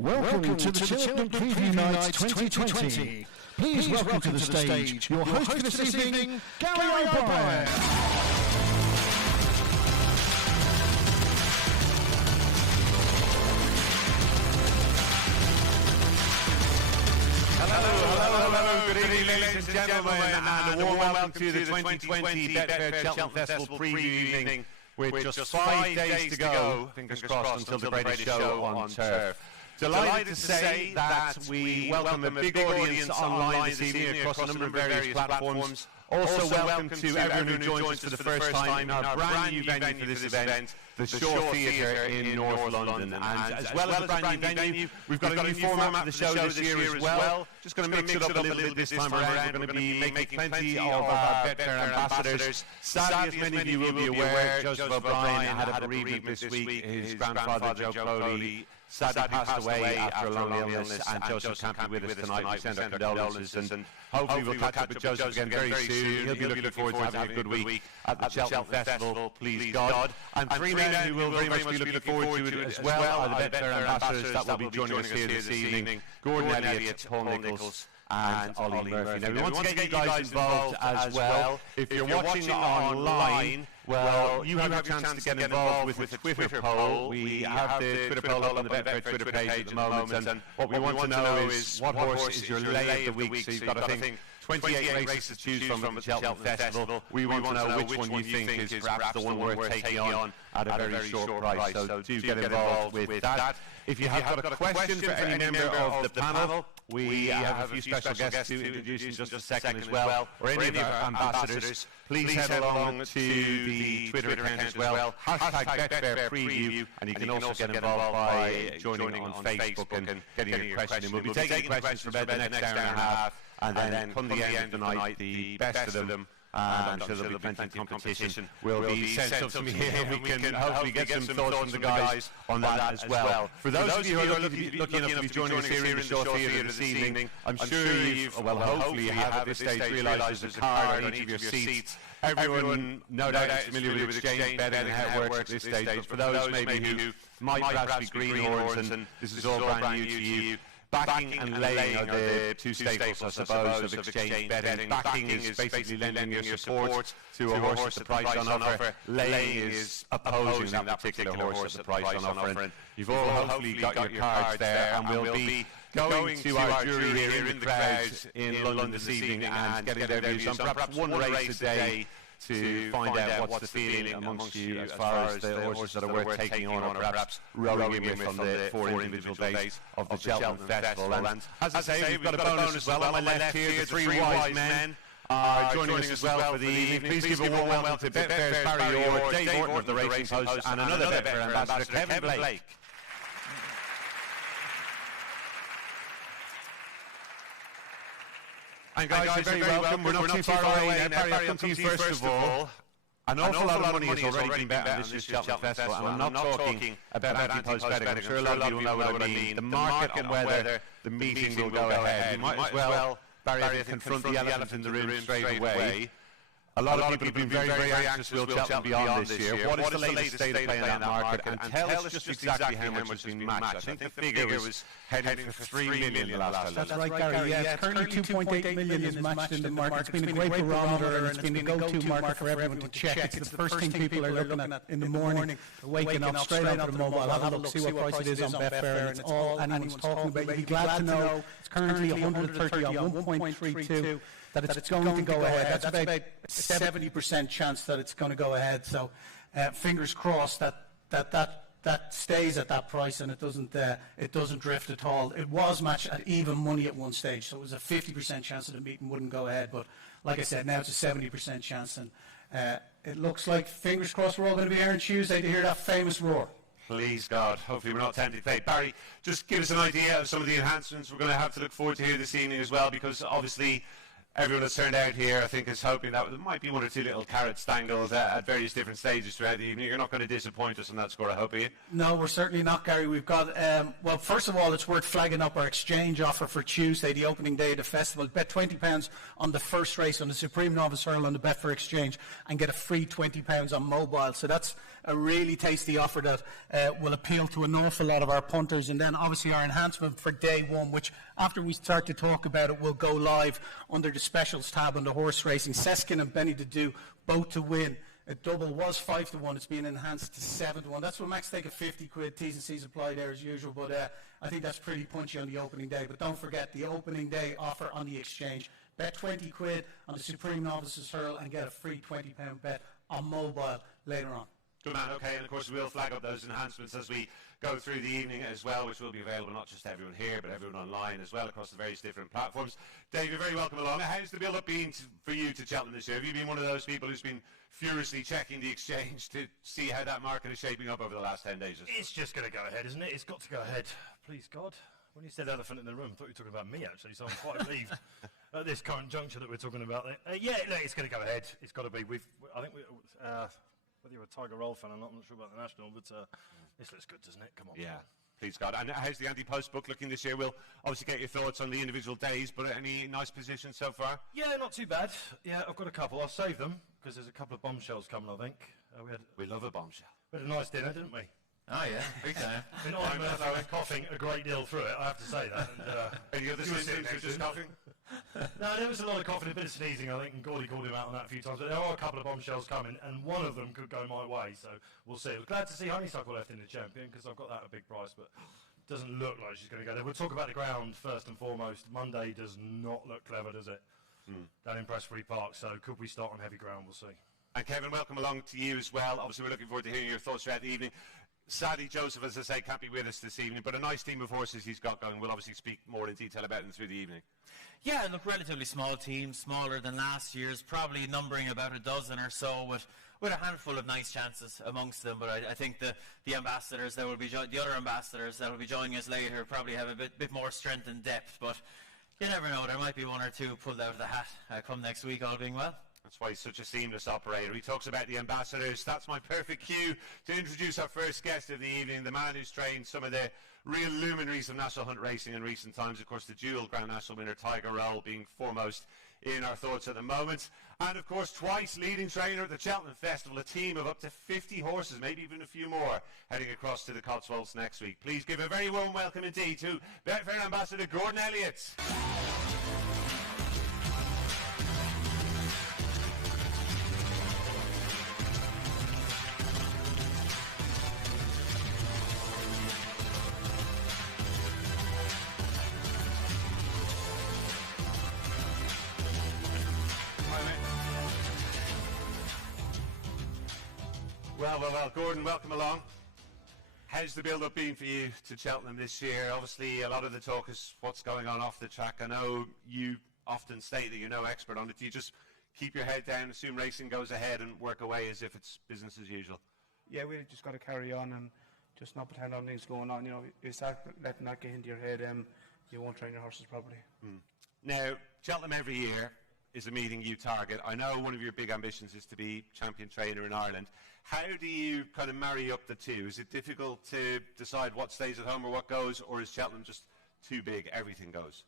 Welcome to the Cheltenham Preview Night 2020. Please welcome to the stage your host for this evening, Gary O'Brien. Hello. Good evening, ladies and gentlemen, and a warm welcome to the 2020 Betfair Cheltenham Festival Preview Evening. With just 5 days to go, fingers crossed, until the greatest show on turf. Delighted to say that we welcome a big audience online this evening across a number of various platforms. Also welcome to everyone who joins us for the first time in our brand new venue for this event, the Shore Theatre in North London. And as well as a brand new venue, we've got a new format for the show this year as well. Just going to mix it up a little bit this time around. We're going to be making plenty of our Betfair ambassadors. Sadly, as many of you will be aware, Joseph O'Brien had a bereavement this week. His grandfather, Joe Coley, sadly passed away after a long illness, and Joseph can't be with us tonight. We send our condolences, and hopefully we'll catch up with Joseph again very soon. He'll be looking forward to having a good week at the Cheltenham Festival, please God. And three men who will very much be looking forward to it as well are the Betfair ambassadors that will be joining us here this evening: Gordon Elliott, Paul Nicholls, and Ollie Murphy. Now, we want to get you guys involved as well. If you're watching online, well, you have a chance to get involved with the Twitter poll. We have the Twitter poll up on the Betfair Twitter page at the moment, and what we want to know is what horse is your lay of the week. So you've got, I think, 28 races to choose from at the Cheltenham Festival. We want to know which one you think is perhaps the one worth taking on at a very short price. So do get involved with that. If you have got a question for any member of the panel, we have a few special guests to introduce in just a second as well, or any of our ambassadors. Please head along to the Twitter account as well, hashtag Betfair Preview, and you can also get involved by joining on Facebook and getting your question in. We'll be taking questions for about the next hour and a half, and then come the end of the night, the best of them, and I'm sure there'll be plenty of competition, will be sent up to me here, and we can hopefully get some thoughts from the guys on that as well. For those of you who are lucky enough to be joining us here in the Shore Theatre this evening, I'm sure you've, well, hopefully you have at this stage realised there's a card on each of your seats. Everyone, no doubt, is familiar with exchange betting and how it works at this stage, but for those maybe who might perhaps be greenhorns and this is all brand new to you, backing and laying are the two staples, I suppose, of exchange betting. Backing is basically lending your support to a horse at the price on offer. Laying is opposing that particular horse at the price on offer. And you've all hopefully got your cards there, and we'll be going to our jury here in the crowds in London this evening and getting their views on perhaps one race a day to find out what's the feeling amongst you as far as the horses that are worth taking on, or perhaps rowing in with on the four individual days of the Cheltenham Festival. And as I say, we've got a bonus as well. On my left here, the three wise men are joining us as well for the evening. Please give a warm welcome to Betfair's Barry Orr, Dave Horton of the Racing Post, and another Betfair ambassador, Kevin Blake. And guys, you're very welcome. We're not too far away now. Barry, I'll come to you first of all. An awful lot of money has already been bet on this year's Cheltenham Festival, and I'm not talking about anti-post betting. I'm sure a lot of you will know what I mean. The market and whether the meeting will go ahead. We might as well, Barry, confront the elephant in the room straight away. A lot of people have been very, very anxious will Cheltenham be on this year. What is the latest state of play in that market? And tell us just exactly how much has been matched. I think the figure was heading for 3 million last time. That's right, Gary. Yeah, currently 2.8 million is matched in the market. It's been a great barometer, and it's been the go-to market for everyone to check. It's the first thing people are looking at in the morning, waking up straight onto the mobile, have a look, see what price it is on Betfair, and it's all anyone's talking about. You'll be glad to know it's currently 130 on 1.32. That it's going to go ahead. That's about 70% chance that it's going to go ahead. So fingers crossed that stays at that price and it doesn't drift at all. It was matched at even money at one stage, so it was a 50% chance that the meeting wouldn't go ahead. But like I said, now it's a 70% chance, and it looks like, fingers crossed, we're all going to be here on Tuesday to hear that famous roar. Please God, hopefully we're not tempted to play. Barry, just give us an idea of some of the enhancements we're going to have to look forward to here this evening as well, because obviously everyone that's turned out here, I think, is hoping that there might be one or two little carrot stangles at various different stages throughout the evening. You're not going to disappoint us on that score, I hope, are you? No, we're certainly not, Gary. We've got, well, first of all, it's worth flagging up our exchange offer for Tuesday, the opening day of the festival. Bet £20 on the first race on the Supreme Novice Hurl on the Betfair Exchange and get a free £20 on mobile. So that's a really tasty offer that will appeal to an awful lot of our punters. And then obviously our enhancement for day one, which after we start to talk about it will go live under the specials tab on the horse racing. Seskin and Benny to do both to win. A double was 5-1. It's been enhanced to 7-1. That's what Max take a 50 quid. T's and C's apply there as usual. But I think that's pretty punchy on the opening day. But don't forget the opening day offer on the exchange. Bet 20 quid on the Supreme Novices Hurl and get a free £20 bet on mobile later on. Good man, okay, and of course we'll flag up those enhancements as we go through the evening as well, which will be available not just to everyone here, but everyone online as well across the various different platforms. Dave, you're very welcome along. How's the build-up been for you to Cheltenham this year? Have you been one of those people who's been furiously checking the exchange to see how that market is shaping up over the last 10 days? It's just going to go ahead, isn't it? It's got to go ahead. Please, God. When you said elephant in the room, I thought you were talking about me, actually, so I'm quite relieved at this current juncture that we're talking about there. Yeah, look, it's going to go ahead. It's got to be. Whether you're a Tiger Roll fan or not, I'm not sure about the national, but this looks good, doesn't it? Come on. Yeah, please God. And how's the anti-post book looking this year? We'll obviously get your thoughts on the individual days, but any nice positions so far? Yeah, not too bad. Yeah, I've got a couple. I'll save them because there's a couple of bombshells coming, I think. We love a bombshell. We had a nice dinner, didn't we? Oh yeah, big time. I mean, Ollie Murphy was coughing a great deal through it, I have to say that. And the other symptoms are just coughing? No, there was a lot of coughing, a bit of sneezing, I think, and Gordy called him out on that a few times. But there are a couple of bombshells coming, and one of them could go my way, so we'll see. I was glad to see Honeysuckle left in the champion, because I've got that at a big price, but it doesn't look like she's going to go there. We'll talk about the ground first and foremost. Monday does not look clever, does it? Down in Prestbury Park, so could we start on heavy ground? We'll see. And Kevin, welcome along to you as well. Obviously, we're looking forward to hearing your thoughts throughout the evening. Sadly, Joseph, as I say, can't be with us this evening, but a nice team of horses he's got going. We'll obviously speak more in detail about them through the evening. Yeah, look, relatively small team, smaller than last year's, probably numbering about a dozen or so, with a handful of nice chances amongst them. But I think the ambassadors that will be the other ambassadors that will be joining us later probably have a bit more strength and depth. But you never know, there might be one or two pulled out of the hat come next week, all being well. That's why he's such a seamless operator. He talks about the ambassadors. That's my perfect cue to introduce our first guest of the evening, the man who's trained some of the real luminaries of National Hunt racing in recent times. Of course, the dual Grand National winner, Tiger Roll, being foremost in our thoughts at the moment. And, of course, twice leading trainer at the Cheltenham Festival, a team of up to 50 horses, maybe even a few more, heading across to the Cotswolds next week. Please give a very warm welcome indeed to Betfair Ambassador Gordon Elliott. Well, Gordon, welcome along. How's the build-up been for you to Cheltenham this year? Obviously, a lot of the talk is what's going on off the track. I know you often state that you're no expert on it. Do you just keep your head down, assume racing goes ahead and work away as if it's business as usual? Yeah, we just got to carry on and just not pretend on things going on. You know, you start letting that get into your head, you won't train your horses properly. Now, Cheltenham every year is a meeting you target. I know one of your big ambitions is to be champion trainer in Ireland. How do you kind of marry up the two? Is it difficult to decide what stays at home or what goes, or is Cheltenham just too big, everything goes?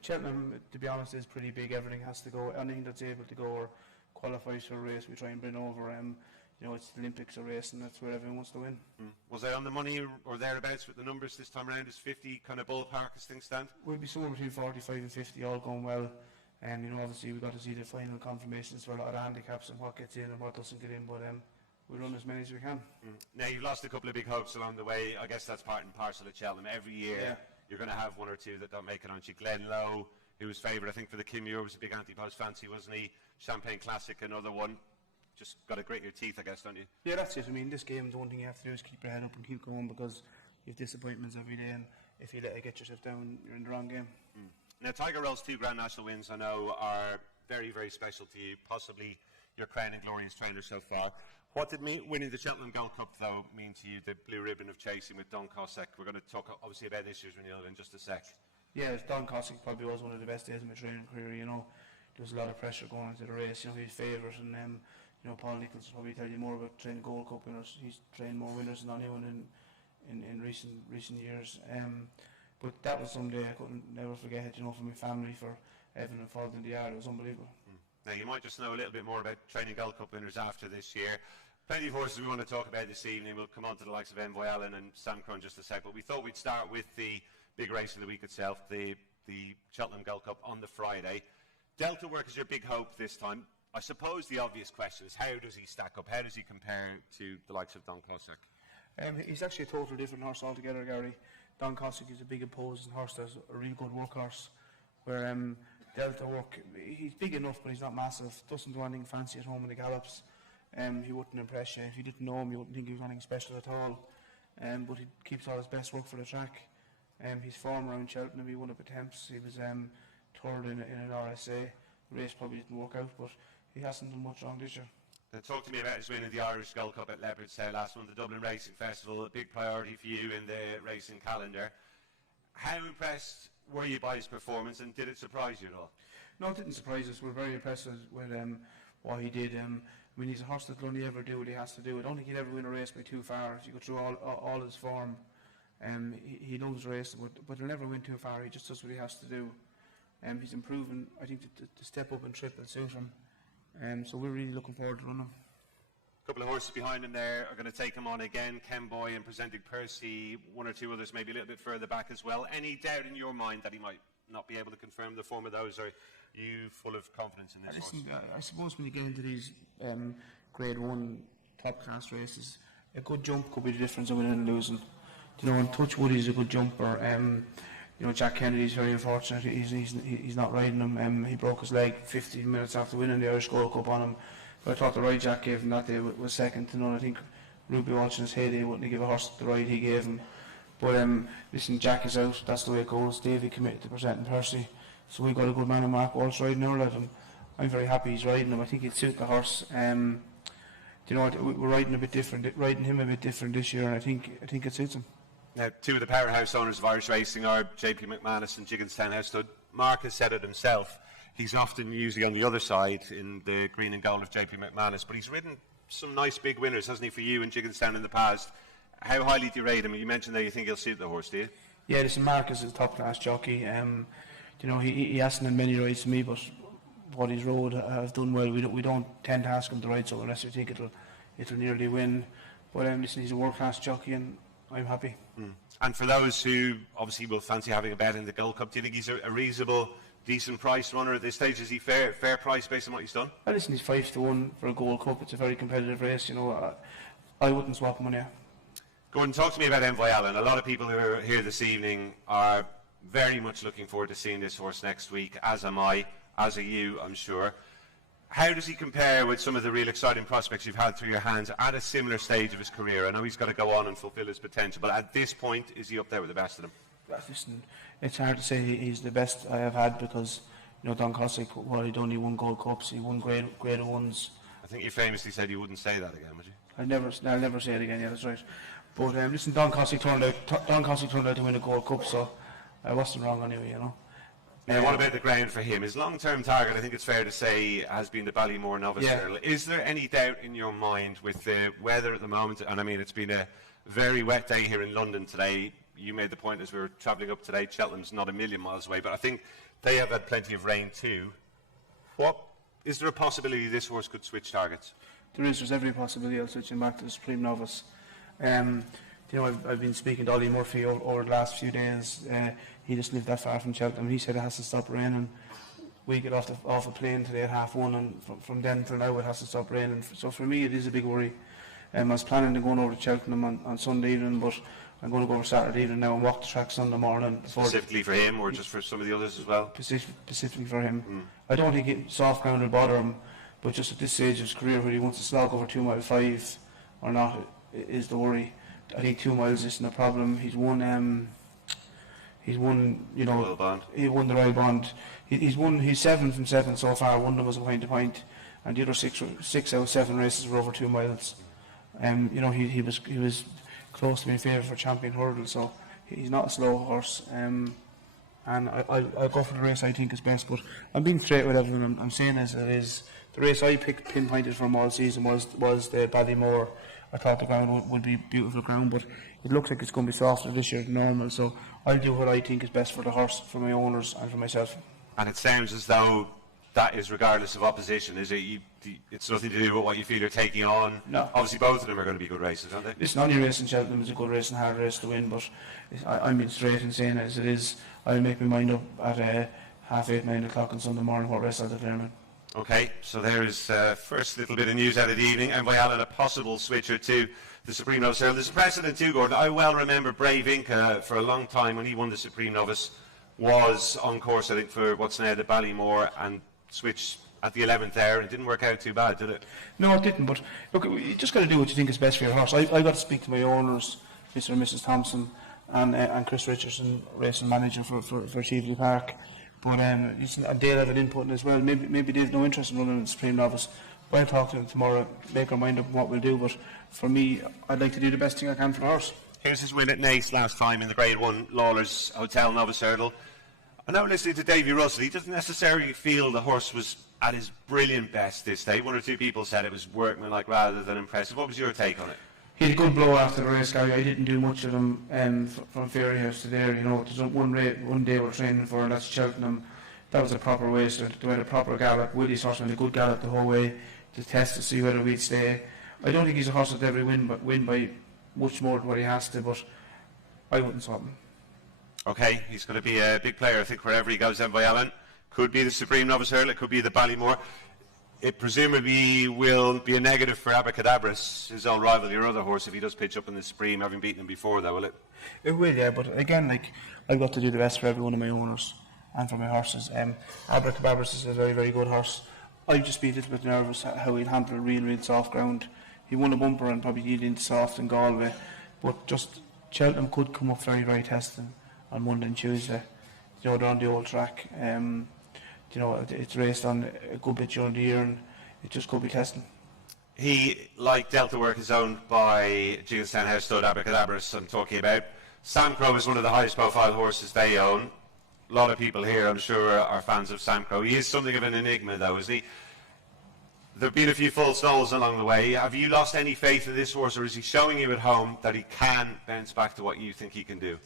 Cheltenham, to be honest, is pretty big. Everything has to go. Anything that's able to go or qualifies for a race, we try and bring over. You know, it's the Olympics a race, and that's where everyone wants to win. Was I on the money or thereabouts with the numbers this time around? Is 50 kind of ballpark as things stand? We'll be somewhere between 45 and 50, all going well. And you know, obviously we've got to see the final confirmations for a lot of the handicaps and what gets in and what doesn't get in, but we'll run as many as we can. Now, you've lost a couple of big hopes along the way. I guess that's part and parcel of Cheltenham. Every year you're going to have one or two that don't make it on you. Glenn Lowe, who was favoured, I think, for the Kim Muir, was a big anti-post fancy, wasn't he? Champagne Classic, another one. Just got to grit your teeth, I guess, don't you? Yeah, that's it. I mean, this game, the one thing you have to do is keep your head up and keep going, because you have disappointments every day, and if you let it get yourself down, you're in the wrong game. Now, Tiger Roll's 2 Grand National wins, I know, are very, very special to you, possibly your crown and glorious trainer so far. What did winning the Cheltenham Gold Cup, though, mean to you, the blue ribbon of chasing with Don Cossack? We're going to talk, obviously, about this year's renewal in just a sec. Yeah, Don Cossack probably was one of the best days of my training career, you know. There was a lot of pressure going into the race, you know, he's favourite, and, you know, Paul Nicholls will probably tell you more about training Gold Cup winners. He's trained more winners than anyone in recent years. But that was someday I couldn't never forget, you know, for my family, for Evan and Ford in the yard. It was unbelievable. Now, you might just know a little bit more about training Gold Cup winners after this year. Plenty of horses we want to talk about this evening. We'll come on to the likes of Envoy Allen and Samcro in just a sec, but we thought we'd start with the big race of the week itself, the Cheltenham Gold Cup on the Friday. Delta Work is your big hope this time. I suppose the obvious question is, how does he stack up? How does he compare to the likes of Don Cossack? He's actually a total different horse altogether, Gary. Don Cossack is a big imposing horse that's a real good workhorse, where Delta Work, he's big enough but he's not massive, doesn't do anything fancy at home in the gallops. He wouldn't impress you. If you didn't know him, you wouldn't think he was anything special at all. But he keeps all his best work for the track. His form around Cheltenham, he won up attempts. He was third in an RSA. The race probably didn't work out, but he hasn't done much wrong this year. Now, talk to me about his win in the Irish Gold Cup at Leopardstown last month, the Dublin Racing Festival, a big priority for you in the racing calendar. How impressed were you by his performance, and did it surprise you at all? No, it didn't surprise us. We're very impressed with what he did. I mean, he's a horse that will only ever do what he has to do. I don't think he'd ever win a race by too far. If you go through all his form, he loves racing, but he'll never win too far. He just does what he has to do. He's improving. I think the step up and trip will suit him. So we're really looking forward to running him. A couple of horses behind him there are going to take him on again. Kenboy and Presenting Percy, one or two others maybe a little bit further back as well. Any doubt in your mind that he might not be able to confirm the form of those, or are you full of confidence in this horse? I suppose when you get into these Grade 1 top class races, a good jump could be the difference of winning and losing. You know, and Touchwood is a good jumper. You know, Jack Kennedy's very unfortunate. He's not riding him. He broke his leg 15 minutes after winning the Irish Gold Cup on him. But I thought the ride Jack gave him that day was second to none. I think Ruby Walsh in his heyday wouldn't have given a horse the ride he gave him. But listen, Jack is out. That's the way it goes. Davey committed to Presenting Percy, so we've got a good man in Mark Walsh riding our lad. I'm very happy he's riding him. I think he'll suit the horse. You know, we're riding him a bit different this year, and I think it suits him. Now, two of the powerhouse owners of Irish racing are JP McManus and Jigginstown House Stud. Mark has said it himself. He's often usually on the other side in the green and gold of JP McManus, but he's ridden some nice big winners, hasn't he, for you and Jigginstown in the past? How highly do you rate him? You mentioned that you think he'll suit the horse, do you? Yeah, listen, Mark is a top class jockey. You know, he hasn't had many rides to me, but what he's rode have done well. We don't tend to ask him to ride so unless we think it'll nearly win. But listen, he's a world class jockey, and I'm happy. And for those who obviously will fancy having a bet in the Gold Cup, do you think he's a reasonable, decent price runner at this stage? Is he fair price based on what he's done? Well, listen, he's 5-1 for a Gold Cup. It's a very competitive race. You know, I wouldn't swap him on here. Gordon, talk to me about Envoy Allen. A lot of people who are here this evening are very much looking forward to seeing this horse next week, as am I, as are you, I'm sure. How does he compare with some of the real exciting prospects you've had through your hands at a similar stage of his career? I know he's got to go on and fulfil his potential, but at this point, is he up there with the best of them? Listen, it's hard to say he's the best I have had because, you know, Don Cossack, what he done, he won Gold Cups, he won grade 1s. I think you famously said you wouldn't say that again, would you? I'll never say it again, yeah, that's right. But listen, Don Cossack turned out to win a Gold Cup, so I wasn't wrong anyway, you know. Now, what about the ground for him? His long-term target, I think it's fair to say, has been the Ballymore Novice Hurdle. Is there any doubt in your mind with the weather at the moment? And I mean, it's been a very wet day here in London today. You made the point as we were travelling up today, Cheltenham's not a million miles away, but I think they have had plenty of rain too. Is there a possibility this horse could switch targets? There's every possibility of switching back to the Supreme Novice. You know, I've been speaking to Ollie Murphy over the last few days. He just lived that far from Cheltenham. He said it has to stop raining. We get off a plane today at 1:30, and from then till now it has to stop raining. So for me, it is a big worry. I was planning to go over to Cheltenham on Sunday evening, but I'm going to go over Saturday evening now and walk the track Sunday morning. Specifically for him, or just for some of the others as well? Specifically for him. I don't think soft ground will bother him, but just at this stage of his career, whether he wants to slog over 2 mile 5 or not is the worry. I think 2 miles isn't a problem. He's won, you know, Royal Bond. He won the Royal Bond. He's 7 from 7 so far. One of them was a point to point, and the other 6 out of 7 races were over 2 miles. You know, he was close to being favoured for champion hurdle, so he's not a slow horse. And I'll go for the race I think is best. But I'm being straight with everyone. I'm saying as it is. The race I pinpointed from all season was the Ballymore. I thought the ground would be beautiful ground, but it looks like it's going to be softer this year than normal. So I'll do what I think is best for the horse, for my owners, and for myself. And it sounds as though that is regardless of opposition, is it? It's nothing to do with what you feel you're taking on. No. Obviously, both of them are going to be good races, aren't they? Listen, any race in Cheltenham is a good race and hard race to win, but I'm being straight in saying as it is. I'll make my mind up at 8:30, 9 o'clock on Sunday morning what race I'll declare in. Okay, so there's first little bit of news out of the evening, and by Alan, a possible switcher to the Supreme Novice Hurdle. There's a precedent too, Gordon. I well remember Brave Inca for a long time when he won the Supreme Novice was on course, I think, for what's now the Ballymore, and switched at the 11th there, and it didn't work out too bad, did it? No, it didn't, but look, you just got to do what you think is best for your horse. I got to speak to my owners, Mr. and Mrs. Thompson, and Chris Richardson, racing manager for Cheveley Park. But listen, and they'll have an input in as well. Maybe they've no interest in running the Supreme Novice. I'll talk to them tomorrow, make our mind up on what we'll do. But for me, I'd like to do the best thing I can for the horse. Here's his win at Naas last time in the Grade 1 Lawler's Hotel Novice Hurdle. I know, listening to Davy Russell, he doesn't necessarily feel the horse was at his brilliant best this day. One or two people said it was workmanlike rather than impressive. What was your take on it? He had a good blow after the race, Gary. I didn't do much of him from Fairyhouse to there. You know, there's one day we're training for, and that's Cheltenham. That was a proper race. They had a proper gallop. Willie's horse had a good gallop the whole way to test to see whether we'd stay. I don't think he's a horse that every win by much more than what he has to, but I wouldn't swap him. Okay, he's going to be a big player, I think, wherever he goes then by Alan. Could be the Supreme Novice Hurdle, it could be the Ballymore. It presumably will be a negative for Abracadabras, his old rival, your other horse, if he does pitch up in the Supreme, having beaten him before, though, will it? It will, yeah, but again, I've got to do the best for every one of my owners and for my horses. Abracadabras is a very, very good horse. I'd just be a little bit nervous how he'll handle a real soft ground. He won a bumper and probably did into soft in Galway, but just Cheltenham could come up very, very testing on Monday and Tuesday. You know, they're on the old track. You know, it's raced on a good bit during the year, and it just could be testing. He, like Delta Work, is owned by Gigginstown House Stud Abracadabras I'm talking about. Sam Crow is one of the highest profile horses they own. A lot of people here, I'm sure, are fans of Sam Crow. He is something of an enigma, though, isn't he? There have been a few false stalls along the way. Have you lost any faith in this horse, or is he showing you at home that he can bounce back to what you think he can do?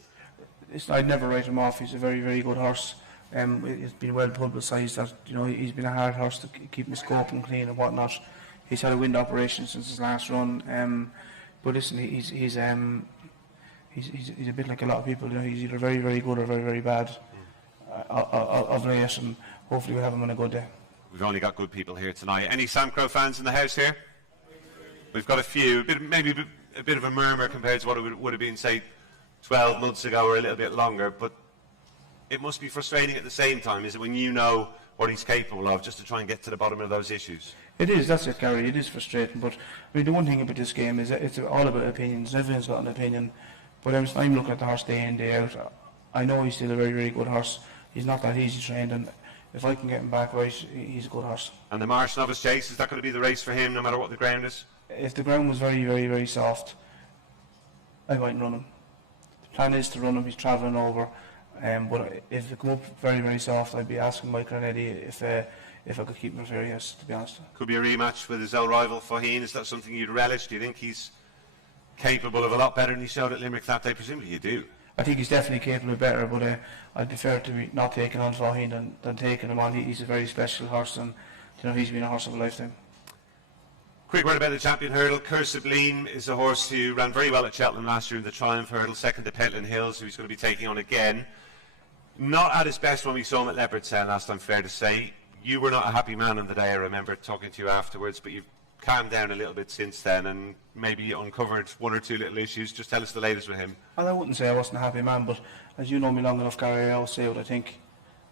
I'd never write him off. He's a very, very good horse. It's been well publicised that, you know, he's been a hard horse to keep his scope and clean and whatnot. He's had a wind operation since his last run. But listen, he's a bit like a lot of people. You know, he's either very, very good or very, very bad of late, and hopefully we'll have him on a good day. We've only got good people here tonight. Any Sam Crow fans in the house here? We've got a few. Maybe a bit of a murmur compared to what it would have been, say, 12 months ago or a little bit longer, but it must be frustrating at the same time, is it, when you know what he's capable of, just to try and get to the bottom of those issues? It is, that's it, Gary. It is frustrating, but I mean, the one thing about this game is that it's all about opinions. Everyone's got an opinion, but I'm looking at the horse day in, day out. I know he's still a very, very good horse. He's not that easy trained, and if I can get him back right, he's a good horse. And the Marsh Novice Chase, is that going to be the race for him, no matter what the ground is? If the ground was very, very, very soft, I mightn't run him. The plan is to run him. He's travelling over. But if it come up very, very soft, I'd be asking Michael and Eddie if I could keep him for Fairyhouse, to be honest. Could be a rematch with his old rival Faheen. Is that something you'd relish? Do you think he's capable of a lot better than he showed at Limerick that day? Presumably you do. I think he's definitely capable of better, but I'd prefer to be not taking on Faheen than taking him on. He's a very special horse, and you know, he's been a horse of a lifetime. Quick word about the champion hurdle. Cursibleen is a horse who ran very well at Cheltenham last year in the Triumph Hurdle, second to Pentland Hills, who he's going to be taking on again. Not at his best when we saw him at Leopardstown last time, fair to say. You were not a happy man on the day, I remember talking to you afterwards, but you've calmed down a little bit since then and maybe uncovered one or two little issues. Just tell us the latest with him. Well, I wouldn't say I wasn't a happy man, but as you know me long enough, Gary, I always say what I think.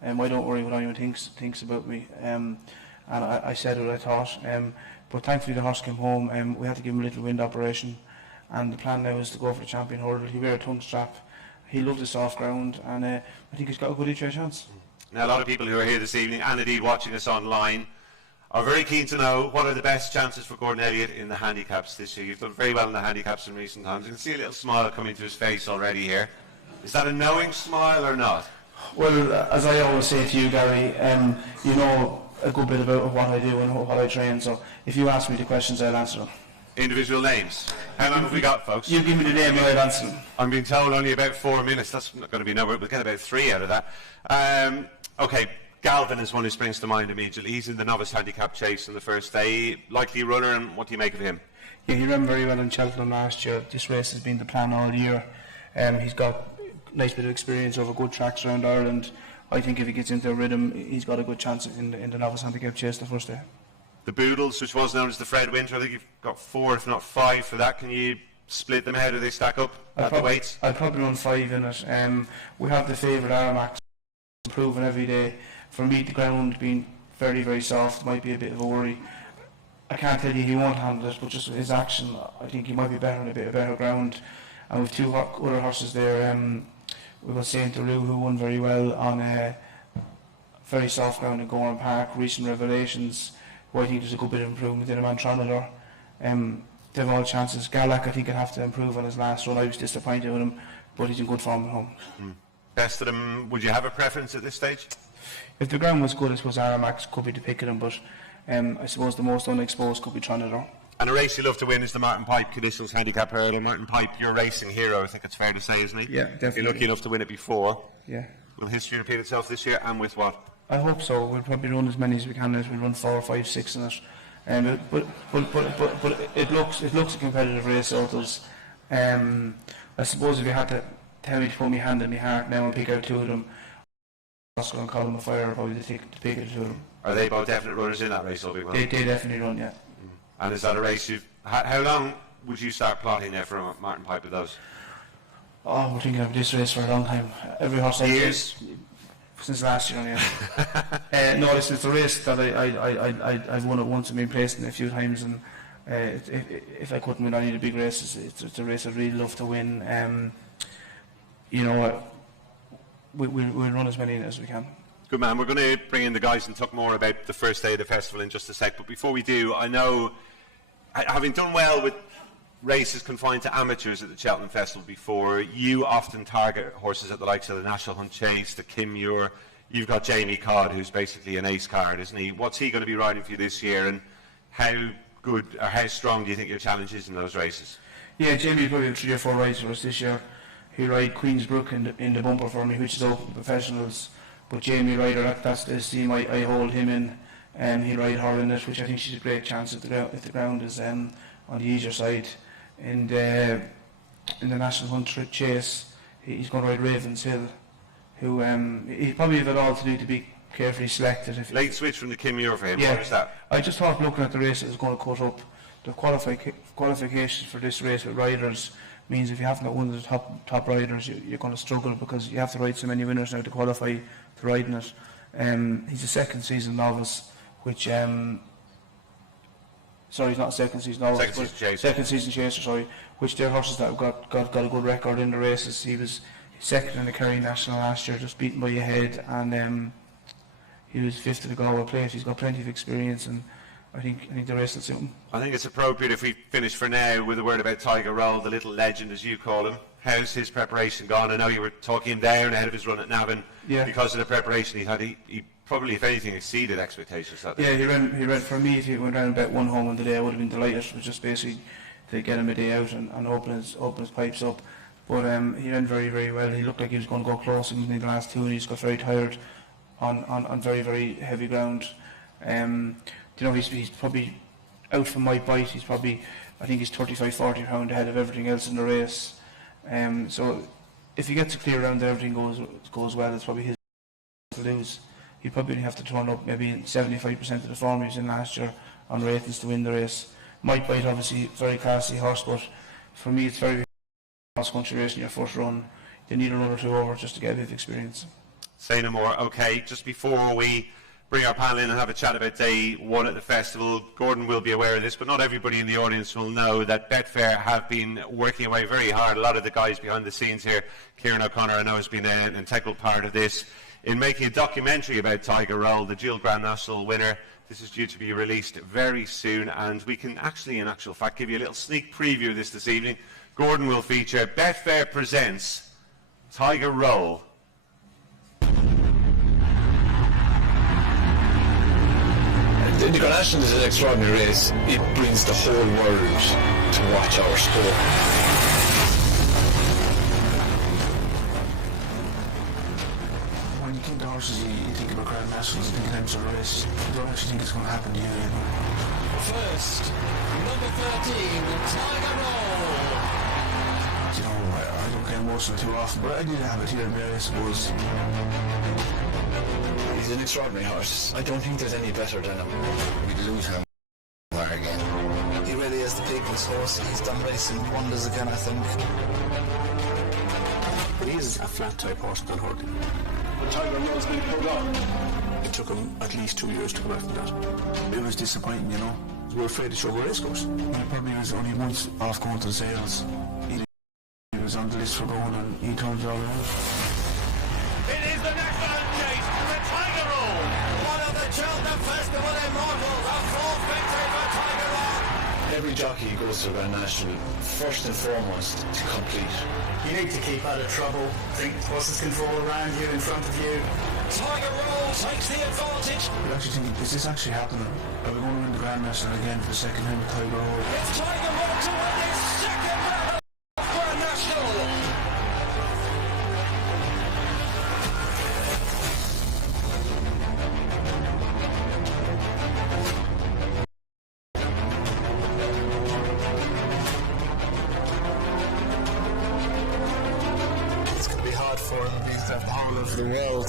I don't worry what anyone thinks about me. And I said what I thought. But thankfully the horse came home, and we had to give him a little wind operation. And the plan now is to go for the champion hurdle. He wear a tongue strap. He loved the soft ground, and I think he's got a good each way chance. Now, a lot of people who are here this evening, and indeed watching us online, are very keen to know what are the best chances for Gordon Elliott in the handicaps this year. You've done very well in the handicaps in recent times. You can see a little smile coming to his face already here. Is that a knowing smile or not? Well, as I always say to you, Gary, you know a good bit about what I do and what I train, so if you ask me the questions, I'll answer them. Individual names. How long have we got, folks? You give me the name and I'll answer them. I'm being told only about 4 minutes. That's not going to be no, we'll get about 3 out of that. Okay, Galvin is one who springs to mind immediately. He's in the novice handicap chase on the first day. Likely runner, and what do you make of him? Yeah, he ran very well in Cheltenham last year. This race has been the plan all year. He's got a nice bit of experience over good tracks around Ireland. I think if he gets into a rhythm, he's got a good chance in the novice handicap chase the first day. The Boodles, which was known as the Fred Winter, I think you've got 4, if not 5 for that. Can you split them? How do they stack up at the weights? I'll probably run 5 in it. We have the favourite Armax improving every day. For me, the ground being very, very soft might be a bit of a worry. I can't tell you he won't handle it, but just his action, I think he might be better on a bit of better ground. And with 2 other horses there, we've got Saint Deru, who won very well on a very soft ground in Gorham Park. Recent Revelations, who I think there's a good bit of improvement in him, and Tronador. They have all chances. Galak, I think, will have to improve on his last run. I was disappointed with him, but he's in good form at home. Best of them, would you have a preference at this stage? If the ground was good, I suppose Aramax could be the pick of them, but I suppose the most unexposed could be Tronador. And a race you love to win is the Martin Pipe Conditionals Handicap Hurdle. Martin Pipe, your racing hero, I think it's fair to say, isn't he? Yeah, definitely. You're lucky enough to win it before. Yeah. Will history repeat itself this year, and with what? I hope so. We'll probably run as many as we can. We'll run 4, 5, 6 in it. But it looks a competitive race. So it does. I suppose if you had to tell me to put my hand in my heart now and pick out 2 of them, Oscar and Colin Fire are probably the pick of the 2 of them. Are they both definite runners in that race, Obi? They definitely run, yeah. And is that a race you've... How long would you start plotting there for Martin Pipe with those? Oh, we're thinking of this race for a long time. Every horse Years? Since last year, yeah. No, it's a race that I've won it once and been placed in it a few times, and if I couldn't win any of the big races, it's a race I'd really love to win. We'll run as many as we can. Good man. We're going to bring in the guys and talk more about the first day of the festival in just a sec, but before we do, I know, having done well with races confined to amateurs at the Cheltenham Festival before, you often target horses at the likes of the National Hunt Chase, the Kim Muir. You've got Jamie Codd, who's basically an ace card, isn't he? What's he going to be riding for you this year, and how good or how strong do you think your challenge is in those races? Yeah, Jamie will probably have 3 or 4 rides for us this year. He'll ride Queensbrook in the bumper for me, which is open to professionals. But Jamie Ryder, that's the team I hold him in, and he'll ride her in it, which I think she's a great chance if the ground is on the easier side. In the National Hunt Chase, he's going to ride Ravens Hill, who he probably have it all to do to be carefully selected. Late switch from the Kim Muir for him. Yeah, what is that? I just thought, looking at the race, it was going to cut up. The qualifications for this race with riders means if you haven't got one of the top riders, you're going to struggle, because you have to ride so many winners now to qualify to ride in it. He's a second season novice, which sorry, he's not a second season novice, second season chaser, sorry, which they're horses that have got a good record in the races. He was second in the Kerry National last year, just beaten by a head, and he was 5th at the Galway Plate. He's got plenty of experience, and I think the race will suit him. I think it's appropriate if we finish for now with a word about Tiger Roll, the little legend as you call him. How's his preparation gone? I know you were talking him down ahead of his run at Navan because of the preparation he had. He probably, if anything, exceeded expectations that day. Yeah, he ran for me. If he went round and bet 1 home on the day, I would have been delighted. It was just basically to get him a day out and open his pipes up. But he ran very, very well. He looked like he was going to go close in the last 2, and he just got very tired on very, very heavy ground. He's probably out from my bite. He's probably, I think he's 35-40 pound ahead of everything else in the race. So if he gets a clear round, everything goes well. It's probably his to lose. He'd probably have to turn up maybe 75% of the form he was in last year on ratings to win the race. Might Bite, obviously, very classy horse, but for me it's very cross-country race in your first run. You need a run or 2 over just to get a bit of experience. Say no more. Okay, just before we bring our panel in and have a chat about day 1 at the festival, Gordon will be aware of this, but not everybody in the audience will know that Betfair have been working away very hard. A lot of the guys behind the scenes here, Kieran O'Connor, I know, has been an integral part of this, in making a documentary about Tiger Roll, the dual Grand National winner. This is due to be released very soon, and we can actually, in actual fact, give you a little sneak preview of this evening. Gordon will feature Betfair presents Tiger Roll. The Grand National is an extraordinary race. It brings the whole world to watch our sport. When you think the horses you think about Grand Nationals, you think of them sort of race. You don't actually think it's going to happen to you, you know. First, number 13, Tiger Roll. You know, I don't get emotional too often, but I did have it here and there, I suppose. He's an extraordinary horse. I don't think there's any better than him. We lose him again. He really is the people's horse. He's done racing wonders again, I think. But he is a flat type horse, don't hurt him. But Tiger Roll's been pulled up. It took him at least 2 years to go back from that. It was disappointing, you know. We were afraid to show where race goes. He probably was only once off going to the sales. He was on the list for going and he turned it all around. It is the National Chase, the Tiger Roll. One of the Cheltenham Festival Immortals, a full victory for Tiger Roll. Every jockey who goes to a Grand National, first and foremost, to complete. You need to keep out of trouble. Think horses can fall around you, in front of you. Tiger Roll takes the advantage. We're actually thinking, is this actually happening? Are we going to win the Grand National again for the second time with Tiger Roll? It's Tiger Roll to win his second round of Grand National. It's going to be hard for him. He's the whole of the world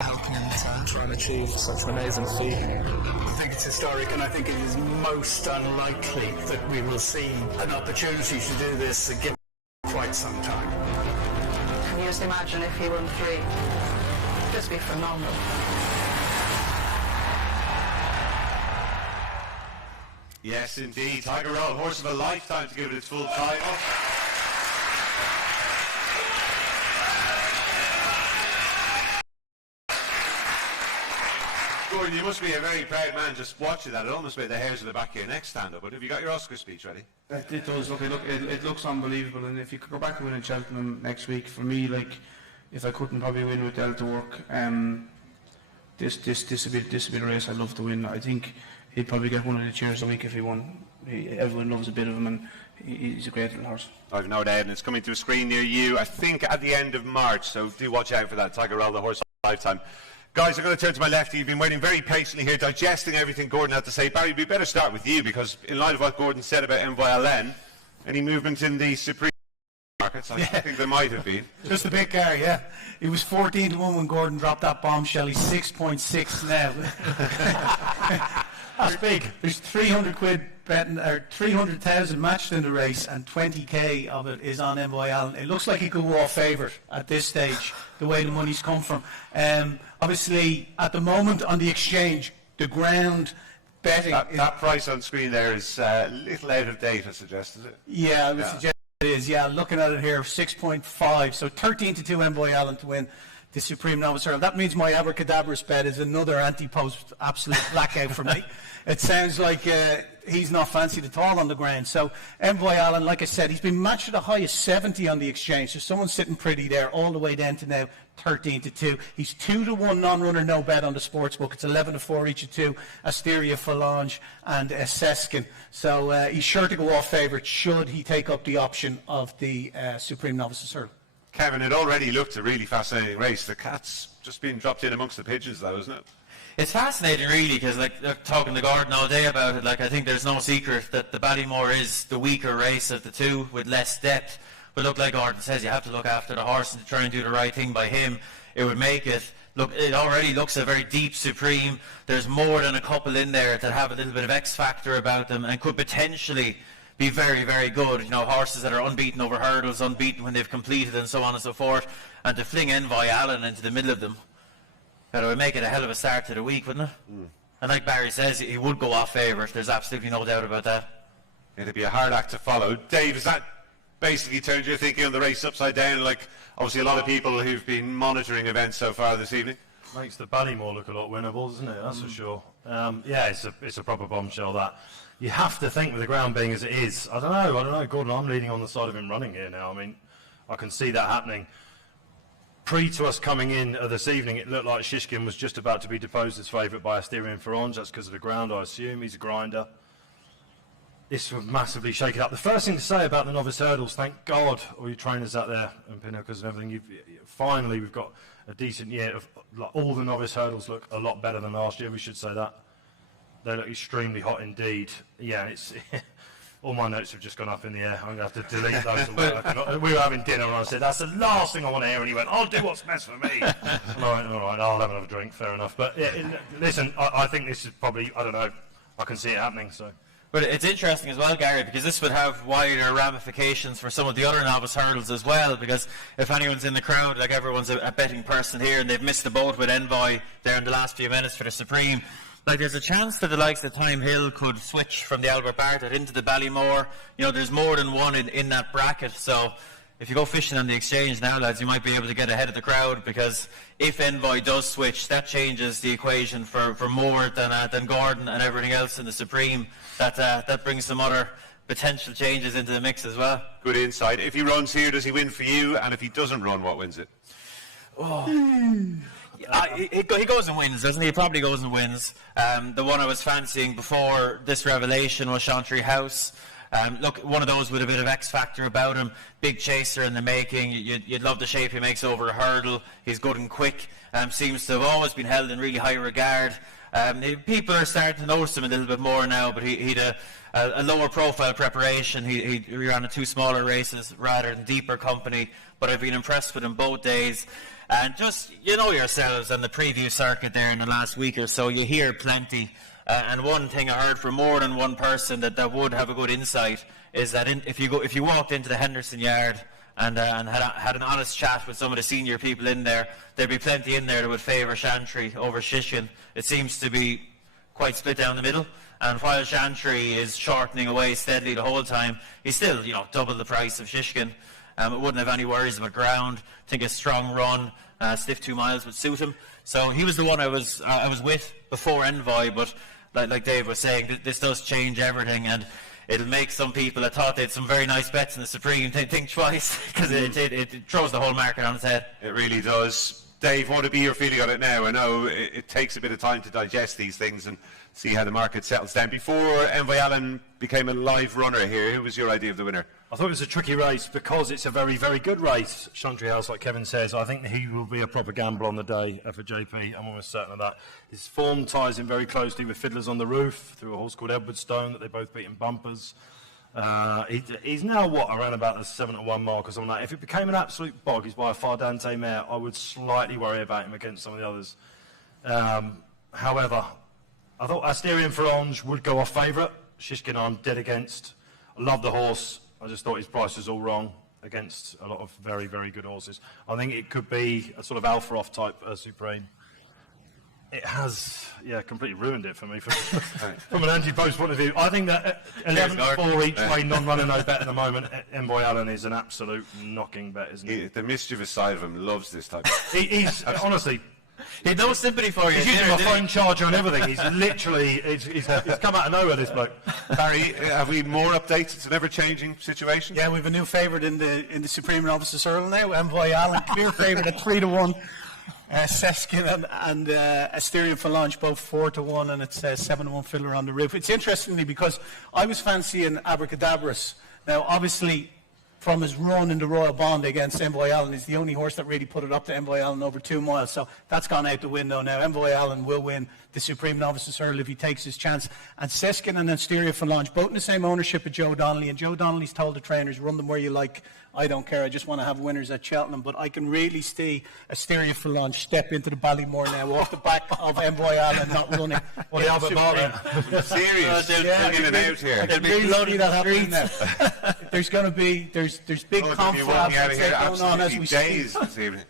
helping him to try and achieve such an amazing feat. I think it's historic, and I think it is most unlikely that we will see an opportunity to do this again for quite some time. Can you just imagine if he won 3? It'd just be phenomenal. Yes, indeed. Tiger Roll, horse of a lifetime to give it its full title. Gordon, you must be a very proud man just watching that. It almost made the hairs on the back of your neck stand up. But have you got your Oscar speech ready? It does. Look, it looks unbelievable. And if you could go back and win in Cheltenham next week, for me, like, if I couldn't probably win with Delta work, this would be the race I'd love to win. I think he'd probably get one of the chairs a week if he won. Everyone loves a bit of him, and he's a great little horse. I've no doubt, and it's coming to a screen near you, I think, at the end of March. So do watch out for that. Tiger Roll, the horse of a lifetime. Guys, I'm going to turn to my left. You've been waiting very patiently here, digesting everything Gordon had to say. Barry, we better start with you, because in light of what Gordon said about MYLN, any movement in the Supreme markets? I think there might have been. Just a bit, Gary, yeah. It was 14 to 1 when Gordon dropped that bombshell. He's 6.6 now. That's big. There's 300 quid betting, or 300,000 matched in the race, and 20k of it is on MYLN. It looks like he could go off favourite at this stage, the way the money's come from. Obviously, at the moment on the exchange, the ground betting... That price on screen there is a little out of date, I suggest, is it? Yeah, I would suggest it is. Yeah, looking at it here, 6.5. So 13 to 2 MYLN to win the Supreme Novice Hurl. That means my abracadabra bet is another anti-post absolute blackout for me. It sounds like he's not fancied at all on the ground. So MYLN, like I said, he's been matched at a high of 70 on the exchange. So someone's sitting pretty there, all the way down to now 13 to 2. He's 2 to 1 non-runner, no bet on the sportsbook. It's 11 to 4 each of 2. Asteria, Falange, and Seskin. So he's sure to go off favourite should he take up the option of the Supreme Novices Hurl. Kevin, it already looked a really fascinating race. The cat's just been dropped in amongst the pigeons, though, isn't it? It's fascinating, really, because like they're talking to Gordon all day about it. Like, I think there's no secret that the Ballymore is the weaker race of the two with less depth. But look, like Gordon says, you have to look after the horse and try and do the right thing by him. It would make it look. It already looks a very deep Supreme. There's more than a couple in there that have a little bit of X factor about them and could potentially be very, very good. You know, horses that are unbeaten over hurdles, unbeaten when they've completed, and so on and so forth. And to fling MYLN into the middle of them, that would make it a hell of a start to the week, wouldn't it? And like Barry says, he would go off favourite. There's absolutely no doubt about that. It'd be a hard act to follow. Dave, has that basically turned your thinking on the race upside down? Like, obviously a lot of people who've been monitoring events so far this evening. Makes the Ballymore look a lot winnable, doesn't it? That's for sure. Yeah, it's a proper bombshell, that. You have to think, with the ground being as it is. I don't know, Gordon. I'm leaning on the side of him running here now. I mean, I can see that happening. Pre to us coming in this evening, it looked like Shishkin was just about to be deposed as favourite by Asteria and Farange. That's because of the ground, I assume. He's a grinder. this would massively shake it up. The first thing to say about the novice hurdles, thank God, all you trainers out there and pinnacles and everything, finally we've got a decent year of, like, all the novice hurdles look a lot better than last year, we should say that. They look extremely hot indeed. Yeah, it's all my notes have just gone up in the air. I'm going to have to delete those. We were having dinner and I said, that's the last thing I want to hear. And he went, I'll do what's best for me. And I went, all right, I'll have another drink, fair enough. But listen, I think this is probably, I don't know, I can see it happening. So. But it's interesting as well, Gary, because this would have wider ramifications for some of the other novice hurdles as well, because if anyone's in the crowd, like everyone's a betting person here, and they've missed the boat with Envoy there in the last few minutes for the Supreme, like there's a chance that the likes of Time Hill could switch from the Albert Bartlett into the Ballymore. You know, there's more than one in that bracket, so if you go fishing on the exchange now, lads, you might be able to get ahead of the crowd, because if Envoy does switch, that changes the equation for more than Gordon and everything else in the Supreme. That brings some other potential changes into the mix as well. Good insight. If he runs here, does he win for you? And if he doesn't run, what wins it? He goes and wins, doesn't he? He probably goes and wins. The one I was fancying before this revelation was Chantry House. Look, one of those with a bit of X factor about him. Big chaser in the making. You'd love the shape he makes over a hurdle. He's good and quick. Seems to have always been held in really high regard. People are starting to notice him a little bit more now, but he'd a lower profile preparation. He ran a 2 smaller races rather than deeper company, but I've been impressed with him both days. And just, you know yourselves on the preview circuit there in the last week or so, you hear plenty. And one thing I heard from more than one person that would have a good insight is that if you walked into the Henderson yard and had an honest chat with some of the senior people in there, there'd be plenty in there that would favour Chantry over Shishkin. It seems to be quite split down the middle. And while Chantry is shortening away steadily the whole time, he's still, double the price of Shishkin. It wouldn't have any worries about ground. I think a strong run, stiff 2 miles would suit him. So he was the one I was with before Envoy, but like Dave was saying, this does change everything, and it'll make some people that thought they had some very nice bets in the Supreme think twice, because it throws the whole market on its head. It really does. Dave, what would be your feeling on it now? I know it takes a bit of time to digest these things and see how the market settles down. Before Envoy Allen became a live runner here, who was your idea of the winner? I thought it was a tricky race because it's a very, very good race. Chantry House, like Kevin says, I think he will be a proper gamble on the day for JP. I'm almost certain of that. His form ties in very closely with Fiddlers on the Roof through a horse called Edwardstone that they both beat in bumpers. He's now, around about the 7-1 mark or something like that. If it became an absolute bog, he's by a Fardante mare, I would slightly worry about him against some of the others. However, I thought Asterion Farange would go off favourite. Shishkin I'm dead against. I love the horse. I just thought his price was all wrong against a lot of very, very good horses. I think it could be a sort of Alpha-off type Supreme. It has, completely ruined it for me from an anti-post point of view. I think that 11-4 each way, non-runner, no bet at the moment. Envoy Allen is an absolute knocking bet, isn't he? The mischievous side of him loves this type. He's honestly. He had no sympathy for you. He's using my phone charger and everything. He's literally, he's come out of nowhere, this bloke. Barry, have we more updates? It's an ever-changing situation. Yeah, we've a new favourite in the Supreme Novices Hurdle now. Envoy Allen, clear favourite at 3-1. Seskin and Asterion Falange both 4-1, and it's 7-1 Fiddler on the Roof. It's interestingly because I was fancying Abracadabras. Now, obviously, from his run in the Royal Bond against Envoy Allen, he's the only horse that really put it up to Envoy Allen over 2 miles. So that's gone out the window now. Envoy Allen will win the Supreme Novices Hurdle if he takes his chance. And Seskin and Asterion Falange, both in the same ownership of Joe Donnelly. And Joe Donnelly's told the trainers, run them where you like. I don't care. I just want to have winners at Cheltenham. But I can really see Asterion Falange step into the Ballymore now off the back of Envoy Allen not running. Well, the Albert Bartlett. Serious. They'll get it out here. There'll be bloody that happening now. There's going to be there's big conflict going on as we speak.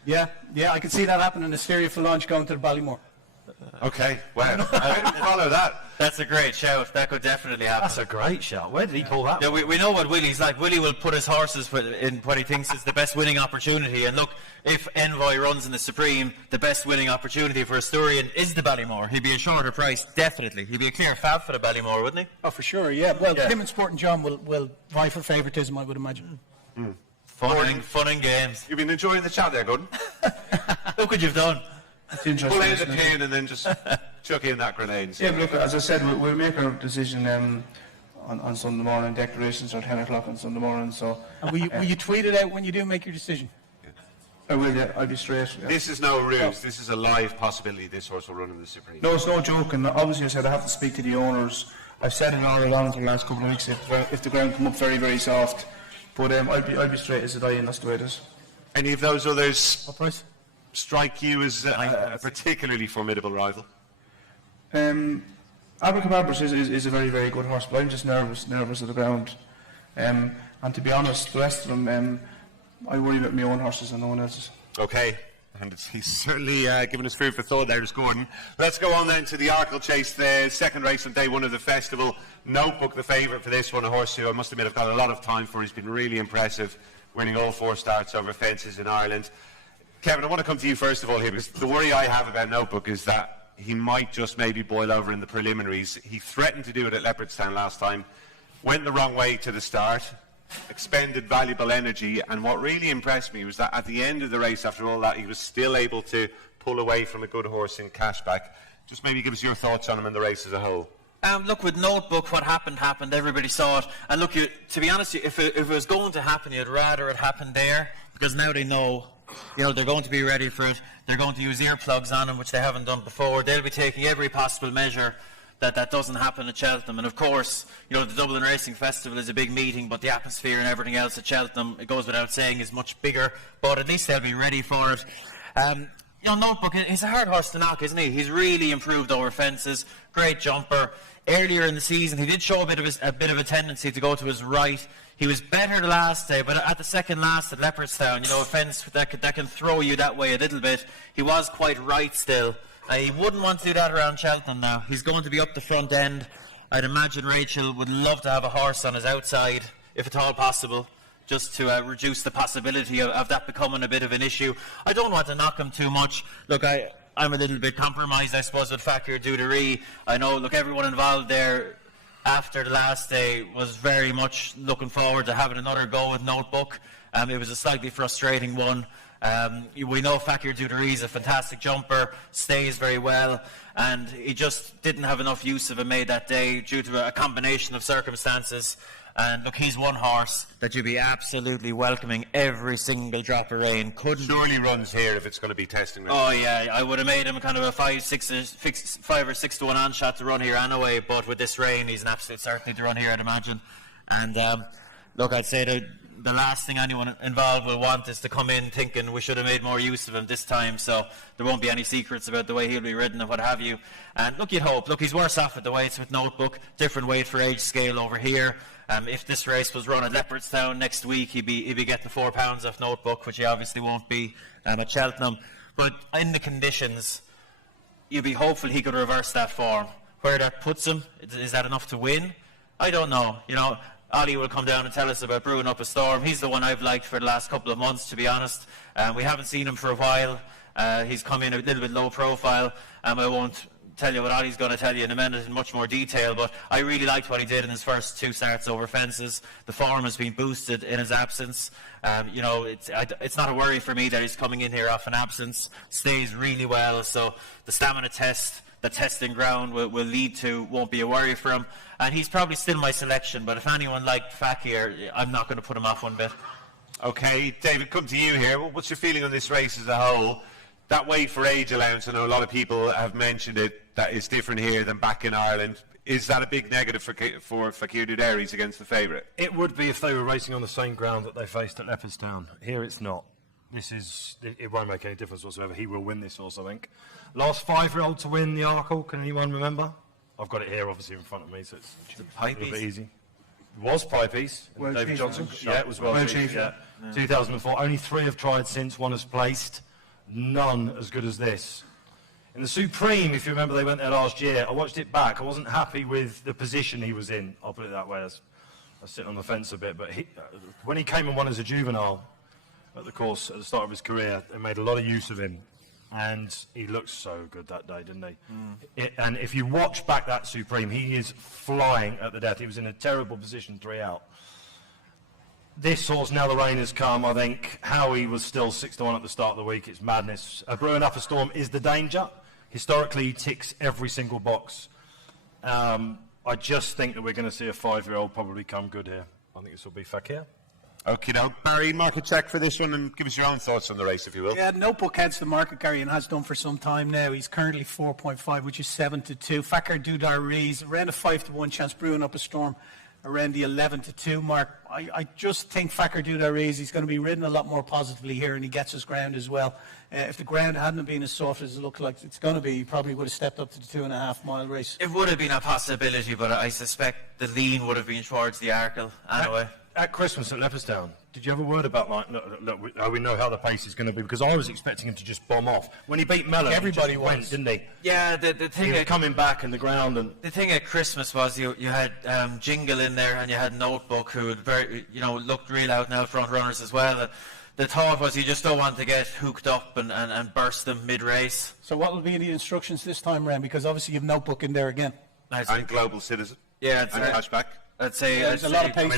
Yeah, I can see that happening. Asterion Falange going to the Ballymore. Okay, wow. I didn't follow that. That's a great shout. That could definitely happen. That's a great shout. Where did he pull that? Yeah, we know what Willie's like. Willie will put his horses in what he thinks is the best winning opportunity. And look, if Envoy runs in the Supreme, the best winning opportunity for Asturian is the Ballymore. He'd be a shorter price, definitely. He'd be a clear fab for the Ballymore, wouldn't he? Oh, for sure, yeah. Well, him and Sport and John will vie for favouritism, I would imagine. Fun and games. You've been enjoying the chat there, Gordon? Look what you've done. It's interesting. Pull out the pin and then just chuck in that grenade. Yeah, but look, as I said, we'll make our decision on Sunday morning. Declarations are 10 o'clock on Sunday morning. So. And will you tweet it out when you do make your decision? I will, yeah. I'll be straight. Yeah. This is no ruse. This is a live possibility. This horse will run in the Supreme. No, it's no joke. And obviously, I said I have to speak to the owners. I've said it all along for the last couple of weeks if the ground come up very, very soft. But I'll be straight as a die, and that's the way it is. Any of those others What price? strike you as a particularly formidable rival? Abracadabra is a very, very good horse, but I'm just nervous of the ground. And to be honest, the rest of them, I worry about my own horses and no one else's. Okay, and he's certainly given us food for thought there, is Gordon. Let's go on then to the Arkle Chase, the second race on day one of the festival. Notebook, the favourite for this one, a horse who I must admit I've got a lot of time for. He's been really impressive, winning all 4 starts over fences in Ireland. Kevin, I want to come to you first of all here, because the worry I have about Notebook is that he might just maybe boil over in the preliminaries. He threatened to do it at Leopardstown last time, went the wrong way to the start, expended valuable energy, and what really impressed me was that at the end of the race, after all that, he was still able to pull away from a good horse in Cashback. Just maybe give us your thoughts on him in the race as a whole. Look, with Notebook, what happened. Everybody saw it. And look, to be honest, if it was going to happen, you'd rather it happened there, because now they know, they're going to be ready for it. They're going to use earplugs on him, which they haven't done before. They'll be taking every possible measure that doesn't happen at Cheltenham. And of course, the Dublin Racing Festival is a big meeting, but the atmosphere and everything else at Cheltenham, it goes without saying, is much bigger. But at least they'll be ready for it. Notebook, he's a hard horse to knock, isn't he? He's really improved over fences. Great jumper. Earlier in the season, he did show a bit of a tendency to go to his right. He was better the last day, but at the second last at Leopardstown, a fence that can throw you that way a little bit. He was quite right still. He wouldn't want to do that around Cheltenham now. He's going to be up the front end. I'd imagine Rachel would love to have a horse on his outside, if at all possible, just to reduce the possibility of that becoming a bit of an issue. I don't want to knock him too much. Look, I'm a little bit compromised, I suppose, with Fakir Duderie. I know, everyone involved there after the last day was very much looking forward to having another go with Notebook. It was a slightly frustrating one. We know Fakir Duderie is a fantastic jumper, stays very well, and he just didn't have enough use of him made that day due to a combination of circumstances. And look, he's one horse that you'd be absolutely welcoming every single drop of rain. Surely runs here if it's going to be testing race. Oh yeah, I would have made him kind of a 5 or 6 to 1 on shot to run here anyway, but with this rain he's an absolute certainty to run here, I'd imagine. And look, I'd say that the last thing anyone involved will want is to come in thinking we should have made more use of him this time, so there won't be any secrets about the way he'll be ridden and what have you. And look, you'd hope. Look, he's worse off at the weights with Notebook, different weight for age scale over here. If this race was run at Leopardstown next week, he'd be getting 4 pounds off Notebook, which he obviously won't be at Cheltenham. But in the conditions, you'd be hopeful he could reverse that form. Where that puts him, is that enough to win? I don't know. Ollie will come down and tell us about brewing up a storm. He's the one I've liked for the last couple of months, to be honest. We haven't seen him for a while. He's come in a little bit low profile. I won't tell you what Ollie's going to tell you in a minute in much more detail, but I really liked what he did in his first 2 starts over fences. The form has been boosted in his absence. It's not a worry for me that he's coming in here off an absence. Stays really well, so the stamina test, the testing ground will lead to, won't be a worry for him. And he's probably still my selection, but if anyone liked Fakir, I'm not going to put him off one bit. Okay, David, come to you here. What's your feeling on this race as a whole? That weight for age allowance, I know a lot of people have mentioned it, that is different here than back in Ireland. Is that a big negative for Fakir Duderie against the favourite? It would be if they were racing on the same ground that they faced at Leopardstown. Here it's not. It won't make any difference whatsoever. He will win this horse, I think. Last 5-year-old to win the Arkle, can anyone remember? I've got it here, obviously, in front of me, so it's a little bit easy. It was Pipeys, David Johnson. Yeah, it was well chief, yeah. 2004. Only 3 have tried since, 1 has placed. None as good as this. In the Supreme, if you remember, they went there last year. I watched it back. I wasn't happy with the position he was in. I'll put it that way. I was sitting on the fence a bit. But when he came and won as a juvenile at the course at the start of his career, they made a lot of use of him. And he looked so good that day, didn't he? And if you watch back that Supreme, he is flying at the death. He was in a terrible position 3 out. This horse, now the rain has come, I think Howie was still 6 to 1 at the start of the week. It's madness. Brewing up a storm is the danger. Historically, he ticks every single box. I I just think that we're going to see a 5-year-old probably come good here. I think this will be Fakir. Okay, now, Barry, market check for this one and give us your own thoughts on the race, if you will. Yeah, Notebook heads the market, Gary, and has done for some time now. He's currently 4.5, which is 7-2. Fakir Dudar Rees, around a 5-1 chance, brewing up a storm around the 11-2 mark. I just think Fakir Dudar Rees, he's going to be ridden a lot more positively here, and he gets his ground as well. If the ground hadn't been as soft as it looked like it's going to be, he probably would have stepped up to the 2.5 mile race. It would have been a possibility, but I suspect the lean would have been towards the Arkle anyway. At Christmas at Leopardstown, did you have a word about, like, look, we know how the pace is going to be? Because I was expecting him to just bomb off. When he beat Mellon, everybody he just went, didn't he? Yeah, the thing... He was coming back in the ground. And the thing at Christmas was you had Jingle in there, and you had Notebook, who looked real out and out front runners as well. The thought was you just don't want to get hooked up and burst them mid-race. So what will be in the instructions this time round? Because obviously you have Notebook in there again. And Global Citizen. Yeah, and Cashback. I'd say there's a lot of pace.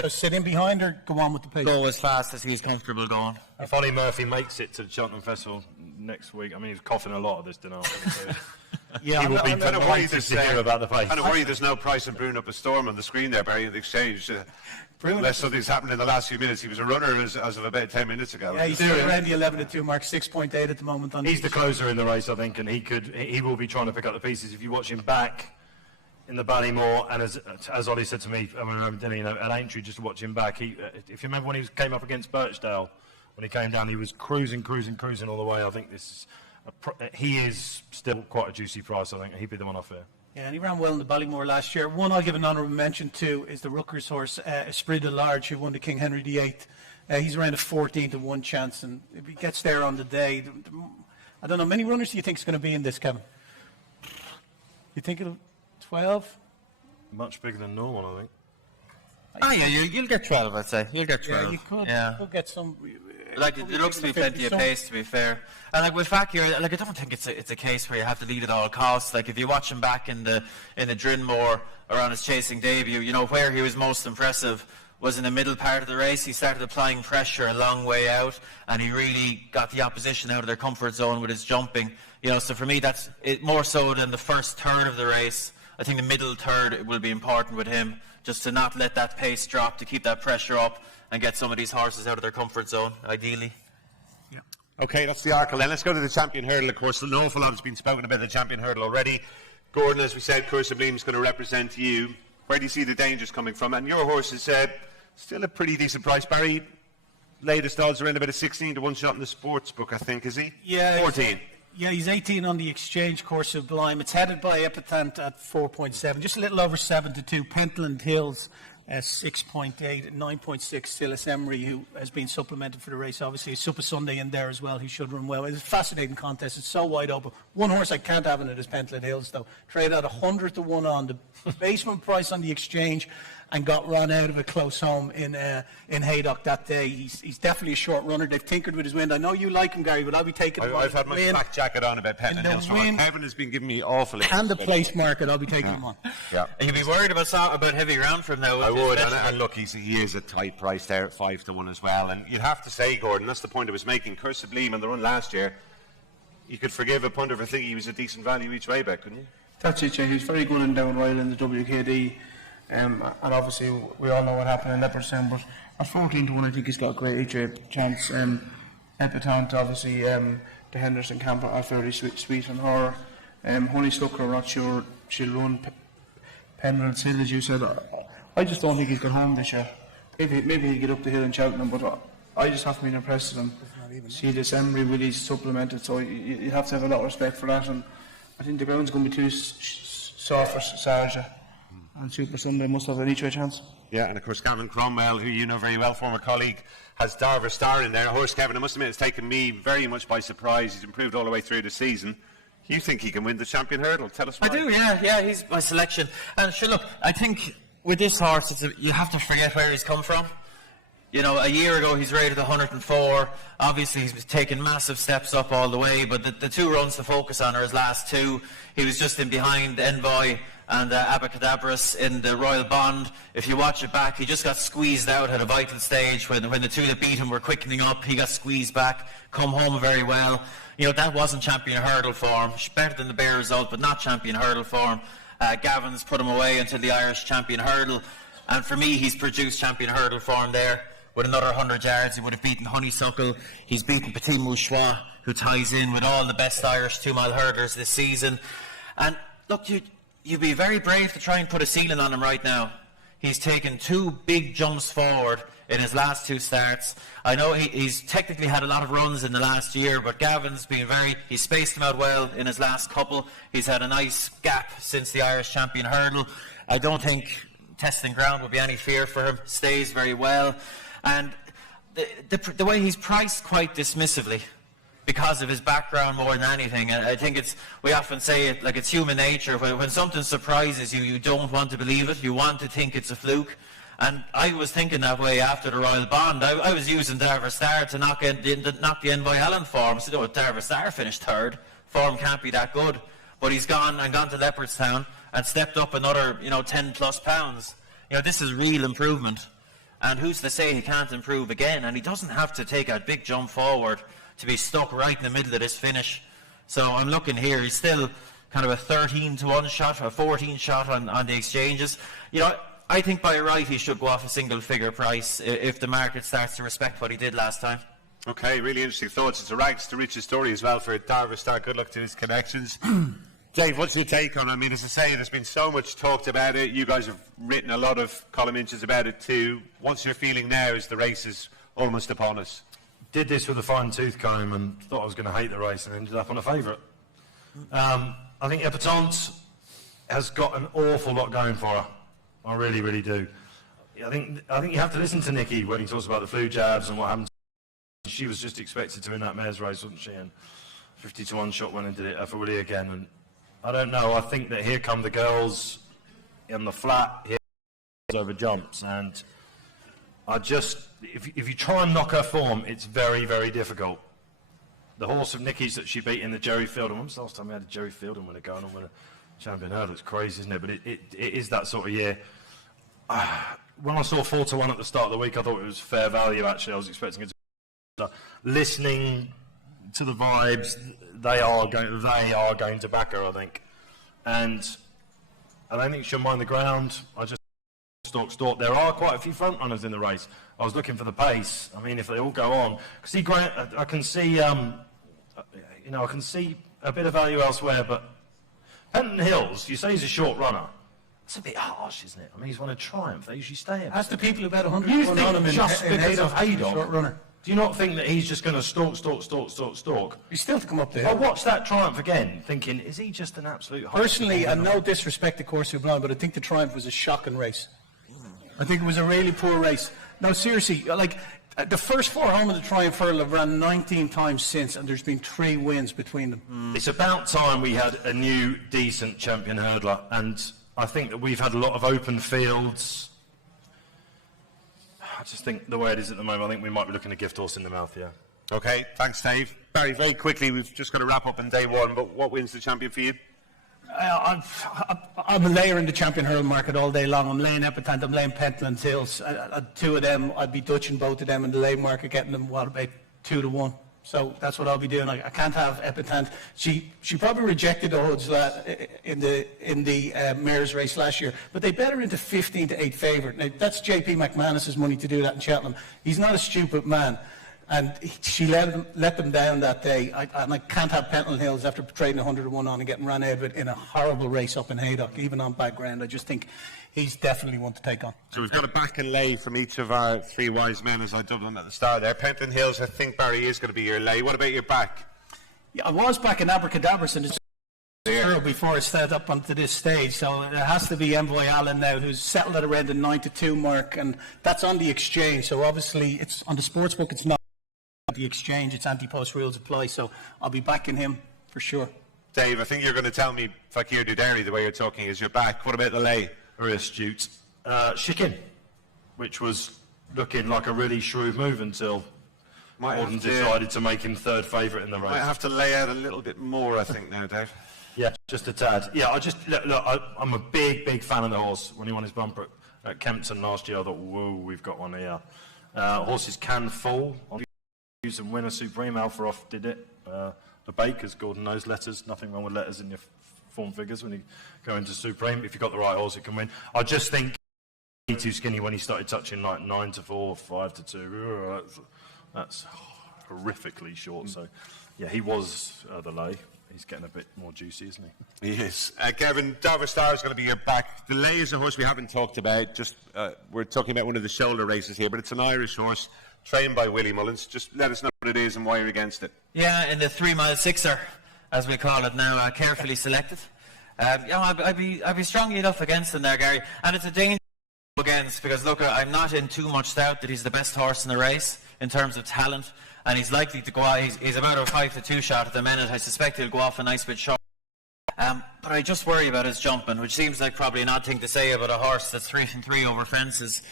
So sit in behind or go on with the pace. Go as fast as he's comfortable going. If Ollie Murphy makes it to the Cheltenham Festival next week, I mean, he's coughing a lot of this dinner. Yeah, he will be kind of worried to hear about the pace. Kind of worried there's no price in brewing up a storm on the screen there, Barry, in the exchange. Unless something's happened in the last few minutes. He was a runner as of about 10 minutes ago. Yeah, he's around the 11-2 mark, 6.8 at the moment. He's the closer in the race, I think, and he will be trying to pick up the pieces. If you watch him back in the Ballymore, and as Ollie said to me at Aintree, just to watch him back, if you remember when he came up against Birchdale, when he came down, he was cruising all the way. I think this is he is still quite a juicy price. I think he'd be the one off here. Yeah, and he ran well in the Ballymore last year. One I'll give an honourable mention to is the Rutgers horse, Esprit de Large, who won the King Henry VIII. He's around a 14-1 chance, and if he gets there on the day, I don't know, many runners do you think is going to be in this, Kevin? You think it'll 12? Much bigger than normal, I think. Oh yeah, you'll get 12, I'd say. You'll get 12. Yeah, you could. Yeah. You'll get some. There looks to be plenty of pace, to be fair. And with Fakir, I don't think it's a case where you have to lead at all costs. Like if you watch him back in the Drinmore around his chasing debut, where he was most impressive was in the middle part of the race. He started applying pressure a long way out, and he really got the opposition out of their comfort zone with his jumping. So for me, that's it more so than the first third of the race. I think the middle third will be important with him, just to not let that pace drop, to keep that pressure up and get some of these horses out of their comfort zone, ideally. Yeah. Okay, that's the Arkle. Then let's go to the Champion Hurdle. Of course, an awful lot has been spoken about the Champion Hurdle already. Gordon, as we said, Cours Sublime is going to represent you. Where do you see the dangers coming from? And your horse is still a pretty decent price. Barry, latest odds around about a 16-1 shot in the sports book, I think, is he? Yeah. 14. Yeah, he's 18 on the exchange, Cours Sublime. It's headed by Epitaph at 4.7, just a little over 7-2. Pentland Hills 6.8, 9.6. Silas Emery, who has been supplemented for the race, obviously. Super Sunday in there as well. He should run well. It's a fascinating contest. It's so wide open. One horse I can't have in it is Pentland Hills, though. Trade out 100-1 on the basement price on the exchange, and got run out of a close home in Haydock that day. He's definitely a short runner. They've tinkered with his wind. I know you like him, Gary, but I'll be taking him. I've had my flak jacket on about Pentland Hills. Kevin has been giving me awful. And the place market, I'll be taking him on. Yeah. You'd be worried about heavy ground from now. I would, and look, he is a tight price there at 5-1 as well. And you'd have to say, Gordon, that's the point I was making. Cours Sublime on the run last year, you could forgive a punter for thinking he was a decent value each way back, couldn't you? That's it, yeah. He's very good and down right in the WKD. And obviously we all know what happened in Leopardstown, but at 14-1 I think he's got a great HA chance. Epitaph, obviously the Henderson camp are fairly sweet on her. Honeysuckle, I'm not sure she'll run. Penrith Hill, as you said, I just don't think he's got home this year. Maybe he'll get up the hill in Cheltenham, but I just haven't been impressed with him. See this Emery really supplemented, so you have to have a lot of respect for that, and I think the ground's going to be too soft for Sarja. And Super Sunday must have an each way chance. Yeah, and of course Gavin Cromwell, who you know very well, former colleague, has Darver Star in there. Horse Kevin, I must admit, it's taken me very much by surprise. He's improved all the way through the season. You think he can win the Champion Hurdle? Tell us why. I do, yeah, he's my selection. And sure, look, I think with this horse, you have to forget where he's come from. A year ago he's rated 104. Obviously he's taken massive steps up all the way, but the two runs to focus on are his last two. He was just in behind Envoy and Abacadabras in the Royal Bond. If you watch it back, he just got squeezed out at a vital stage when the two that beat him were quickening up. He got squeezed back, come home very well. That wasn't Champion Hurdle form. Better than the Bear result, but not Champion Hurdle form. Gavin's put him away until the Irish Champion Hurdle, and for me he's produced Champion Hurdle form there. With another 100 yards he would have beaten Honeysuckle. He's beaten Petit Mouchois, who ties in with all the best Irish 2-mile hurdlers this season. And look, you'd be very brave to try and put a ceiling on him right now. He's taken 2 big jumps forward in his last 2 starts. I know he's technically had a lot of runs in the last year, but Gavin's been he's spaced them out well in his last couple. He's had a nice gap since the Irish Champion Hurdle. I don't think testing ground would be any fear for him. Stays very well. And the way he's priced quite dismissively, because of his background more than anything. And I think we often say it like it's human nature. When something surprises you, you don't want to believe it. You want to think it's a fluke. And I was thinking that way after the Royal Bond. I was using Darver Star to knock the Envoy Allen form. So, Darver Star finished 3rd. Form can't be that good. But he's gone to Leopardstown and stepped up another, 10 plus pounds. This is real improvement. And who's to say he can't improve again? And he doesn't have to take a big jump forward to be stuck right in the middle of this finish. So I'm looking here, he's still kind of a 13-1 shot, a 14 shot on the exchanges. I think by right he should go off a single figure price if the market starts to respect what he did last time. Okay, really interesting thoughts. It's a rags to riches story as well for Darver Star. Good luck to his connections. Dave, what's your take on it? I mean, as I say, there's been so much talked about it. You guys have written a lot of column inches about it too. What's your feeling now as the race is almost upon us? Did this with a fine-tooth comb and thought I was going to hate the race and ended up on a favourite. I think Epatante has got an awful lot going for her. I really, really do. I think you have to listen to Nikki when he talks about the flu jabs and what happened. She was just expected to win that mare's race, wasn't she? And 50-1 shot went and did it for Willie again. And I don't know. I think that here come the girls in the flat here over jumps, and if you try and knock her form, it's very, very difficult. The horse of Nicky's that she beat in the Jerry Fielding. When was the last time we had a Jerry Fielding winner going on with a Champion Hurdle? It's crazy, isn't it? But it is that sort of year. When I saw 4-1 at the start of the week, I thought it was fair value. Actually, I was expecting it to. Listening to the vibes, they are going to back her, I think, and I don't think she'll mind the ground. I just stalk. There are quite a few front runners in the race. I was looking for the pace. I mean, if they all go on, see Grant, I can see, I can see a bit of value elsewhere. But Penton Hills, you say he's a short runner. It's a bit harsh, isn't it? I mean, he's won a Triumph. They usually stay in. Ask the people who bet 100 You on him think just because of Haydock, short runner. do you not think that he's just going to stalk? He's still to come up there. I watched that Triumph again, thinking, is he just an absolute... Personally, and no disrespect to Course Blanc, but I think the Triumph was a shocking race. I think it was a really poor race. No, seriously, the first 4 home of the Triumph Hurdle have ran 19 times since, and there's been 3 wins between them. It's about time we had a new, decent champion hurdler, and I think that we've had a lot of open fields. I just think the way it is at the moment, I think we might be looking a gift horse in the mouth, yeah. Okay, thanks, Dave. Barry, very quickly, we've just got to wrap up in day one, but what wins the champion for you? I'm a layer in the champion hurdle market all day long. I'm laying Epatante, I'm laying Pentland Hills. 2 of them, I'd be dutching both of them in the lay market, getting them, about 2-1. So that's what I'll be doing. I can't have Epatante. She probably rejected the odds in the mare's race last year, but they bet her into 15-8 favourite. Now, that's JP McManus's money to do that in Cheltenham. He's not a stupid man. And she let them down that day. I can't have Pentland Hills after trading 100-1 on and getting run out of it in a horrible race up in Haydock, even on background. I just think he's definitely one to take on. So we've got a back and lay from each of our 3 wise men, as I dubbed them at the start there. Pentland Hills, I think, Barry, is going to be your lay. What about your back? Yeah, I was back in Abracadabra since before it started up onto this stage, so it has to be Envoy Allen now, who's settled at around the 9-2 mark, and that's on the exchange. So obviously, it's on the sportsbook, it's not the exchange, it's anti-post rules apply, so I'll be backing him for sure. Dave, I think you're going to tell me Fakir Dudari, the way you're talking, is your back. What about the lay? Very astute. Shikin, which was looking like a really shrewd move until Gordon decided to make him 3rd favourite in the race. Might have to lay out a little bit more, I think, now, Dave. Yeah, just a tad. Yeah, I'm a big fan of the horse. When he won his bumper at Kempton last year, I thought, whoa, we've got one here. Horses can fall. And Winner Supreme, Alpha Off did it. The Bakers, Gordon knows letters. Nothing wrong with letters in your form figures when you go into Supreme. If you've got the right horse, it can win. I just think he's too skinny when he started touching like 9 to 4, 5 to 2. That's horrifically short. So, yeah, he was the lay. He's getting a bit more juicy, isn't he? He is. Kevin, Dover Star is going to be your back. The Lay is a horse we haven't talked about. Just we're talking about one of the shoulder races here, but it's an Irish horse trained by Willie Mullins. Just let us know what it is and why you're against it. Yeah, in the 3 mile sixer, as we call it now, carefully selected. I'd be strongly enough against him there, Gary. And it's a danger against, because look, I'm not in too much doubt that he's the best horse in the race in terms of talent. And he's likely to go out. He's about a 5 to 2 shot at the minute. I suspect he'll go off a nice bit short. But I just worry about his jumping, which seems like probably an odd thing to say about a horse that's 3 from 3 over fences.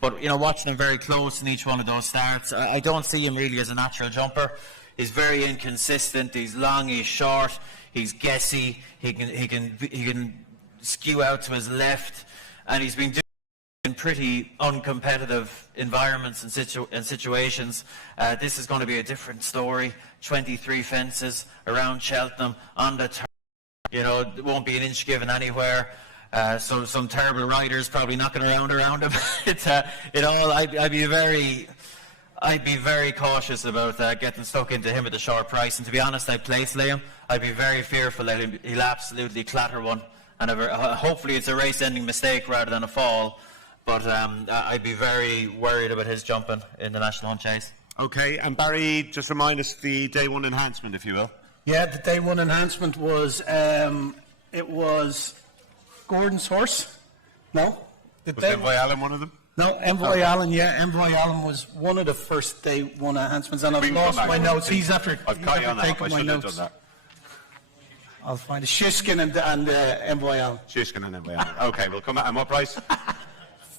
But, you know, watching him very close in each one of those starts, I don't see him really as a natural jumper. He's very inconsistent. He's long, he's short, he's guessy. He can skew out to his left, and he's been doing in pretty uncompetitive environments and situations. This is going to be a different story. 23 fences around Cheltenham on the turn. You know, it won't be an inch given anywhere. So some terrible riders probably knocking around him. I'd be very cautious about getting stuck into him at the short price. And to be honest, I'd place Liam. I'd be very fearful that he'll absolutely clatter one. And hopefully it's a race-ending mistake rather than a fall. But I'd be very worried about his jumping in the National Hunt Chase. Okay, and Barry, just remind us the day one enhancement, if you will. Yeah, the day one enhancement was, it was Gordon's horse. No? Was Envoy Allen one of them? No, Envoy Allen, yeah. Envoy Allen was one of the first day one enhancements, and I've lost my notes. He's after taking my notes. I'll find it. Shishkin and Envoy Allen. Shishkin and Envoy Allen. Okay, we'll come at. And what price?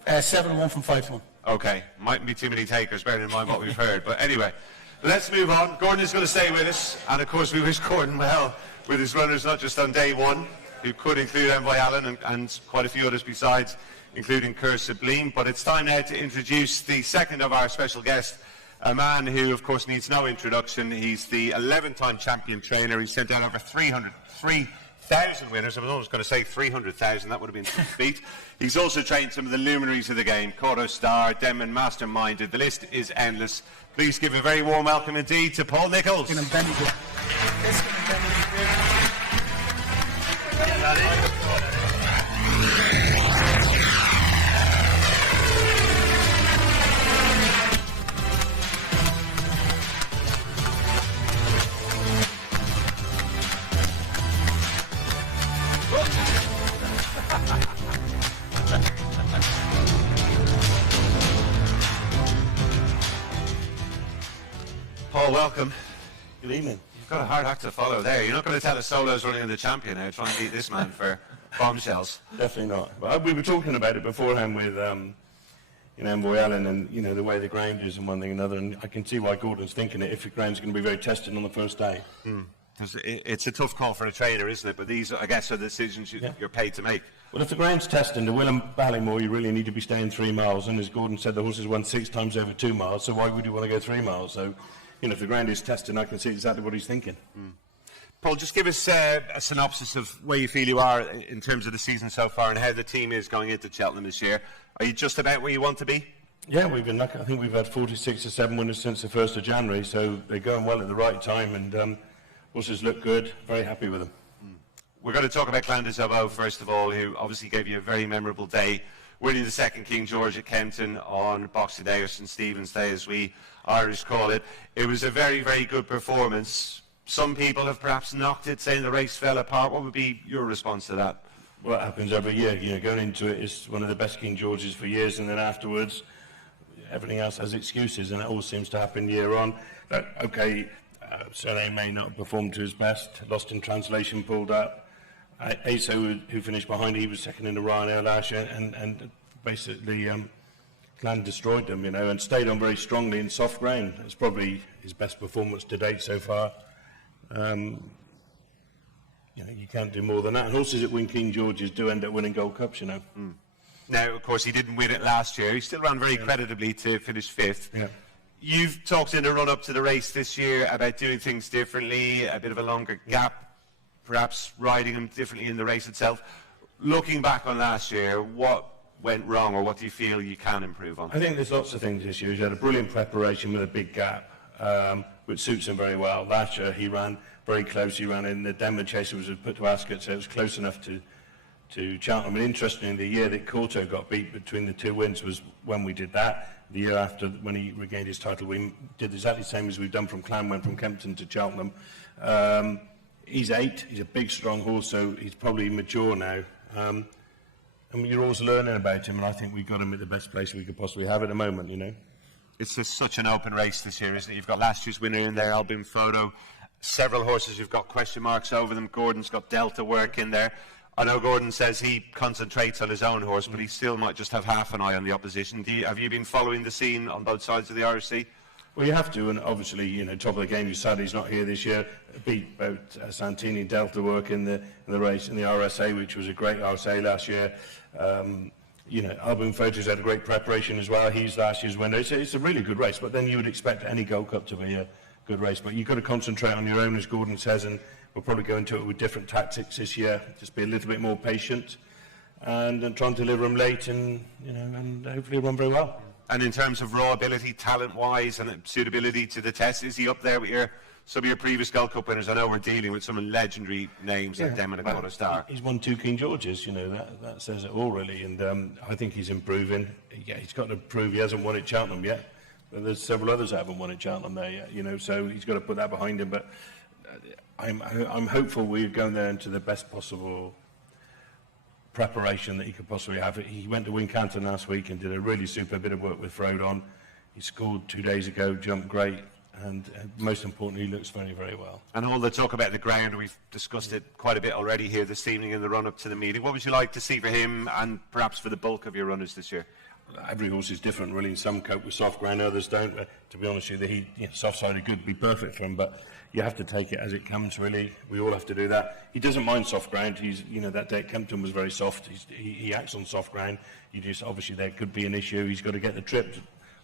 7-1 from 5-1. Okay, mightn't be too many takers, bearing in mind what we've heard. But anyway, let's move on. Gordon is going to stay with us, and of course we wish Gordon well with his runners, not just on day one, who could include Envoy Allen and quite a few others besides, including Kerr Sublime. But it's time now to introduce the second of our special guests, a man who, of course, needs no introduction. He's the 11-time champion trainer. He's sent out over 3,000 winners. I was almost going to say 300,000. That would have been some feat. He's also trained some of the luminaries of the game, Cordo Star, Denman Masterminded. The list is endless. Please give a very warm welcome indeed to Paul Nicholls. Paul, welcome. Good evening. You've got a hard act to follow there. You're not going to tell us Solo's running in the champion now, trying to beat this man for bombshells. Definitely not. But we were talking about it beforehand with Envoy Allen and the way the ground is and one thing and another, and I can see why Gordon's thinking it if the ground's going to be very tested on the first day. It's a tough call for a trainer, isn't it? But these, I guess, are the decisions you're paid to make. Well, if the ground's testing, the Ballymore, you really need to be staying 3 miles, and as Gordon said, the horses won 6 times over 2 miles, so why would you want to go 3 miles? So, if the ground is testing, I can see exactly what he's thinking. Paul, just give us a synopsis of where you feel you are in terms of the season so far and how the team is going into Cheltenham this year. Are you just about where you want to be? Yeah, we've been lucky. I think we've had 46 or 7 winners since the 1st of January, so they're going well at the right time, and horses look good. Very happy with them. We're going to talk about Clan de Zobo, first of all, who obviously gave you a very memorable day, winning the second King George at Kenton on Boxing Day, or St Stephen's Day, as we Irish call it. It was a very, very good performance. Some people have perhaps knocked it, saying the race fell apart. What would be your response to that? Well, it happens every year. Going into it is one of the best King Georges for years, and then afterwards, everything else has excuses, and it all seems to happen year on. Soleil may not have performed to his best, lost in translation, pulled up. ASO, who finished behind, he was second in the Ryanair last year, and basically Clan destroyed them, and stayed on very strongly in soft ground. It's probably his best performance to date so far. You can't do more than that. And horses that win King Georges do end up winning Gold Cups, Now, of course, he didn't win it last year. He still ran very creditably to finish 5th. Yeah. You've talked in the run-up to the race this year about doing things differently, a bit of a longer gap. perhaps riding him differently in the race itself. Looking back on last year, what went wrong, or what do you feel you can improve on? I think there's lots of things this year. He's had a brilliant preparation with a big gap, which suits him very well. Last year he ran very close. He ran in the Denver Chase, was put to Ascot, so it was close enough to Cheltenham. And interestingly, the year that Courtauld got beat between the 2 wins was when we did that. The year after, when he regained his title, we did exactly the same as we've done from Clan, went from Kempton to Cheltenham. He's 8, he's a big, strong horse, so he's probably mature now. And you're always learning about him, and I think we've got him at the best place we could possibly have at the moment, you know. It's just such an open race this year, isn't it? You've got last year's winner in there, Albin Photo. Several horses who've got question marks over them. Gordon's got Delta work in there. I know Gordon says he concentrates on his own horse, but he still might just have half an eye on the opposition. Have you been following the scene on both sides of the RSC? Well, you have to, and obviously, you know, top of the game. You're sad he's not here this year. Beat both Santini and Delta work in the race in the RSA, which was a great RSA last year. You know, Albin Photo's had a great preparation as well. He's last year's winner. It's a really good race, but then you would expect any Gold Cup to be a good race. But you've got to concentrate on your own, as Gordon says, and we'll probably go into it with different tactics this year. Just be a little bit more patient and try and deliver them late, and you know, and hopefully run very well. And in terms of raw ability, talent-wise, and suitability to the test, is he up there with some of your previous Gold Cup winners? I know we're dealing with some legendary names like Demon and Gold Star. He's won 2 King Georges, you know, that says it all really, and I think he's improving. Yeah, he's got to prove he hasn't won at Cheltenham yet, but there's several others that haven't won at Cheltenham there yet, you know, so he's got to put that behind him. But I'm hopeful we're going there into the best possible preparation that he could possibly have. He went to Wincanton last week and did a really super bit of work with Frodon. He scored 2 days ago, jumped great, and most importantly, he looks very, very well. And all the talk about the ground, we've discussed it quite a bit already here this evening in the run-up to the meeting. What would you like to see for him and perhaps for the bulk of your runners this year? Every horse is different, really. Some cope with soft ground, others don't. To be honest with you, soft-sided good would be perfect for him, but you have to take it as it comes, really. We all have to do that. He doesn't mind soft ground. That day at Kempton was very soft. He acts on soft ground. Obviously there could be an issue. He's got to get the trip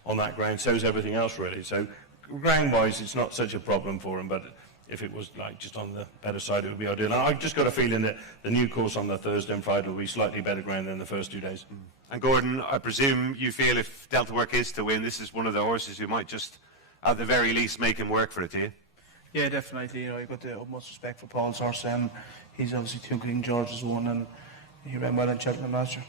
on that ground. So is everything else, really. So ground-wise, it's not such a problem for him, but if it was like just on the better side, it would be ideal. And I've just got a feeling that the new course on the Thursday and Friday will be slightly better ground than the first 2 days. And Gordon, I presume you feel if Delta Work is to win, this is one of the horses who might just, at the very least, make him work for it, do you? Yeah, definitely. You know, I've got the utmost respect for Paul's horse. He's obviously 2 King Georges won, and he ran well in Cheltenham last year.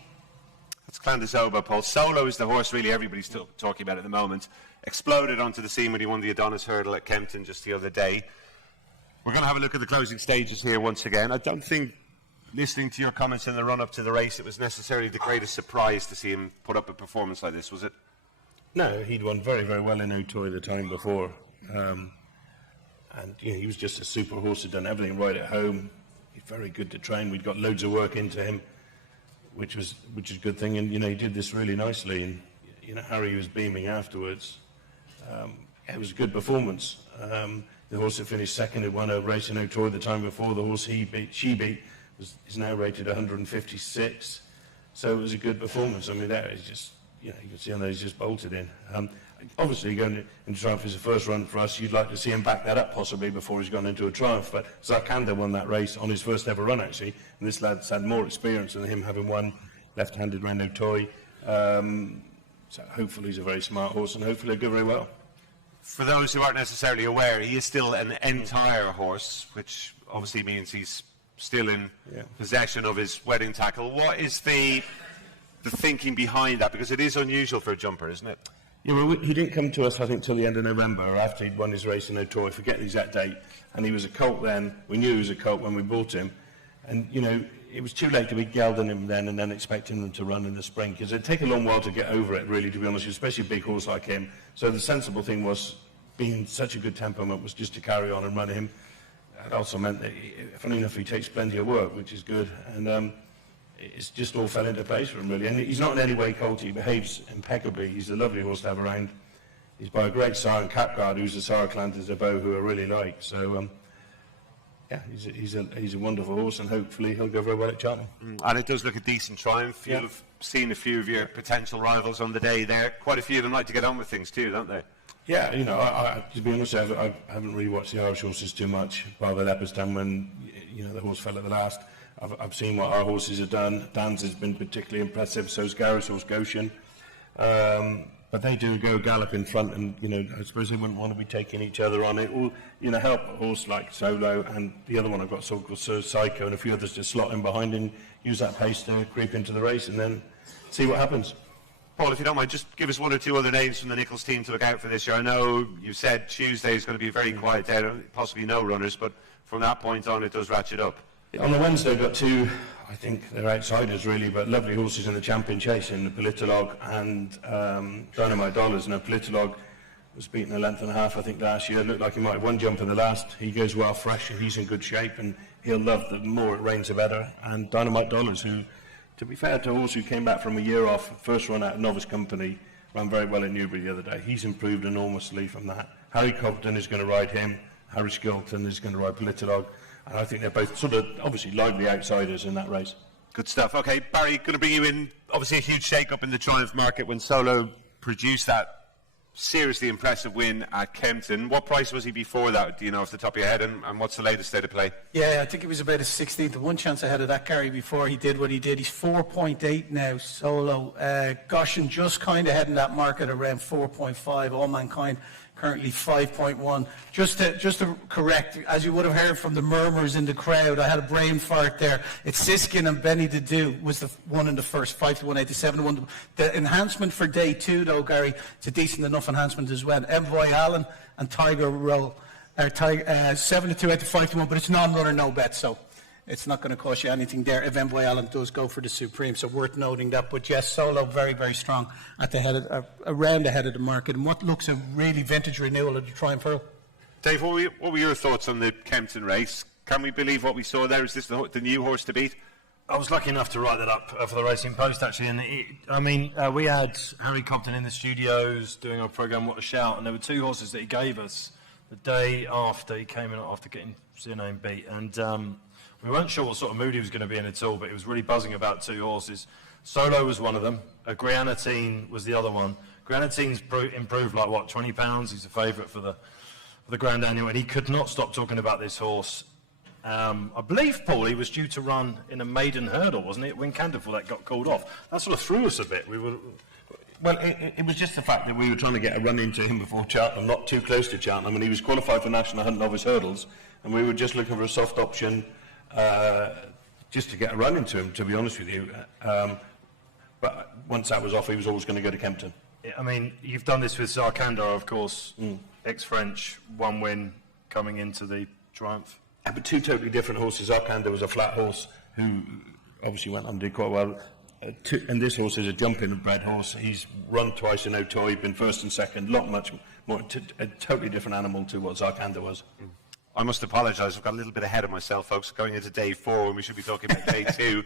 That's Clandazoba, Paul. Solo is the horse really everybody's talking about at the moment. Exploded onto the scene when he won the Adonis Hurdle at Kempton just the other day. We're going to have a look at the closing stages here once again. I don't think, listening to your comments in the run-up to the race, it was necessarily the greatest surprise to see him put up a performance like this, was it? No, he'd won very, very well in Otoy the time before. And he was just a super horse, had done everything right at home. He's very good to train. We'd got loads of work into him, which is a good thing. And, he did this really nicely. And, Harry was beaming afterwards. It was a good performance. The horse that finished second had won a race in Otoy the time before. The horse she beat is now rated 156. So it was a good performance. I mean, that is just, you can see on there he's just bolted in. Obviously, going into Triumph is the first run for us. You'd like to see him back that up possibly before he's gone into a Triumph. But Zarkanda won that race on his first ever run, actually. And this lad's had more experience than him, having won left-handed round Otoy. So hopefully he's a very smart horse, and hopefully he'll go very well. For those who aren't necessarily aware, he is still an entire horse, which obviously means he's still in possession of his wedding tackle. What is the thinking behind that? Because it is unusual for a jumper, isn't it? Yeah, well, he didn't come to us, I think, till the end of November, after he'd won his race in Otoy. I forget the exact date. And he was a colt then. We knew he was a colt when we bought him. And, it was too late to be gelding him then and then expecting him to run in the spring, because it'd take a long while to get over it, really, to be honest, especially a big horse like him. So the sensible thing was, being such a good temperament, was just to carry on and run him. It also meant that, funny enough, he takes plenty of work, which is good. And it's just all fell into place for him, really. And he's not in any way colty. He behaves impeccably. He's a lovely horse to have around. He's by a great sire and Capguard, who's a sire Clandazoba, who I really like. So, he's a wonderful horse, and hopefully he'll go very well at Cheltenham. And it does look a decent triumph. You've seen a few of your potential rivals on the day there. Quite a few of them like to get on with things too, don't they? Yeah, to be honest, I haven't really watched the Irish horses too much, bar the Leopardstown when, the horse fell at the last. I've seen what our horses have done. Dan's has been particularly impressive, so's Gareth's horse Goshen. But they do go gallop in front, and, I suppose they wouldn't want to be taking each other on. It will, help a horse like Solo, and the other one I've got called Psycho, and a few others to slot in behind and use that pace to creep into the race and then see what happens. Paul, if you don't mind, just give us one or two other names from the Nicholls team to look out for this year. I know you said Tuesday is going to be a very quiet day, possibly no runners, but from that point on it does ratchet up. On the Wednesday, I've got two, I think they're outsiders really, but lovely horses in the Champion Chase, in the Politolog and Dynamite Dollars. Now, Politolog was beaten a length and a half, I think, last year. It looked like he might have one jump in the last. He goes well fresh, and he's in good shape, and he'll love the more it rains, the better. And Dynamite Dollars, who, to be fair to a horse who came back from a year off, first run out of Novice Company, ran very well at Newbury the other day. He's improved enormously from that. Harry Cobden is going to ride him. Harry Skilton is going to ride Politolog. And I think they're both sort of, obviously, lively outsiders in that race. Good stuff. OK, Barry, going to bring you in. Obviously, a huge shake-up in the Triumph market when Solo produced that seriously impressive win at Kempton. What price was he before that, do you know, off the top of your head, and what's the latest state of play? Yeah, I think it was about a 16th to 1 chance ahead of that Gary before he did what he did. He's 4.8 now, Solo. Goshen just kind of heading that market around 4.5. All Mankind currently 5.1. Just to correct, as you would have heard from the murmurs in the crowd, I had a brain fart there. It's Siskin and Benny Dedu was the one in the first, 5 to 1, 8 to 7 to 1. The enhancement for day 2, though, Gary, it's a decent enough enhancement as well. Envoy Allen and Tiger Roll are 7 to 2, 8 to 5 to 1, but it's non-runner, no bet, so it's not going to cost you anything there if Envoy Allen does go for the Supreme, so worth noting that. But yes, Solo very, very strong at the head of, around the head of the market, and what looks a really vintage renewal of the Triumph Earl. Dave, what were your thoughts on the Kempton race? Can we believe what we saw there? Is this the new horse to beat? I was lucky enough to write that up for the Racing Post, actually. And we had Harry Cobden in the studios doing our programme What a Shout, and there were two horses that he gave us the day after he came in after getting Cyrname beat. And we weren't sure what sort of mood he was going to be in at all, but he was really buzzing about two horses. Solo was one of them. Granatine was the other one. Granatine's improved like, what, £20? He's a favourite for the Grand Annual, and he could not stop talking about this horse. I believe, Paul, he was due to run in a maiden hurdle, wasn't it, when Wincanter that got called off. That sort of threw us a bit. Well, it was just the fact that we were trying to get a run into him before Cheltenham, not too close to Cheltenham, and he was qualified for National Hunt Novice Hurdles, and we were just looking for a soft option just to get a run into him, to be honest with you. But once that was off, he was always going to go to Kempton. I mean, you've done this with Zarkandar, of course, ex-French, one win coming into the Triumph. But two totally different horses. Zarkandar was a flat horse who obviously went on and did quite well. And this horse is a jumping bred horse. He's run twice in Otoy, been first and second, much more, a totally different animal to what Zarkandar was. I must apologise, I've got a little bit ahead of myself, folks, going into day 4 when we should be talking about day 2.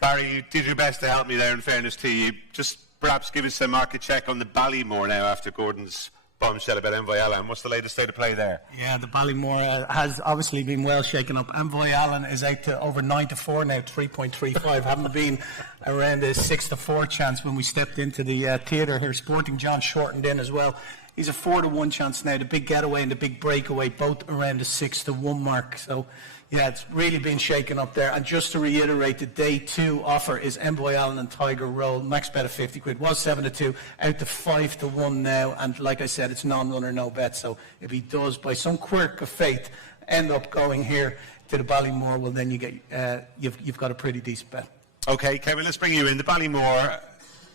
Barry, you did your best to help me there, in fairness to you. Just perhaps give us a market check on the Ballymore now after Gordon's bombshell about Envoy Allen. What's the latest state of play there? Yeah, the Ballymore has obviously been well shaken up. Envoy Allen is out to over 9 to 4 now, 3.35. Haven't been around a 6 to 4 chance when we stepped into the theatre here. Sporting John shortened in as well. He's a 4 to 1 chance now. The big getaway and the big breakaway, both around the 6 to 1 mark. So, yeah, it's really been shaken up there. And just to reiterate, the day 2 offer is Envoy Allen and Tiger Roll. Max bet of 50 quid. Was 7 to 2, out to 5 to 1 now. And like I said, it's non-runner, no bet. So if he does, by some quirk of fate, end up going here to the Ballymore, well, then you get you've got a pretty decent bet. Okay, Kevin, let's bring you in. The Ballymore.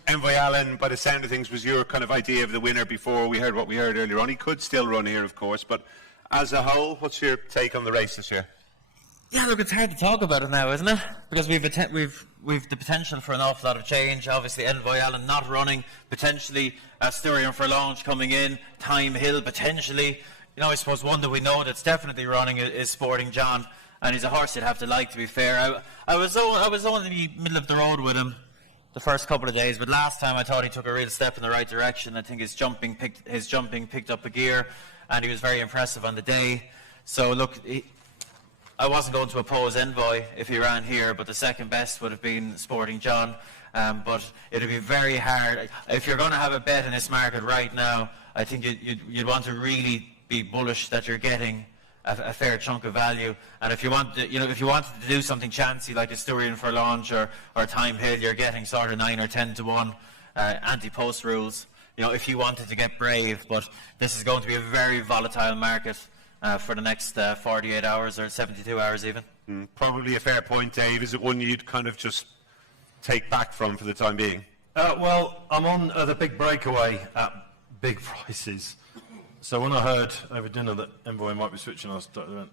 Envoy Allen, by the sound of things, was your kind of idea of the winner before we heard what we heard earlier on. He could still run here, of course, but as a whole, what's your take on the race this year? Yeah, look, it's hard to talk about it now, isn't it? Because we've the potential for an awful lot of change. Obviously, Envoy Allen not running, potentially Asturian for launch coming in, Time Hill potentially. You know, I suppose one that we know that's definitely running is Sporting John, and he's a horse you'd have to like, to be fair. I was on in the middle of the road with him the first couple of days, but last time I thought he took a real step in the right direction. I think his jumping picked up a gear, and he was very impressive on the day. So look, I wasn't going to oppose Envoy if he ran here, but the second best would have been Sporting John. But it would be very hard. If you're going to have a bet in this market right now, I think you'd want to really be bullish that you're getting a fair chunk of value. And if you want to, if you wanted to do something chancy like Asturian for Launch or Time Hill, you're getting sort of 9 or 10 to 1 anti-post rules. If you wanted to get brave, but this is going to be a very volatile market for the next 48 hours or 72 hours even. Probably a fair point, Dave. Is it one you'd kind of just take back from for the time being? Well, I'm on the big breakaway at big prices. So when I heard over dinner that Envoy might be switching, I went,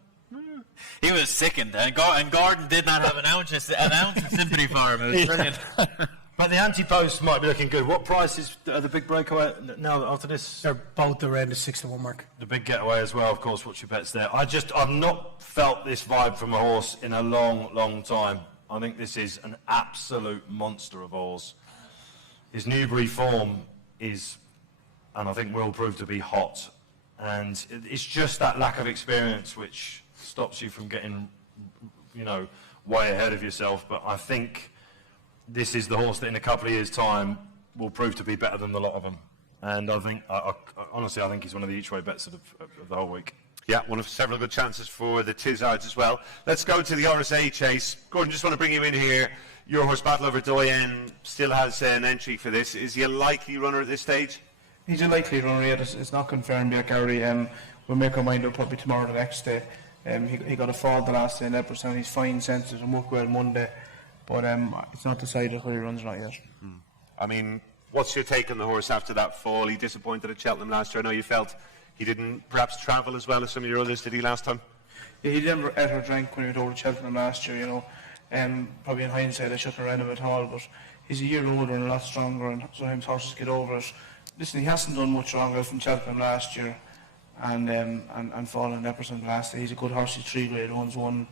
He was sickened, and Gordon did not have an ounce of sympathy for him. It was brilliant. But the anti-post might be looking good. What prices are the big breakaway now after this? They're both around the 6 to 1 mark. The big getaway as well, of course. What's your bets there? I've not felt this vibe from a horse in a long, long time. I think this is an absolute monster of a horse. His Newbury form is, and I think will prove to be hot. And it's just that lack of experience which stops you from getting, way ahead of yourself. But I think this is the horse that in a couple of years' time will prove to be better than the lot of them. And I think, honestly, I think he's one of the each-way bets of the whole week. Yeah, one of several good chances for the Tizzards as well. Let's go to the RSA Chase. Gordon, just want to bring you in here. Your horse, Battle Over Doyen, still has an entry for this. Is he a likely runner at this stage? He's a likely runner yet. It's not confirmed yet, Gary. We'll make our mind up probably tomorrow or the next day. He got a fall the last day in Epperson. He's fine, sensitive, and worked well Monday. But it's not decided whether he runs or not yet. I mean, what's your take on the horse after that fall? He disappointed at Cheltenham last year. I know you felt he didn't perhaps travel as well as some of your others, did he, last time? Yeah, he never ate or drank when he went over to Cheltenham last year, Probably in hindsight I shouldn't have ran him at all, but he's a year older and a lot stronger, and sometimes horses get over it. Listen, he hasn't done much wrong from Cheltenham last year and fallen in Epperson last day. He's a good horse, he's 3 grade, owns 1,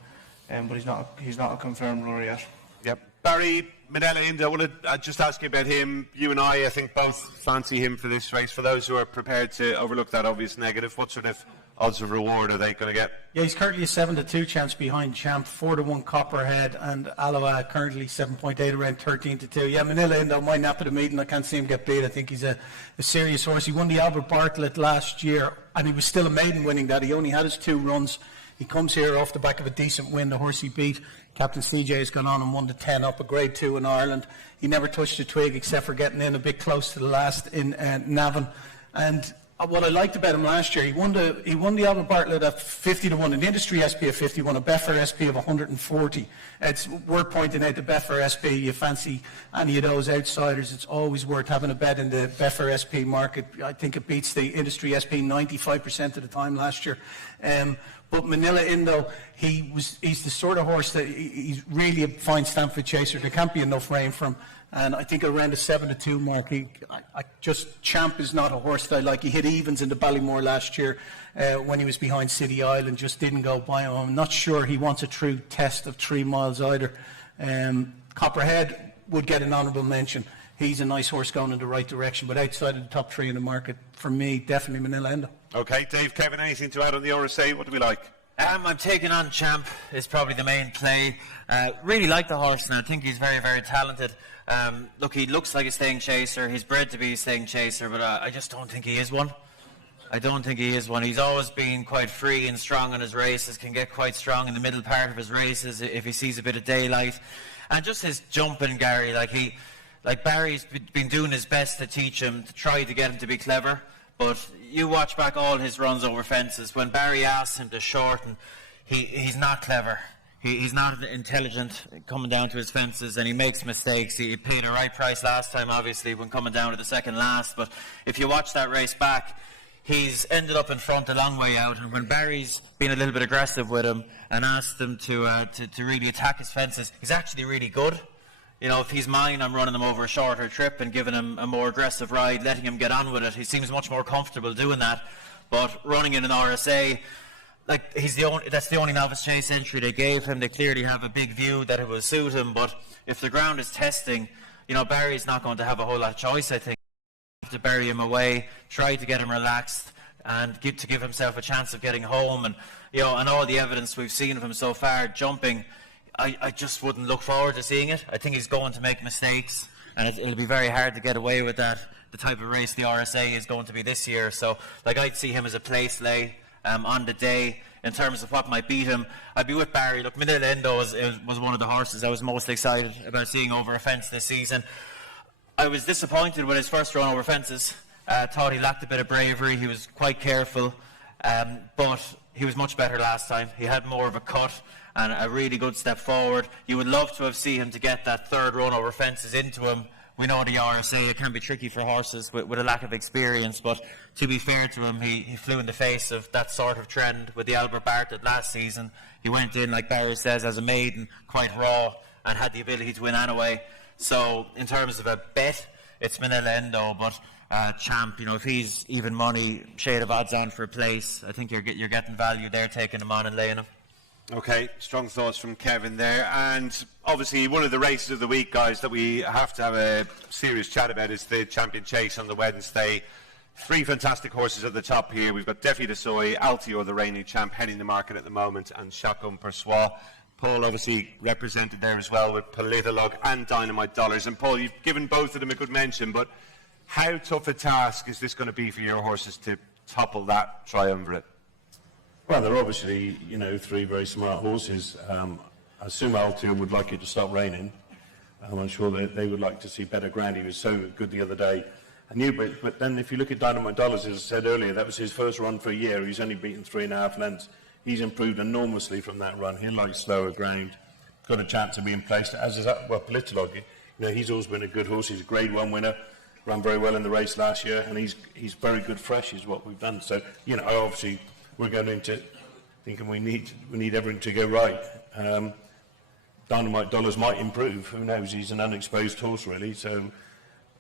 but he's not a confirmed runner yet. Yep. Barry, Manila Inda, I want to just ask you about him. You and I think both fancy him for this race. For those who are prepared to overlook that obvious negative, what sort of odds of reward are they going to get? Yeah, he's currently a 7 to 2 chance behind Champ, 4 to 1 Copperhead, and Aloha currently 7.8 around 13 to 2. Yeah, Manila Indo might nap at a meeting. I can't see him get beat. I think he's a serious horse. He won the Albert Bartlett last year, and he was still a maiden winning that. He only had his 2 runs. He comes here off the back of a decent win. The horse he beat, Captain CJ, has gone on and won the 10 up, a grade 2 in Ireland. He never touched a twig except for getting in a bit close to the last in Navan. And what I liked about him last year, he won the Albert Bartlett at 50 to 1, in the industry SP of 51, a Betfair SP of 140. It's worth pointing out the Betfair SP. You fancy any of those outsiders, it's always worth having a bet in the Betfair SP market. I think it beats the industry SP 95% of the time last year. But Manila Indo, he's the sort of horse that he's really a fine Stamford chaser. There can't be enough rain for him. And I think around the 7 to 2 mark, Champ is not a horse that I like. He hit evens in the Ballymore last year when he was behind City Island, just didn't go by him. I'm not sure he wants a true test of 3 miles either. Copperhead would get an honourable mention. He's a nice horse going in the right direction, but outside of the top 3 in the market, for me, definitely Manila Indo. Okay, Dave, Kevin, anything to add on the RSA? What do we like? I'm taking on Champ, is probably the main play. Really like the horse, and I think he's very, very talented. Look, he looks like a staying chaser. He's bred to be a staying chaser, but I just don't think he is one. I don't think he is one. He's always been quite free and strong in his races, can get quite strong in the middle part of his races if he sees a bit of daylight. And just his jumping, Gary, Barry's been doing his best to teach him, to try to get him to be clever. But you watch back all his runs over fences. When Barry asks him to shorten, he's not clever. He's not intelligent coming down to his fences, and he makes mistakes. He paid a right price last time, obviously, when coming down to the second last. But if you watch that race back, he's ended up in front a long way out. And when Barry's been a little bit aggressive with him and asked him to really attack his fences, he's actually really good. If he's mine, I'm running him over a shorter trip and giving him a more aggressive ride, letting him get on with it. He seems much more comfortable doing that. But running in an RSA, that's the only novice chase entry they gave him. They clearly have a big view that it will suit him. But if the ground is testing, Barry's not going to have a whole lot of choice, I think. You have to bury him away, try to get him relaxed, and give himself a chance of getting home. And and all the evidence we've seen of him so far, jumping, I just wouldn't look forward to seeing it. I think he's going to make mistakes, and it'll be very hard to get away with that, the type of race the RSA is going to be this year. So, I'd see him as a place lay on the day. In terms of what might beat him, I'd be with Barry. Look, Manila Endo was one of the horses I was most excited about seeing over a fence this season. I was disappointed with his first run over fences. Thought he lacked a bit of bravery. He was quite careful, but he was much better last time. He had more of a cut and a really good step forward. You would love to have seen him to get that third run over fences into him. We know the RSA, it can be tricky for horses with a lack of experience, but to be fair to him, he flew in the face of that sort of trend with the Albert Bartlett last season. He went in, like Barry says, as a maiden, quite raw, and had the ability to win anyway. So, in terms of a bet, it's Manila Endo, but Champ, if he's even money, shade of odds on for a place, I think you're getting value there, taking him on and laying him. Okay, strong thoughts from Kevin there. And obviously one of the races of the week, guys, that we have to have a serious chat about is the Champion Chase on the Wednesday. 3 fantastic horses at the top here. We've got Defi de Soy, Altior, the reigning champ, heading the market at the moment, and Chacun Persois. Paul obviously represented there as well with Politolog and Dynamite Dollars. And Paul, you've given both of them a good mention, but how tough a task is this going to be for your horses to topple that triumvirate? Well, they're obviously, 3 very smart horses. I assume Altior would like it to stop raining. I'm sure that they would like to see better ground. He was so good the other day. But then if you look at Dynamite Dollars, as I said earlier, that was his first run for a year. He's only beaten 3.5 lengths. He's improved enormously from that run. He'll like slower ground. Got a chance of being placed, as is Politolog. He's always been a good horse. He's a Grade 1 winner. Ran very well in the race last year, and he's very good fresh is what we've done. So, obviously we're going into thinking we need everything to go right. Dynamite Dollars might improve. Who knows? He's an unexposed horse, really. So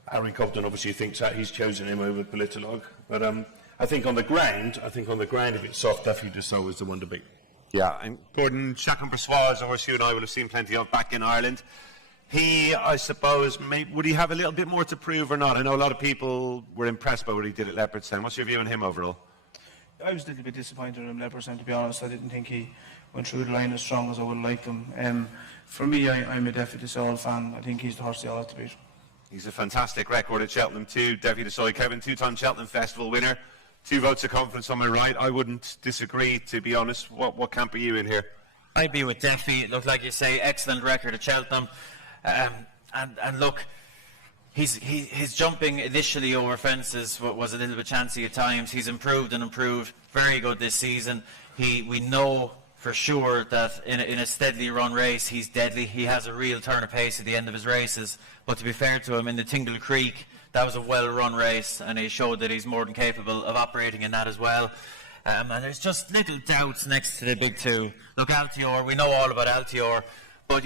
Harry Cobden obviously thinks that he's chosen him over Politolog. But I think on the ground, if it's soft, Defi de Soy is the one to beat. Yeah, and Gordon, Chacun Persois is a horse you and I will have seen plenty of back in Ireland. He, I suppose, would he have a little bit more to prove or not? I know a lot of people were impressed by what he did at Leopardstown. What's your view on him overall? I was a little bit disappointed in him, Leopardstown, to be honest. I didn't think he went through the line as strong as I would have liked him. For me, I'm a Defi de Soy fan. I think he's the horse they all have to beat. He's a fantastic record at Cheltenham too. Defi de Soy, Kevin, 2-time Cheltenham Festival winner. 2 votes of confidence on my right. I wouldn't disagree, to be honest. What camp are you in here? I'd be with Defi. It looked like you say, excellent record at Cheltenham. And look, his jumping initially over fences was a little bit chancy at times. He's improved and improved. Very good this season. We know for sure that in a steadily run race, he's deadly. He has a real turn of pace at the end of his races. But to be fair to him, in the Tingle Creek, that was a well-run race, and he showed that he's more than capable of operating in that as well. And there's just little doubts next to the big 2. Look, Altior, we know all about Altior, but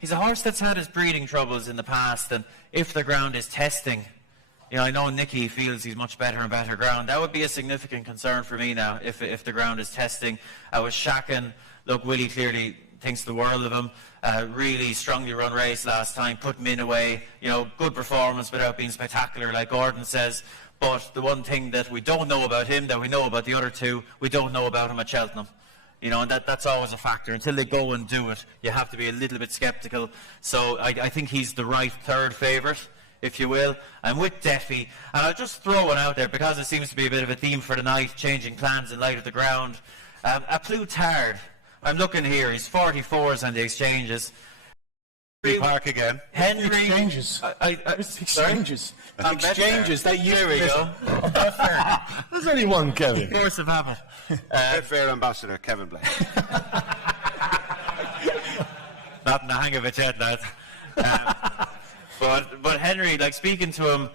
he's a horse that's had his breeding troubles in the past, and if the ground is testing, I know Nicky feels he's much better and better ground. That would be a significant concern for me now, if the ground is testing. I was Chacun. Look, Willie clearly thinks the world of him. Really strongly run race last time, put Min away. Good performance without being spectacular, like Gordon says. But the one thing that we don't know about him, that we know about the other 2, we don't know about him at Cheltenham. And that's always a factor. Until they go and do it, you have to be a little bit sceptical. So I think he's the right 3rd favourite, if you will. I'm with Defi, and I'll just throw one out there because it seems to be a bit of a theme for the night, changing plans in light of the ground. A Plutard. I'm looking here. He's 44s on the exchanges. Park again. Henry. Exchanges. Exchanges. Exchanges. That year ago. There's only one, Kevin. Force of habit. Betfair ambassador, Kevin Blake. Not in the hang of it yet, lads. But Henry, speaking to him,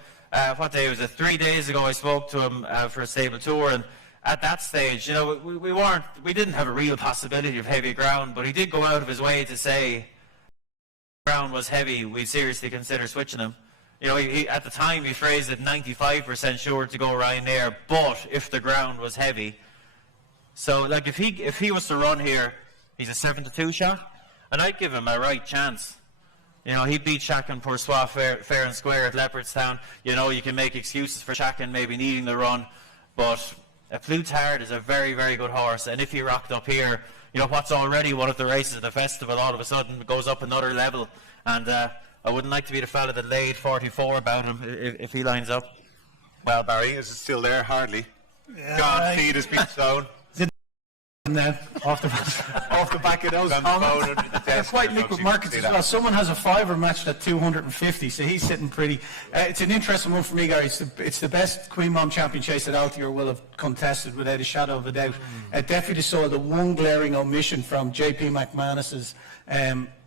what day was it? 3 days ago I spoke to him for a stable tour, and at that stage, we didn't have a real possibility of heavy ground, but he did go out of his way to say ground was heavy, we'd seriously consider switching him. He, at the time he phrased it 95% sure to go Ryanair, but if the ground was heavy. So if he was to run here, he's a 7-2 shot, and I'd give him a right chance. He beat Chacun Persois fair and square at Leopardstown. You can make excuses for Chacun maybe needing the run, but Plutard is a very, very good horse, and if he rocked up here, you know, what's already one of the races at the festival all of a sudden goes up another level, and I wouldn't like to be the fella that laid 44 about him if he lines up. Well, Barry, is it still there? Hardly. God, feed has been sown. Off the back of those comments. They're quite liquid markets as well. Someone has a fiver matched at 250, so he's sitting pretty. It's an interesting one for me, Gary. It's the best Queen Mom Champion Chase that Altior will have contested without a shadow of a doubt. Definitely saw the one glaring omission from JP McManus's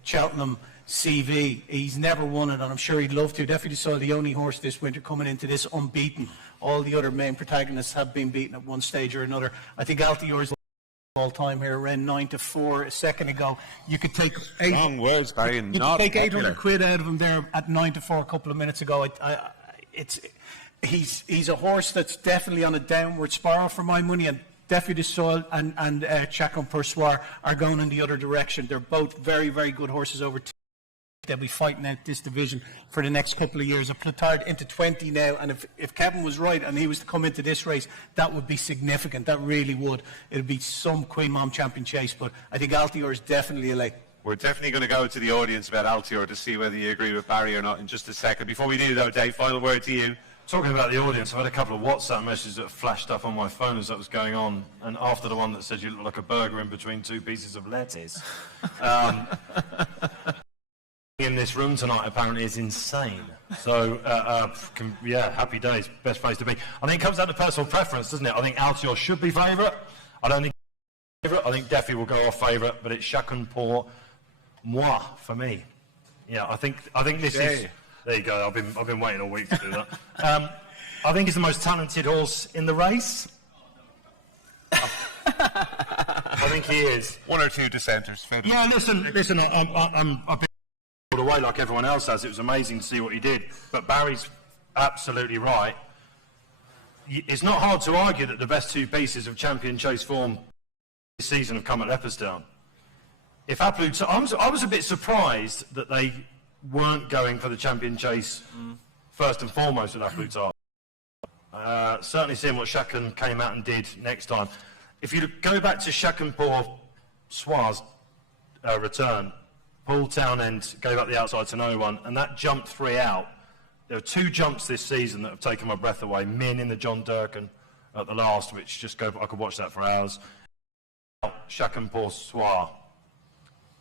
Cheltenham CV. He's never won it, and I'm sure he'd love to. Definitely saw the only horse this winter coming into this unbeaten. All the other main protagonists have been beaten at one stage or another. I think Altior's all time here ran 9-4 a second ago. You could take wrong words, Barry. You could take 800 quid out of him there at 9-4 a couple of minutes ago. He's a horse that's definitely on a downward spiral for my money, and Defi de Sol and Chacon Persoir are going in the other direction. They're both very, very good horses over. They'll be fighting out this division for the next couple of years. A Plutard into 20 now, and if Kevin was right and he was to come into this race, that would be significant. That really would. It would be some Queen Mom Champion Chase, but I think Altior is definitely a late. We're definitely going to go to the audience about Altior to see whether you agree with Barry or not in just a second. Before we do, though, Dave, final word to you. Talking about the audience, I've had a couple of WhatsApp messages that flashed up on my phone as that was going on, and after the one that said you look like a burger in between two pieces of lettuce. In this room tonight apparently is insane. So, happy days, best place to be. I think it comes down to personal preference, doesn't it? I think Altior should be favourite. I don't think favourite. I think Defi will go off favourite, but it's Chacun pour moi for me. Yeah, I think this is. There you go. I've been waiting all week to do that. I think he's the most talented horse in the race. I think he is. One or two dissenters. Yeah, listen. I've been away like everyone else has. It was amazing to see what he did, but Barry's absolutely right. It's not hard to argue that the best two pieces of Champion Chase form this season have come at Leopardstown. I was a bit surprised that they weren't going for the Champion Chase first and foremost with Plutard. Certainly seeing what Chacun came out and did next time. If you go back to Chacun pour Soir's return, Paul Townend gave up the outside to no one, and that jumped 3 out. There are 2 jumps this season that have taken my breath away. Min in the John Durkin at the last, which just I could watch that for hours. Chacun pour Soir.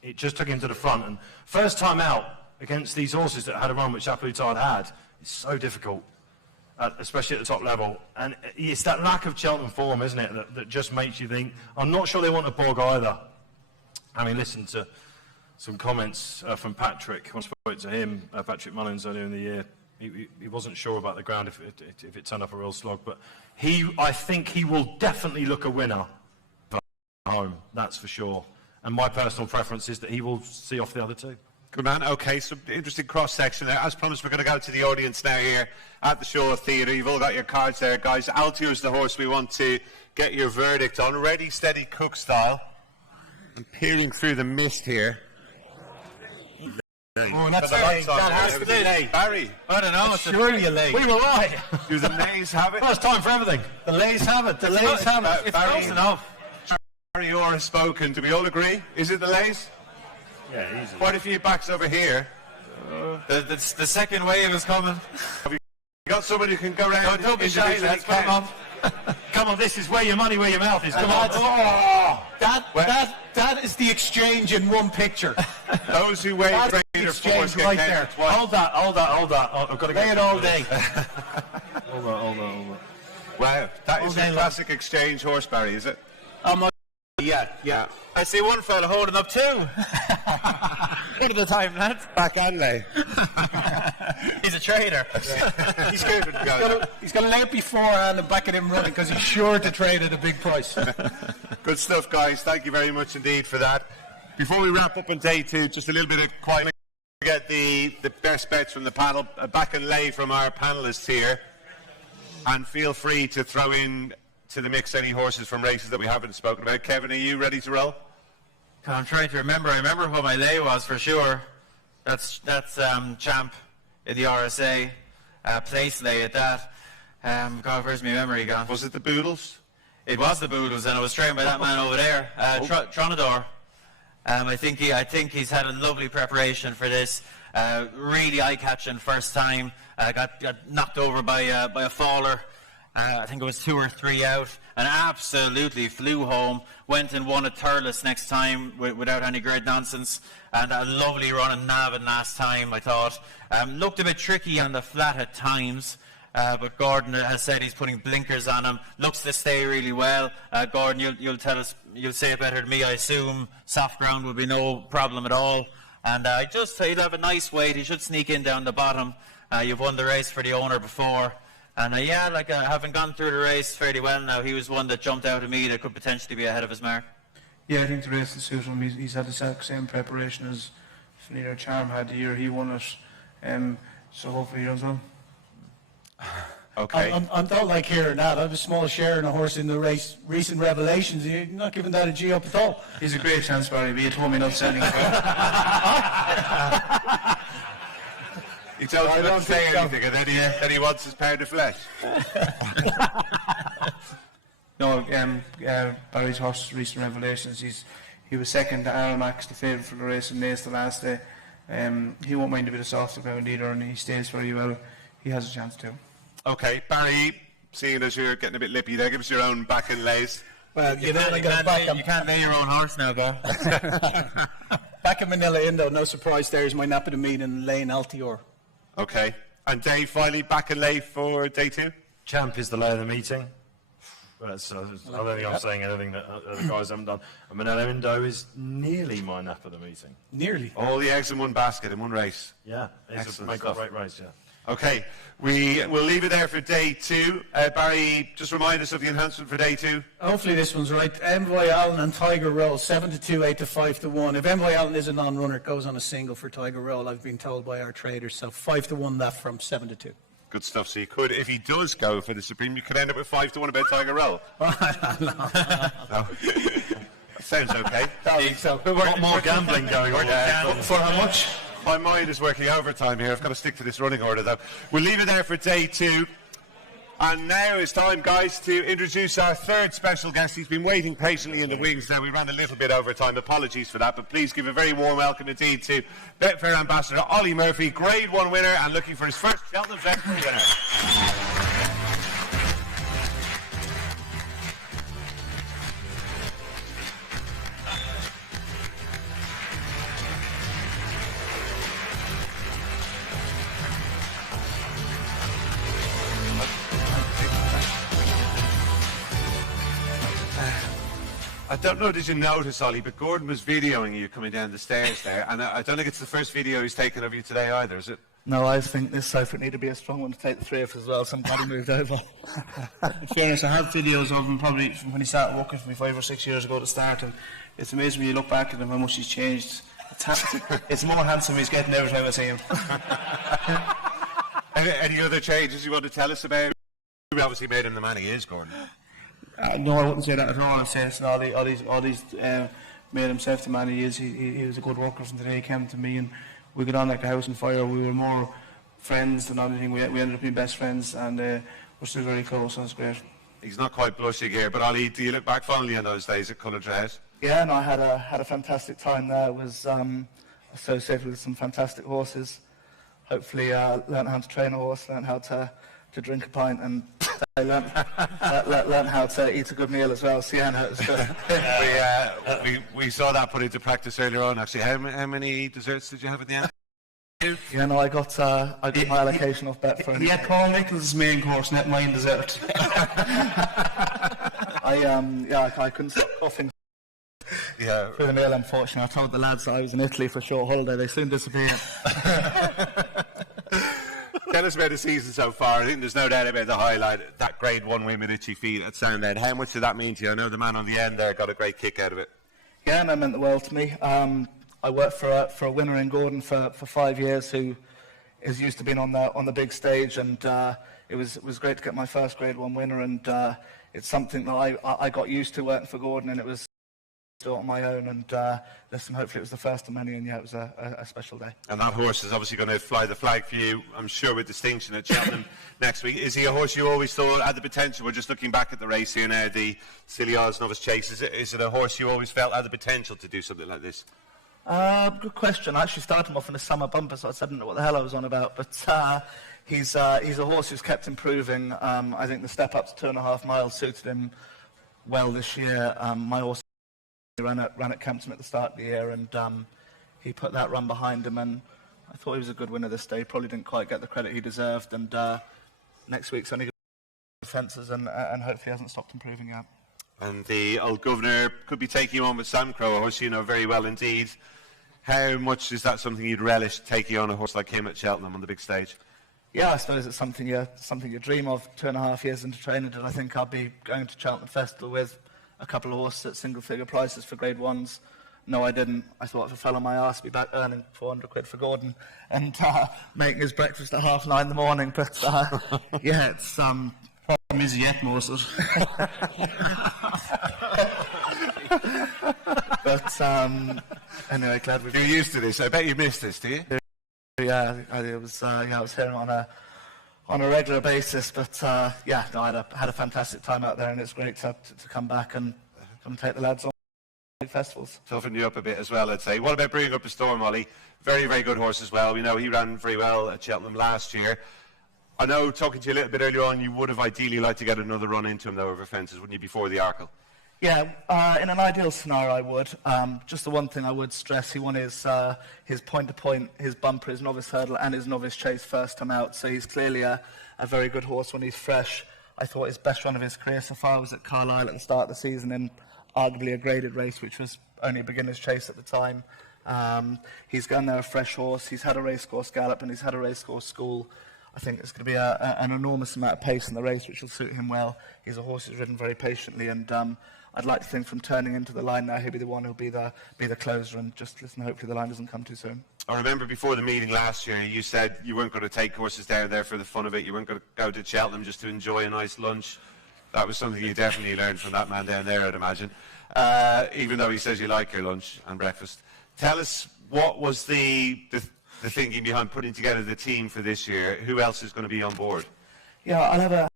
It just took him to the front, and first time out against these horses that had a run which Plutard had, it's so difficult, especially at the top level. And it's that lack of Cheltenham form, isn't it, that just makes you think. I'm not sure they want a bog either. I mean, listen to some comments from Patrick. When I spoke to him, Patrick Mullins, earlier in the year, he wasn't sure about the ground if it turned up a real slog, but I think he will definitely look a winner for home, that's for sure. And my personal preference is that he will see off the other 2. Good man. Okay, so interesting cross-section there. As promised, we're going to go to the audience now here at the Show Theatre. You've all got your cards there, guys. Altior's the horse we want to get your verdict on. Ready, steady, cook style. I'm peering through the mist here. Oh, that's late. That has to be late. Barry. I don't know. It's surely a late. We were right. Do the Lays have it? Well, it's time for everything. The Lays have it. The Lays have it. It's close enough. Barry Orr has spoken. Do we all agree? Is it the Lays? Yeah, easy. Quite a few backs over here. The second wave is coming. Have you got somebody who can go around? Don't be shy, lads. Come on. Come on, this is where your money, where your mouth is. Come on. That is the exchange in one picture. Those who wait for exchange right there. Hold that. I've got to Play it all day. Hold on. Wow, that is a classic exchange horse, Barry, is it? Yeah. I see one fella holding up 2. One at a time, lads. Back and lay. He's a trader. He's good to go. He's going to lay it beforehand and back at him running because he's sure to trade at a big price. Good stuff, guys. Thank you very much indeed for that. Before we wrap up on day 2, just a little bit of quiet. We get the best bets from the panel. Back and lay from our panellists here. And feel free to throw in to the mix any horses from races that we haven't spoken about. Kevin, are you ready to roll? I'm trying to remember. I remember what my lay was for sure. That's Champ in the RSA. Place lay at that. God, where's my memory gone? Was it the Boodles? It was the Boodles, and it was trained by that man over there, Tronador. I think he's had a lovely preparation for this. Really eye-catching first time. Got knocked over by a faller. I think it was 2 or 3 out, and absolutely flew home. Went and won at Thurles next time without any great nonsense. And a lovely run in Navan last time, I thought. Looked a bit tricky on the flat at times. But Gordon has said he's putting blinkers on him. Looks to stay really well. Gordon, you'll tell us, you'll say it better than me. I assume soft ground will be no problem at all. And he'll have a nice weight. He should sneak in down the bottom. You've won the race for the owner before. And having gone through the race fairly well now, he was one that jumped out at me that could potentially be ahead of his mark. Yeah, I think the race will suit him. He's had the same preparation as Finnear Charm had the year he won it. So hopefully he does well. Okay. I don't like hearing that. I have a small share in a horse in the race. Recent revelations. You're not giving that a G up at all. He's a great chance, Barry. But you told me not selling it. He tells me not to say anything, and then he wants his pound of flesh. No, Barry's horse, recent revelations. He was second to Aramax, the favourite for the race in Naas the last day. He won't mind a bit of softer ground either, and he stays very well. He has a chance too. Okay, Barry, seeing as you're getting a bit lippy there, give us your own back and lays. Well, you can't lay your own horse now, Gar. Back in Manila Indo, no surprise there is my nap of the meet in Lane Altior. Okay, and Dave, finally back and lay for day 2? Champ is the lay of the meeting. I don't think I'm saying anything that the guys haven't done. Manila Indo is nearly my nap of the meeting. Nearly. All the eggs in one basket in one race. Yeah, it's a great race, yeah. Okay, we will leave it there for day 2. Barry, just remind us of the enhancement for day 2. Hopefully this one's right. Envoy Allen and Tiger Roll, 7-2, 8-5-1. If Envoy Allen is a non-runner, it goes on a single for Tiger Roll, I've been told by our traders. So 5-1 left from 7-2. Good stuff. So you could, if he does go for the Supreme, you could end up with 5-1 about Tiger Roll. No. Sounds okay. So, a lot more gambling going on. For how much? My mind is working overtime here. I've got to stick to this running order, though. We'll leave it there for day 2. And now it's time, guys, to introduce our third special guest. He's been waiting patiently in the wings there. We ran a little bit over time. Apologies for that. But please give a very warm welcome indeed to Betfair Ambassador Ollie Murphy, Grade 1 winner and looking for his first Cheltenham Betfair winner. I don't know, did you notice, Ollie, but Gordon was videoing you coming down the stairs there, and I don't think it's the first video he's taken of you today either, is it? No, I think this sofa would need to be a strong one to take the 3 of us as well. Somebody moved over. In fairness, I have videos of him probably from when he started working for me 5 or 6 years ago at the start, and it's amazing when you look back at him how much he's changed. It's more handsome he's getting every time I see him. Any other changes you want to tell us about? We obviously made him the man he is, Gordon. No, I wouldn't say that at all. I'd say it's Ollie's made himself the man he is. He was a good worker from the day he came to me, and we got on like a house on fire. We were more friends than anything. We ended up being best friends, and we're still very close, and it's great. He's not quite blushing here, but Ollie, do you look back fondly on those days at Cullen House? Yeah, no, I had a fantastic time there. I was associated with some fantastic horses. Hopefully, learned how to train a horse, learned how to drink a pint, and I learned how to eat a good meal as well. So yeah, no, it's good. We saw that put into practice earlier on. Actually, how many desserts did you have at the end? Yeah, no, I got my allocation of Betfair. Yeah, Paul Nicholls' main course, not mine dessert. I couldn't stop coughing. Yeah. Through the meal, unfortunately. I told the lads that I was in Italy for a short holiday. They soon disappeared. Tell us about the season so far. I think there's no doubt about the highlight, that Grade 1 win with Itchy Feet at Soundend. How much did that mean to you? I know the man on the end there got a great kick out of it. Yeah, and that meant the world to me. I worked for a winner in Gordon for 5 years who is used to being on the big stage, and it was great to get my first Grade 1 winner, and it's something that I got used to working for Gordon, and it was do it on my own, and listen, hopefully it was the first of many, and yeah, it was a special day. And that horse is obviously going to fly the flag for you, I'm sure, with distinction at Cheltenham next week. Is he a horse you always thought had the potential? We're just looking back at the race here now, the Silly Oz Novice Chase. Is it a horse you always felt had the potential to do something like this? Good question. I actually started him off in a summer bumper, so I didn't know what the hell I was on about. But he's a horse who's kept improving. I think the step up to 2.5 miles suited him well this year. My horse ran at Cheltenham at the start of the year, and he put that run behind him, and I thought he was a good winner this day. Probably didn't quite get the credit he deserved, and next week's only going to be fences, and hopefully he hasn't stopped improving yet. And the old governor could be taking you on with Sam Crow, a horse you know very well indeed. How much is that something you'd relish, taking on a horse like him at Cheltenham on the big stage? Yeah, I suppose it's something you dream of. 2.5 years into training, and I think I'll be going to Cheltenham Festival with a couple of horses at single-figure prices for Grade 1s. No, I didn't. I thought if I fell on my arse, I'd be back earning 400 quid for Gordon and making his breakfast at 9:30 in the morning. But yeah, it's problem is yet morsels. But anyway, glad we've... You're used to this. I bet you missed this, do you? Yeah, I was here on a regular basis, but I had a fantastic time out there, and it's great to come back and come take the lads on big festivals. Toughened you up a bit as well, I'd say. What about Bringing Up a Storm, Ollie? Very, very good horse as well. We know he ran very well at Cheltenham last year. I know, talking to you a little bit earlier on, you would have ideally liked to get another run into him, though, over fences, wouldn't you, before the Arkle? Yeah, in an ideal scenario, I would. Just the one thing I would stress, he won his point-to-point, his bumper, his novice hurdle, and his novice chase first time out. So he's clearly a very good horse when he's fresh. I thought his best run of his career so far was at Carlisle at the start of the season in arguably a graded race, which was only a beginner's chase at the time. He's gone there a fresh horse. He's had a racecourse gallop, and he's had a racecourse school. I think there's going to be an enormous amount of pace in the race, which will suit him well. He's a horse who's ridden very patiently, and I'd like to think from turning into the line now, he'll be the one who'll be the closer, and just listen, hopefully the line doesn't come too soon. I remember before the meeting last year, you said you weren't going to take horses down there for the fun of it. You weren't going to go to Cheltenham just to enjoy a nice lunch. That was something you definitely learned from that man down there, I'd imagine, even though he says you like your lunch and breakfast. Tell us, what was the thinking behind putting together the team for this year? Who else is going to be on board? Yeah, I'll have a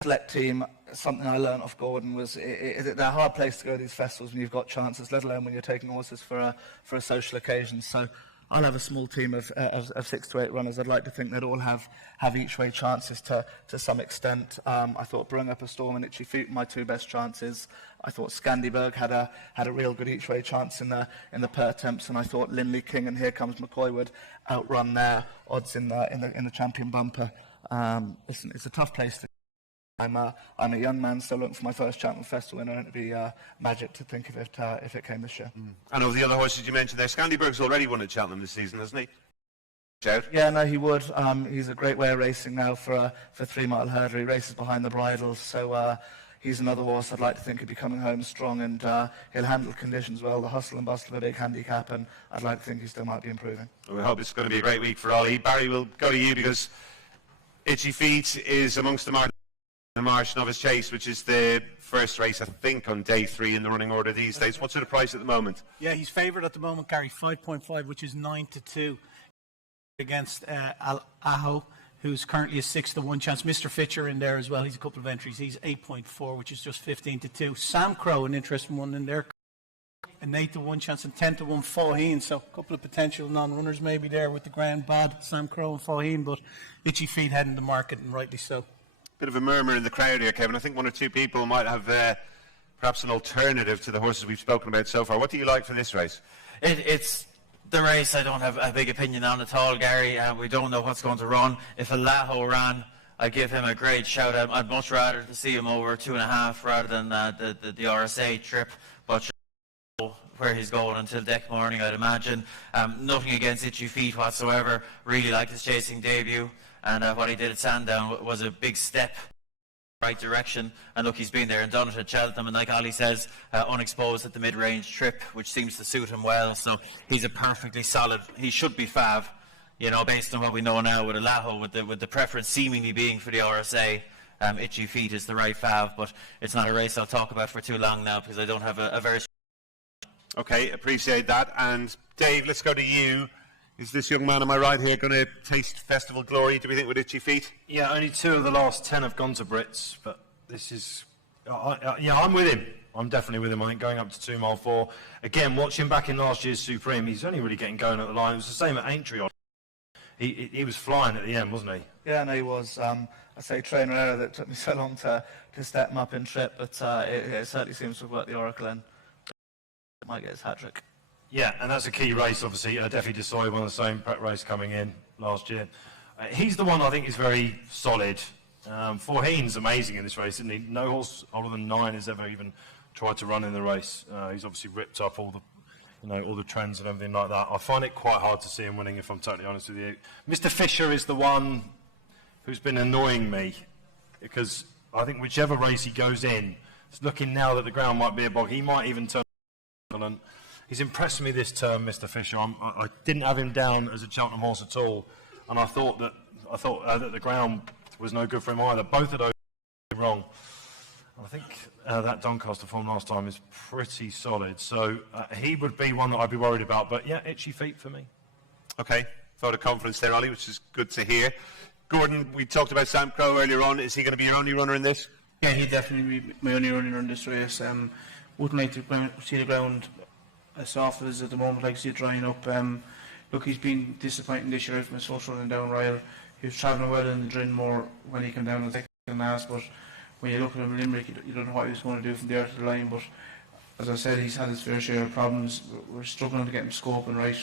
select team. Something I learned off Gordon was they're a hard place to go to these festivals when you've got chances, let alone when you're taking horses for a social occasion. So I'll have a small team of 6 to 8 runners. I'd like to think they'd all have each way chances to some extent. I thought Bring Up a Storm and Itchy Feet were my 2 best chances. I thought Scandyberg had a real good each way chance in the per attempts, and I thought Linley King and Here Comes McCoy would outrun their odds in the champion bumper. Listen, it's a tough place to. I'm a young man still looking for my first Cheltenham Festival winner, and it'd be magic to think of it if it came this year. And of the other horses you mentioned there, Scandyberg's already won at Cheltenham this season, hasn't he? Out. Yeah, no, he would. He's a great way of racing now for a 3-mile hurdle. He races behind the bridle, so he's another horse I'd like to think he'd be coming home strong, and he'll handle conditions well, the hustle and bustle of a big handicap, and I'd like to think he still might be improving. Well, we hope it's going to be a great week for Ollie. Barry, we'll go to you because Itchy Feet is amongst the Marsh Novice Chase, which is the first race, I think, on day 3 in the running order these days. What's the price at the moment? Yeah, he's favoured at the moment, Gary, 5.5, which is 9-2 against Aho, who's currently a 6-1 chance. Mr. Fitcher in there as well. He's a couple of entries. He's 8.4, which is just 15-2. Sam Crow, an interesting one in there. An 8-1 chance and 10-1 Faugheen. So a couple of potential non-runners maybe there with the grand bad Sam Crow and Faugheen, but Itchy Feet heading the market, and rightly so. Bit of a murmur in the crowd here, Kevin. I think 1 or 2 people might have perhaps an alternative to the horses we've spoken about so far. What do you like for this race? It's the race I don't have a big opinion on at all, Gary. We don't know what's going to run. If Alaho ran, I'd give him a great shout out. I'd much rather to see him over 2.5 rather than the RSA trip. But where he's going until deck morning, I'd imagine. Nothing against Itchy Feet whatsoever. Really liked his chasing debut. And what he did at Sandown was a big step in the right direction. And look, he's been there and done it at Cheltenham. And like Ollie says, unexposed at the mid-range trip, which seems to suit him well. So he's a perfectly solid. He should be fav, based on what we know now with Alaho, with the preference seemingly being for the RSA. Itchy Feet is the right fav, but it's not a race I'll talk about for too long now because I don't have a very Okay, appreciate that. And Dave, let's go to you. Is this young man, am I right here, going to taste festival glory, do we think, with itchy feet? Yeah, only 2 of the last 10 have gone to Brits, but this is... I'm with him. I'm definitely with him. I think going up to 2 mile 4. Again, watching back in last year's Supreme, he's only really getting going at the line. It was the same at Aintree. He was flying at the end, wasn't he? Yeah, and he was. I'd say trainer error that took me so long to step him up in trip, but it certainly seems to have worked the Arkle and might get his hat-trick. Yeah, and that's a key race, obviously. Definitely decided one of the same prep race coming in last year. He's the one I think is very solid. Forheen's amazing in this race, isn't he? No horse older than 9 has ever even tried to run in the race. He's obviously ripped up all the trends and everything like that. I find it quite hard to see him winning, if I'm totally honest with you. Mr. Fisher is the one who's been annoying me, because I think whichever race he goes in, it's looking now that the ground might be a bog. He might even turn. He's impressed me this term, Mr. Fisher. I didn't have him down as a Cheltenham horse at all, and I thought that the ground was no good for him either. Both of those were wrong. I think that Doncaster form last time is pretty solid, so he would be one that I'd be worried about. But yeah, itchy feet for me. Okay, vote of confidence there, Ollie, which is good to hear. Gordon, we talked about Sam Crow earlier on. Is he going to be your only runner in this? Yeah, he'd definitely be my only runner in this race. Wouldn't like to see the ground as soft as it is at the moment, like to see it drying up. Look, he's been disappointing this year from his first running down Ryle. He was travelling well in the Drinmore when he came down the second last, but when you look at him in Limerick, you don't know what he was going to do from there to the line. But as I said, he's had his fair share of problems. We're struggling to get him scoping right.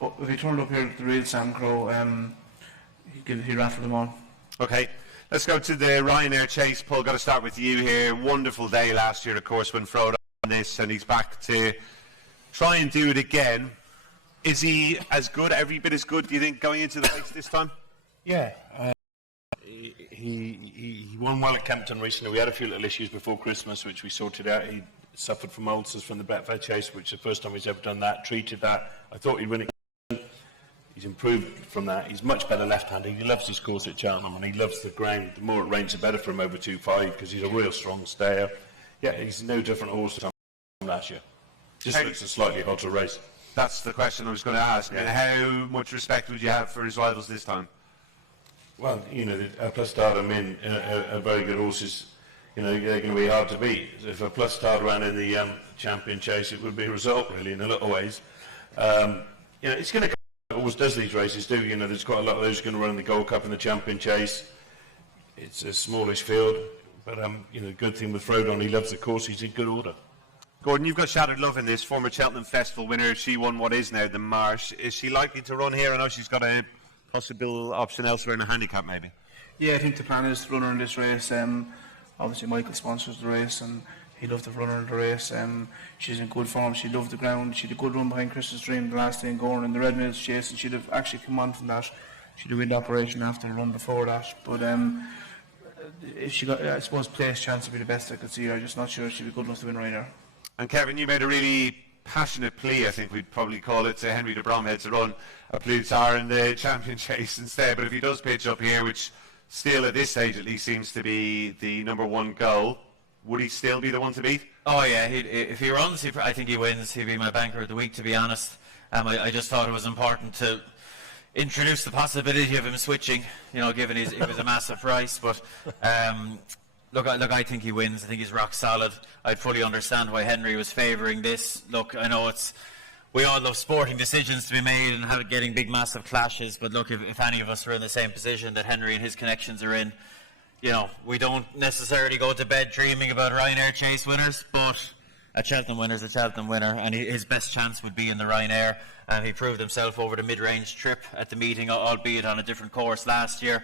But if he turned up here with the real Sam Crow, he rattled them on. Okay, let's go to the Ryanair Chase. Paul, got to start with you here. Wonderful day last year, of course, when Frodo on this, and he's back to try and do it again. Is he as good, every bit as good, do you think, going into the race this time? Yeah. He won well at Kempton recently. We had a few little issues before Christmas, which we sorted out. He suffered from ulcers from the Betfair Chase, which is the first time he's ever done that. Treated that. I thought he'd win it. He's improved from that. He's much better left-handed. He loves his course at Cheltenham, and he loves the ground. The more it rains, the better for him over 2.5, because he's a real strong stayer. Yeah, he's no different horse from last year. Just looks a slightly hotter race. That's the question I was going to ask. Yeah. How much respect would you have for his rivals this time? Well, a plus starter Min are very good horses. They're going to be hard to beat. If a plus starter ran in the Champion Chase, it would be a result, really, in a lot of ways. It's going to come. It always does these races, do. There's quite a lot of those going to run in the Gold Cup and the Champion Chase. It's a smallish field, but good thing with Frodon, he loves the course. He's in good order. Gordon, you've got Shattered Love in this, former Cheltenham Festival winner. She won what is now the Marsh. Is she likely to run here? I know she's got a possible option elsewhere in a handicap, maybe. Yeah, I think the plan is to run her in this race. Obviously, Michael sponsors the race, and he'd love to run her in the race. She's in good form. She loved the ground. She had a good run behind Christmas Dream the last day going in the Red Mills Chase, and she'd have actually come on from that. She'd have win the operation after the run before that. But if she got, I suppose, place chance would be the best I could see her. I'm just not sure she'd be good enough to win Ryanair. And Kevin, you made a really passionate plea, I think we'd probably call it, to Henry de Bromhead to run a Plutar in the Champion Chase instead. But if he does pitch up here, which still at this stage at least seems to be the number one goal, would he still be the one to beat? Oh yeah, if he runs, I think he wins. He'd be my banker of the week, to be honest. I just thought it was important to introduce the possibility of him switching, given it was a massive price. But Look, I think he wins. I think he's rock solid. I'd fully understand why Henry was favouring this. Look, I know we all love sporting decisions to be made and getting big, massive clashes. But look, if any of us are in the same position that Henry and his connections are in, we don't necessarily go to bed dreaming about Ryanair Chase winners. But a Cheltenham winner's a Cheltenham winner, and his best chance would be in the Ryanair. He proved himself over the mid-range trip at the meeting, albeit on a different course last year.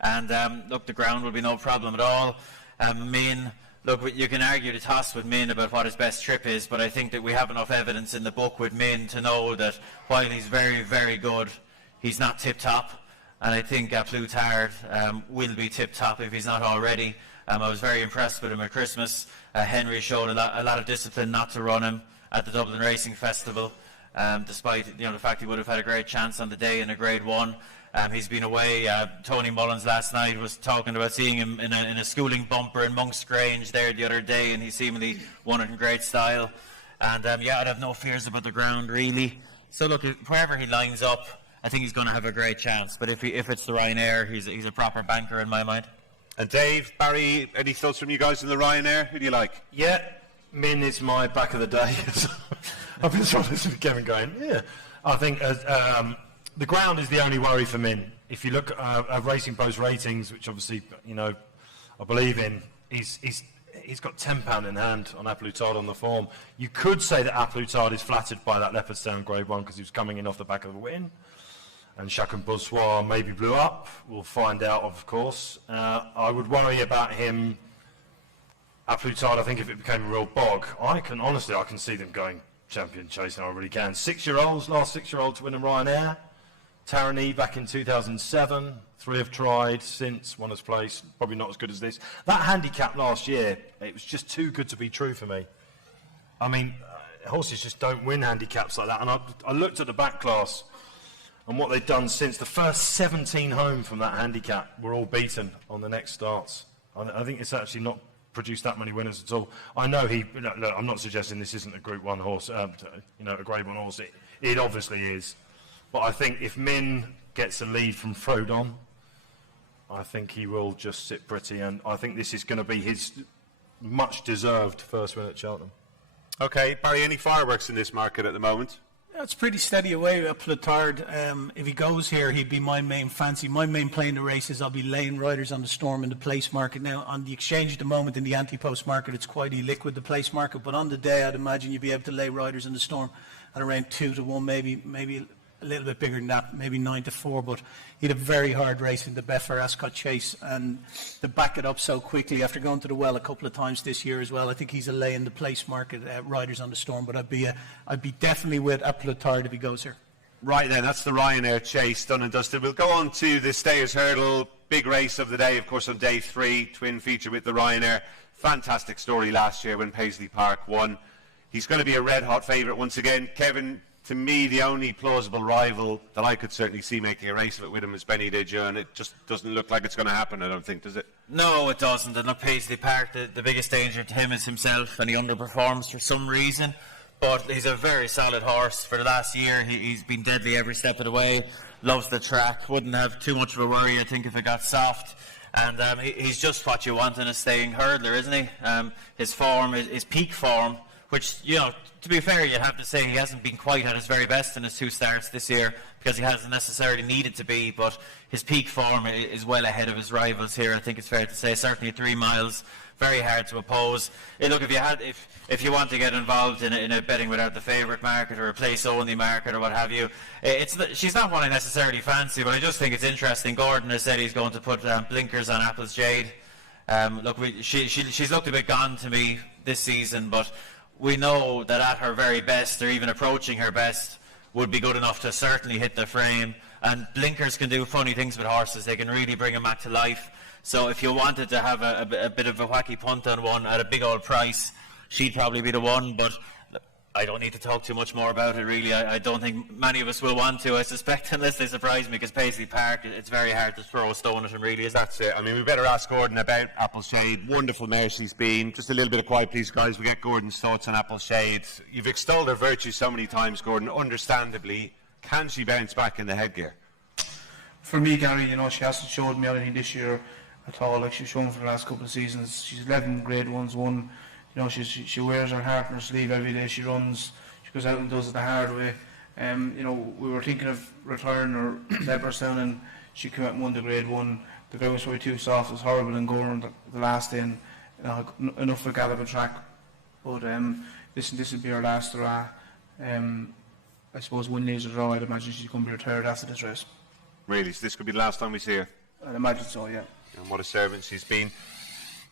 And look, the ground will be no problem at all. Min, look, you can argue the toss with Min about what his best trip is, but I think that we have enough evidence in the book with Min to know that while he's very, very good, he's not tip-top. And I think Plutard will be tip-top if he's not already. I was very impressed with him at Christmas. Henry showed a lot of discipline not to run him at the Dublin Racing Festival, despite the fact he would have had a great chance on the day in a Grade 1. He's been away. Tony Mullins last night was talking about seeing him in a schooling bumper in Monk's Grange there the other day, and he seemingly won it in great style. And I'd have no fears about the ground really. So look, wherever he lines up, I think he's going to have a great chance. But if it's the Ryanair, he's a proper banker in my mind. And Dave, Barry, any thoughts from you guys on the Ryanair? Who do you like? Yeah, Min is my back of the day. I've been trying to listen to Kevin going, yeah. I think the ground is the only worry for Min. If you look at Racing Post ratings, which obviously, I believe in, he's got £10 in hand on Applutard on the form. You could say that Applutard is flattered by that Leopardstown Grade 1 because he was coming in off the back of a win. And Chacun Boursois maybe blew up. We'll find out, of course. I would worry about him. Applutard, I think if it became a real bog, I can see them going champion chasing. I really can. Last 6-year-old to win a Ryanair. Taranee back in 2007. 3 have tried since, 1 has placed. Probably not as good as this. That handicap last year, it was just too good to be true for me. I mean, horses just don't win handicaps like that. And I looked at the back class and what they've done since. The first 17 home from that handicap were all beaten on the next starts. I think it's actually not produced that many winners at all. I know look, I'm not suggesting this isn't a Group 1 horse, a Grade 1 horse. It obviously is. But I think if Min gets a lead from Frodon, I think he will just sit pretty. And I think this is going to be his much-deserved first win at Cheltenham. Okay, Barry, any fireworks in this market at the moment? It's pretty steady away with Platard. If he goes here, he'd be my main fancy. My main play in the race is I'll be laying riders on the Storm in the place market. Now, on the exchange at the moment, in the anti-post market, it's quite illiquid, the place market. But on the day, I'd imagine you'd be able to lay riders on the Storm at around 2-1, maybe a little bit bigger than that, maybe 9-4. But he had a very hard race in the Betfair Ascot Chase, and to back it up so quickly after going to the well a couple of times this year as well, I think he's a lay in the place market riders on the Storm. But I'd be definitely with Applutard if he goes here. Right then, that's the Ryanair Chase done and dusted. We'll go on to the Stayers Hurdle, big race of the day, of course, on day 3, twin feature with the Ryanair. Fantastic story last year when Paisley Park won. He's going to be a red-hot favourite once again. Kevin, to me, the only plausible rival that I could certainly see making a race of it with him is Benny De Dieu, and it just doesn't look like it's going to happen, I don't think, does it? No, it doesn't. And look, Paisley Park, the biggest danger to him is himself, and he underperforms for some reason. But he's a very solid horse. For the last year, he's been deadly every step of the way. Loves the track. Wouldn't have too much of a worry, I think, if it got soft. And he's just what you want in a staying hurdler, isn't he? His form, his peak form, which, to be fair, you'd have to say he hasn't been quite at his very best in his 2 starts this year because he hasn't necessarily needed to be, but his peak form is well ahead of his rivals here, I think it's fair to say. Certainly at 3 miles, very hard to oppose. Look, if you want to get involved in a betting without the favourite market or a place-only market or what have you, she's not one I necessarily fancy, but I just think it's interesting. Gordon has said he's going to put blinkers on Apple's Jade. Look, she's looked a bit gone to me this season, but we know that at her very best, or even approaching her best, would be good enough to certainly hit the frame. And blinkers can do funny things with horses. They can really bring them back to life. So if you wanted to have a bit of a wacky punt on one at a big old price, she'd probably be the one. But I don't need to talk too much more about it, really. I don't think many of us will want to, I suspect, unless they surprise me, because Paisley Park, it's very hard to throw a stone at him, really, isn't it? That's it. I mean, we better ask Gordon about Apple Shade. Wonderful mare she's been. Just a little bit of quiet, please, guys. We get Gordon's thoughts on Apple Shade. You've extolled her virtue so many times, Gordon, understandably. Can she bounce back in the headgear? For me, Gary, she hasn't showed me anything this year at all, like she's shown for the last couple of seasons. She's 11 Grade 1s won. She wears her heart on her sleeve every day she runs. She goes out and does it the hard way. We were thinking of retiring her Leopardstown, and she came out and won the Grade 1. The ground was probably too soft. It was horrible in going the last day, and enough for Gallop track. But this will be her last hurrah. I suppose win, lose or draw, I'd imagine she's going to be retired after this race. Really? So this could be the last time we see her? I'd imagine so, yeah. And what a servant she's been.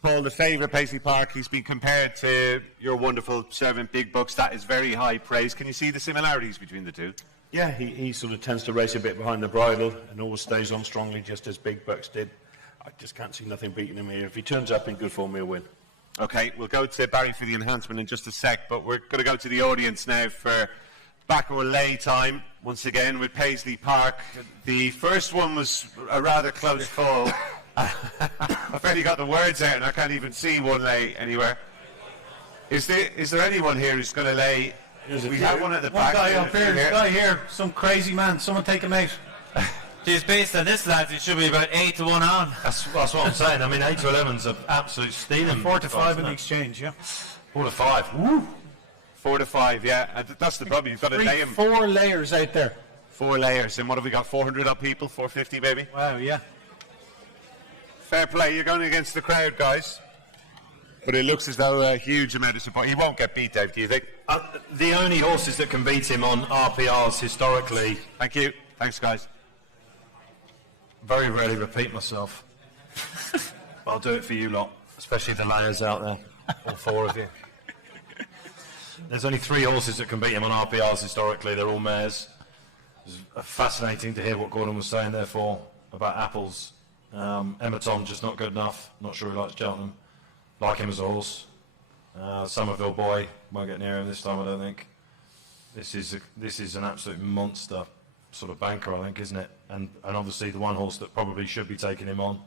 Paul, the favourite, Paisley Park, he's been compared to your wonderful servant Big Bucks. That is very high praise. Can you see the similarities between the two? Yeah, he sort of tends to race a bit behind the bridle and always stays on strongly, just as Big Bucks did. I just can't see nothing beating him here. If he turns up in good form, he'll win. OK, we'll go to Barry for the enhancement in just a sec, but we're going to go to the audience now for back or lay time, once again, with Paisley Park. The first one was a rather close call. I've barely got the words out and I can't even see one lay anywhere. Is there anyone here who's going to lay? We have one at the back. One guy up here, this guy here, some crazy man. Someone take him out. Geez, based on this, lads, it should be about 8 to 1 on. That's what I'm saying. I mean, 8 to 11's an absolute stealing. 4 to 5 in the exchange, yeah. 4 to 5. Woo! 4 to 5, yeah. And that's the problem. You've got to lay them. 4 layers out there. 4 layers. And what have we got? 400 odd people? 450 maybe? Wow, yeah. Fair play. You're going against the crowd, guys. But it looks as though a huge amount of support. He won't get beat out, do you think? The only horses that can beat him on RPRs historically. Thank you. Thanks, guys. Very rarely repeat myself. But I'll do it for you lot, especially the layers out there, all 4 of you. There's only 3 horses that can beat him on RPRs historically. They're all mares. It was fascinating to hear what Gordon was saying therefore about Apples. Emma Tom just not good enough. Not sure he likes Cheltenham. Like him as a horse. Somerville Boy won't get near him this time, I don't think. This is an absolute monster sort of banker, I think, isn't it? And obviously the one horse that probably should be taking him on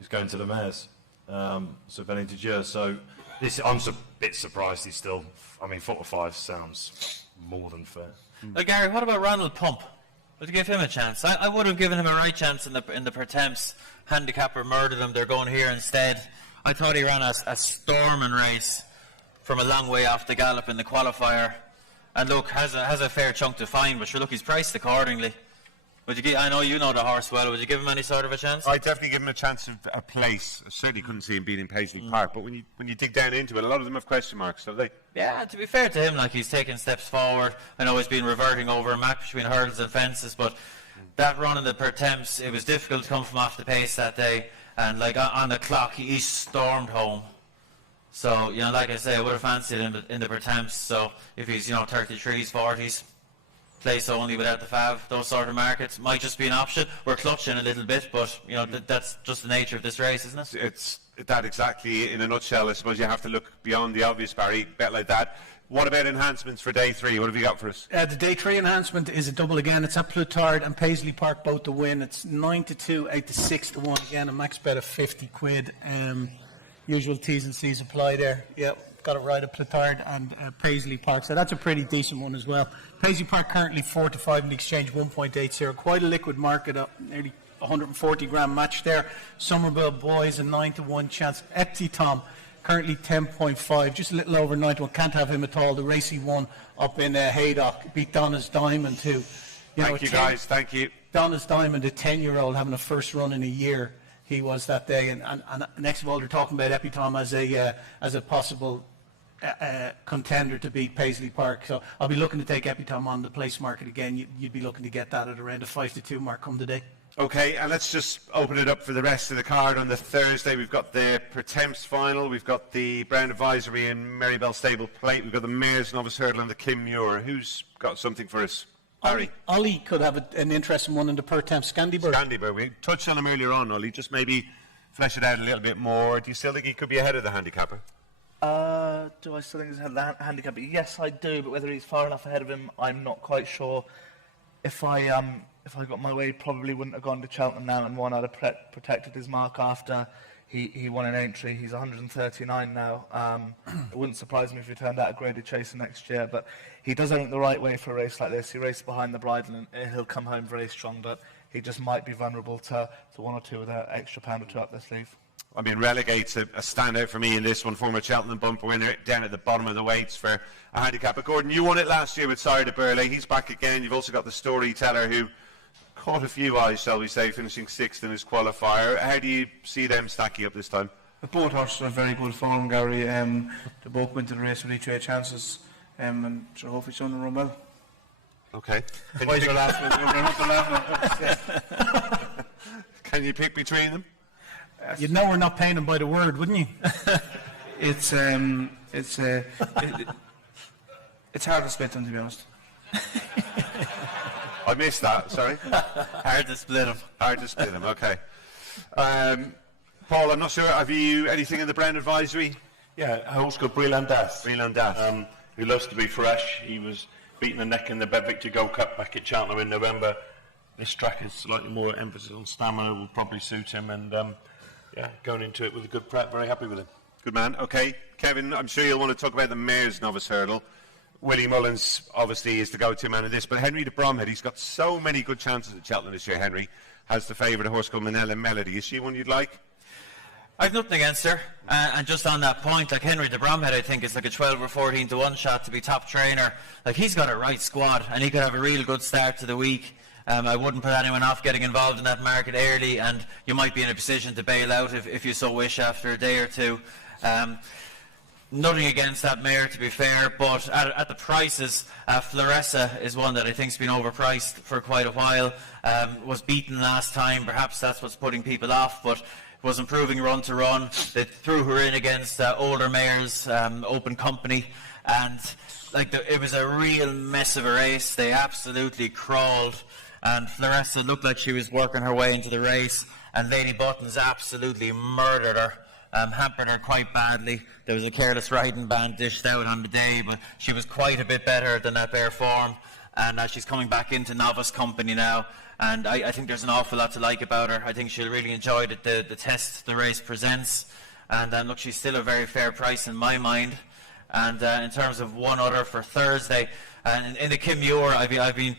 is going to the mares. So Benny de Dieu. So I'm a bit surprised he's still. I mean, 4 to 5 sounds more than fair. Gary, what about Ronald Pump? Would you give him a chance? I would have given him a right chance in the Pertemps. Handicapper murdered him. They're going here instead. I thought he ran a storming race from a long way off the gallop in the qualifier. And look, has a fair chunk to find, but sure, look, he's priced accordingly. I know you know the horse well. Would you give him any sort of a chance? I'd definitely give him a chance of a place. I certainly couldn't see him beating Paisley Park, but when you dig down into it, a lot of them have question marks, have they? Yeah, to be fair to him, like, he's taken steps forward. I know he's been reverting over a match between hurdles and fences, but that run in the Pertemps, it was difficult to come from off the pace that day, and like on the clock, he stormed home. So, you know, like I say, I would have fancied him in the Pertemps. So if he's, 33s, 40s, place only without the fav, those sort of markets might just be an option. We're clutching a little bit, but that's just the nature of this race, isn't it? It's that exactly in a nutshell. I suppose you have to look beyond the obvious, Barry. Bet like that. What about enhancements for day 3? What have you got for us? The day 3 enhancement is a double again. It's at Plutard and Paisley Park both to win. It's 9 to 2, 8 to 6 to 1 again. A max bet of 50 quid. Usual T's and C's apply there. Yep, got it right at Plutard and Paisley Park. So that's a pretty decent one as well. Paisley Park currently 4 to 5 in the exchange, 1.80. Quite a liquid market, nearly 140 grand match there. Somerville Boys a 9 to 1 chance. Epty Tom currently 10.5, just a little over 9 to 1. Can't have him at all. The race he won up in Haydock beat Donna's Diamond too. Thank you guys. Thank you. Donna's Diamond, a 10-year-old having a first run in a year. He was that day, and next of all, they're talking about Epitom as a possible contender to beat Paisley Park. So I'll be looking to take Epitom on the place market again. You'd be looking to get that at around a 5 to 2 mark come the day. Okay, and let's just open it up for the rest of the card. On the Thursday, we've got the Pertemps final, we've got the Brown Advisory and Marybell Stable Plate, we've got the Mares Novice Hurdle and the Kim Muir. Who's got something for us? Harry. Ollie could have an interesting one in the Pertemps. Scandiburg. We touched on him earlier on, Ollie. Just maybe flesh it out a little bit more. Do you still think he could be ahead of the handicapper? Do I still think he's ahead of the handicapper? Yes, I do, but whether he's far enough ahead of him, I'm not quite sure. If I got my way, he probably wouldn't have gone to Cheltenham now and won. I'd have protected his mark after he won an entry. He's 139 now. It wouldn't surprise me if he turned out a graded chaser next year, but he does it the right way for a race like this. He races behind the bridle and he'll come home very strong, but he just might be vulnerable to 1 or 2 with an extra pound or 2 up their sleeve. I mean, Relegate's a standout for me in this one. Former Cheltenham bumper winner down at the bottom of the weights for a handicapper. Gordon, you won it last year with Sire de Burley. He's back again. You've also got the storyteller who caught a few eyes, shall we say, finishing 6th in his qualifier. How do you see them stacking up this time? Both horses are in very good form, Gary. They both went to the race with each other chances, and sure, hopefully some of them run well. Okay. Can you pick between them? You'd know we're not paying them by the word, wouldn't you? It's hard to split them, to be honest. I missed that, sorry. Hard to split them. Okay. Paul, I'm not sure, have you anything in the Brown Advisory? Yeah, a horse called Brillandas, who loves to be fresh. He was beating the neck in the Bet Victor Gold Cup back at Cheltenham in November. This track is slightly more emphasis on stamina, will probably suit him, and going into it with a good prep, very happy with him. Good man. Okay, Kevin, I'm sure you'll want to talk about the Mares Novice Hurdle. Willie Mullins obviously is the go-to man in this, but Henry de Bromhead, he's got so many good chances at Cheltenham this year. Henry has to favour a horse called Manila Melody. Is she one you'd like? I've nothing against her, and just on that point, like Henry de Bromhead, I think is like a 12 or 14 to 1 shot to be top trainer. Like, he's got a right squad, and he could have a real good start to the week. I wouldn't put anyone off getting involved in that market early, and you might be in a position to bail out if you so wish after a day or two. Nothing against that mare, to be fair, but at the prices, Floressa is one that I think's been overpriced for quite a while. Was beaten last time, perhaps that's what's putting people off, but was improving run to run. They threw her in against older mares, Open Company, and it was a real mess of a race. They absolutely crawled, and Floressa looked like she was working her way into the race, and Lady Buttons absolutely murdered her. Hampered her quite badly. There was a careless riding ban dished out on the day, but she was quite a bit better than that bare form, and she's coming back into novice company now, and I think there's an awful lot to like about her. I think she'll really enjoy the test the race presents, and look, she's still a very fair price in my mind. And in terms of one other for Thursday, and in the Kim Muir, I've been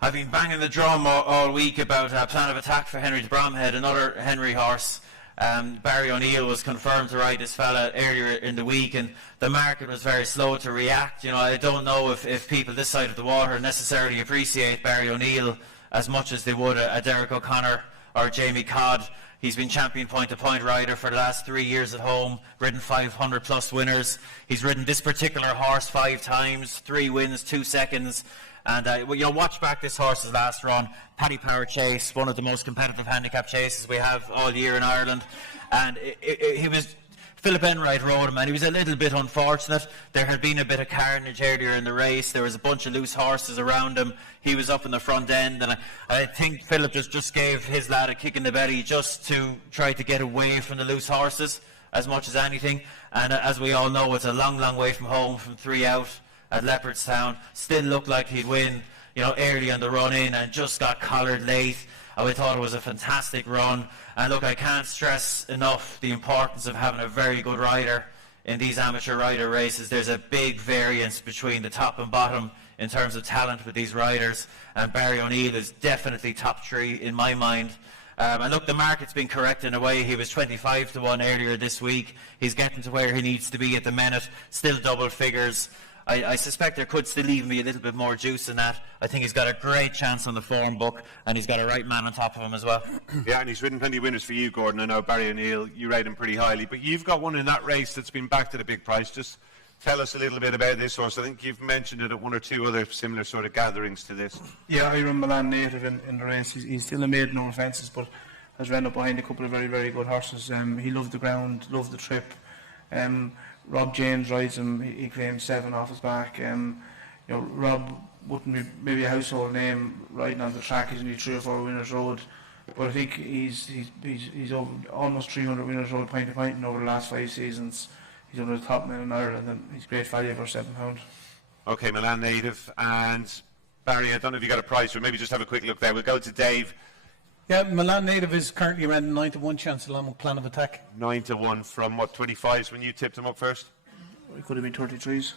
banging the drum all week about plan of attack for Henry de Bromhead, another Henry horse. Barry O'Neill was confirmed to ride this fella earlier in the week, and the market was very slow to react. I don't know if people this side of the water necessarily appreciate Barry O'Neill as much as they would a Derek O'Connor or Jamie Codd. He's been champion point-to-point rider for the last 3 years at home, ridden 500 plus winners. He's ridden this particular horse 5 times, 3 wins, 2 seconds. And watch back this horse's last run, Paddy Power Chase, one of the most competitive handicap chases we have all year in Ireland. And he was, Philip Enright rode him, and he was a little bit unfortunate. There had been a bit of carnage earlier in the race. There was a bunch of loose horses around him. He was up in the front end, and I think Philip just gave his lad a kick in the belly just to try to get away from the loose horses as much as anything. And as we all know, it's a long, long way from home, from 3 out at Leopardstown. Still looked like he'd win, early on the run in, and just got collared late. I thought it was a fantastic run. And look, I can't stress enough the importance of having a very good rider in these amateur rider races. There's a big variance between the top and bottom in terms of talent with these riders, and Barry O'Neill is definitely top 3 in my mind. And look, the market's been correct in a way. He was 25 to 1 earlier this week. He's getting to where he needs to be at the minute, still double figures. I suspect there could still even be a little bit more juice in that. I think he's got a great chance on the form book, and he's got a right man on top of him as well. Yeah, and he's ridden plenty of winners for you, Gordon. I know Barry O'Neill, you rate him pretty highly, but you've got one in that race that's been backed at a big price. Just tell us a little bit about this horse. I think you've mentioned it at 1 or 2 other similar sort of gatherings to this. Yeah, I run Milan Native in the race. He's still a maiden, no offences, but has ran up behind a couple of very, very good horses. He loved the ground, loved the trip. Rob James rides him. He claims 7 off his back. Rob wouldn't be maybe a household name riding on the track. He's only 3 or 4 winners road, but I think he's over almost 300 winners road point to point over the last 5 seasons. He's one of the top men in Ireland, and he's great value for £7. Okay, Milan Native, and Barry, I don't know if you got a price, but maybe just have a quick look there. We'll go to Dave. Yeah, Milan Native is currently around 9 to 1 chance along with plan of attack. 9 to 1 from what, 25s when you tipped him up first? It could have been 33s.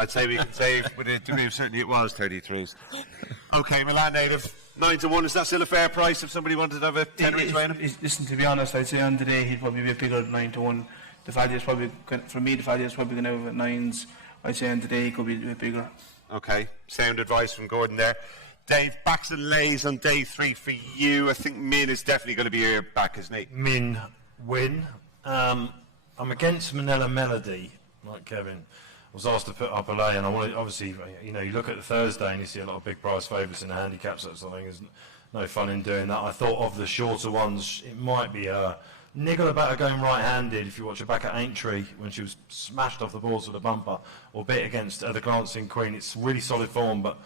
I'd say we can say with a degree of certainty it was 33s. Okay, Milan Native, 9 to 1. Is that still a fair price if somebody wanted to have a tenner each way on him? Listen, to be honest, I'd say on the day he'd probably be a bigger than 9 to 1. The value is probably, for me, the value is probably going out at 9s. I'd say on the day he could be a bit bigger. Okay, sound advice from Gordon there. Dave, backs and lays on day 3 for you. I think Min is definitely going to be your back, isn't he? Min win. I'm against Manila Melody, like Kevin. I was asked to put up a lay, and I wanted, obviously, you look at the Thursday and you see a lot of big prize favourites in the handicaps. That's something. There's no fun in doing that. I thought of the shorter ones, it might be niggle about her going right-handed. If you watch her back at Aintree when she was smashed off the boards with a bumper, or bit against the Glancing Queen. It's really solid form, but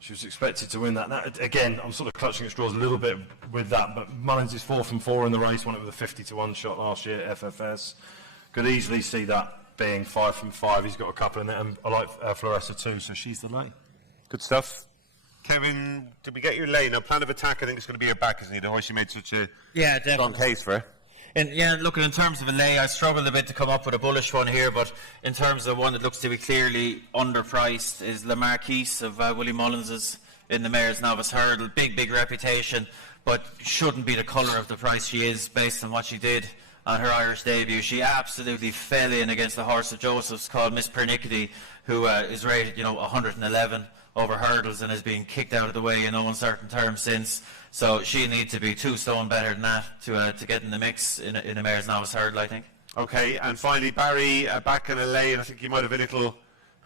she was expected to win that. Again, I'm sort of clutching at straws a little bit with that, but Mullins is 4 from 4 in the race, won it with a 50 to 1 shot last year at FFS. Could easily see that being 5 from 5. He's got a couple in it, and I like Floressa too, so she's the lane. Good stuff. Kevin, did we get your lane? Now, plan of attack, I think it's going to be your back, isn't he? The horse you made such a strong case for. Look, in terms of a lay, I struggled a bit to come up with a bullish one here, but in terms of one that looks to be clearly underpriced is Le Marquise of Willie Mullins's in the Mayor's Novice Hurdle. Big reputation, but shouldn't be the colour of the price she is based on what she did on her Irish debut. She absolutely fell in against the horse of Joseph's called Miss Pernickety, who is rated 111 over hurdles and has been kicked out of the way in no uncertain terms since. So she needs to be 2 stone better than that to get in the mix in a Mayor's Novice Hurdle, I think. Okay, and finally Barry back in a lay, and I think you might have a little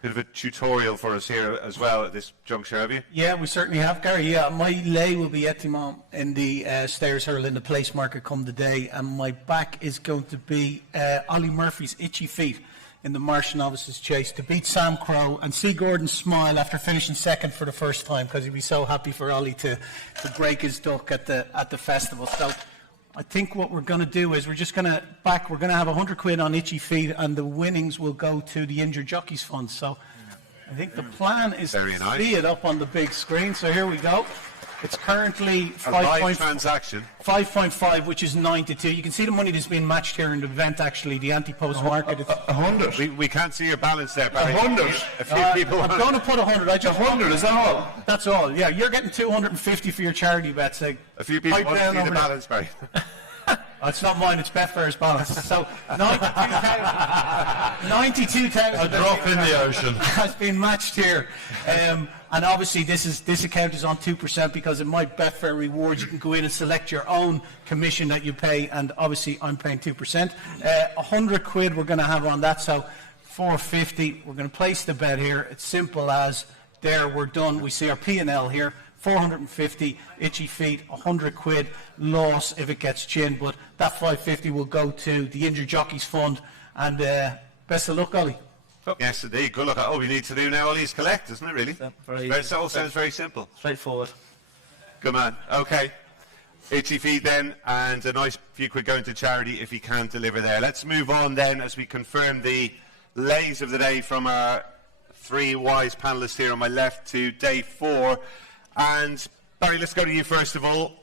bit of a tutorial for us here as well at this juncture, have you? Yeah, we certainly have, Gary. Yeah, my lay will be Etimont in the Stayers Hurl in the place market come the day, and my back is going to be Ollie Murphy's Itchy Feet in the Marsh Novices Chase to beat Sam Crow and see Gordon smile after finishing second for the first time, because he'd be so happy for Ollie to break his duck at the festival. So I think what we're going to do is we're going to have 100 quid on Itchy Feet, and the winnings will go to the Injured Jockeys Fund. So I think the plan is to see it up on the big screen. So here we go. It's currently 5.5, which is 9 to 2. You can see the money that's being matched here in the event, actually, the anti-post market. 100. We can't see your balance there, Barry. 100. A few people I'm going to put 100. 100, is that all? That's all. Yeah, you're getting 250 for your charity bets. A few people want to see the balance, Barry. It's not mine, it's Betfair's balance. So 92,000 A drop in the ocean has been matched here. And obviously this account is on 2% because in my Betfair rewards you can go in and select your own commission that you pay, and obviously I'm paying 2%. 100 quid we're going to have on that, so 450. We're going to place the bet here. It's simple as there, we're done. We see our P&L here. 450, Itchy Feet, 100 quid loss if it gets chin, but that 550 will go to the Injured Jockeys Fund, and best of luck, Ollie. Yes, indeed. Good luck. All we need to do now, Ollie, is collect, isn't it, really? It all sounds very simple. Straightforward. Good man. Okay. Itchy Feet then, and a nice few quid going to charity if he can deliver there. Let's move on then as we confirm the lays of the day from our 3 wise panellists here on my left to day 4. And Barry, let's go to you first of all.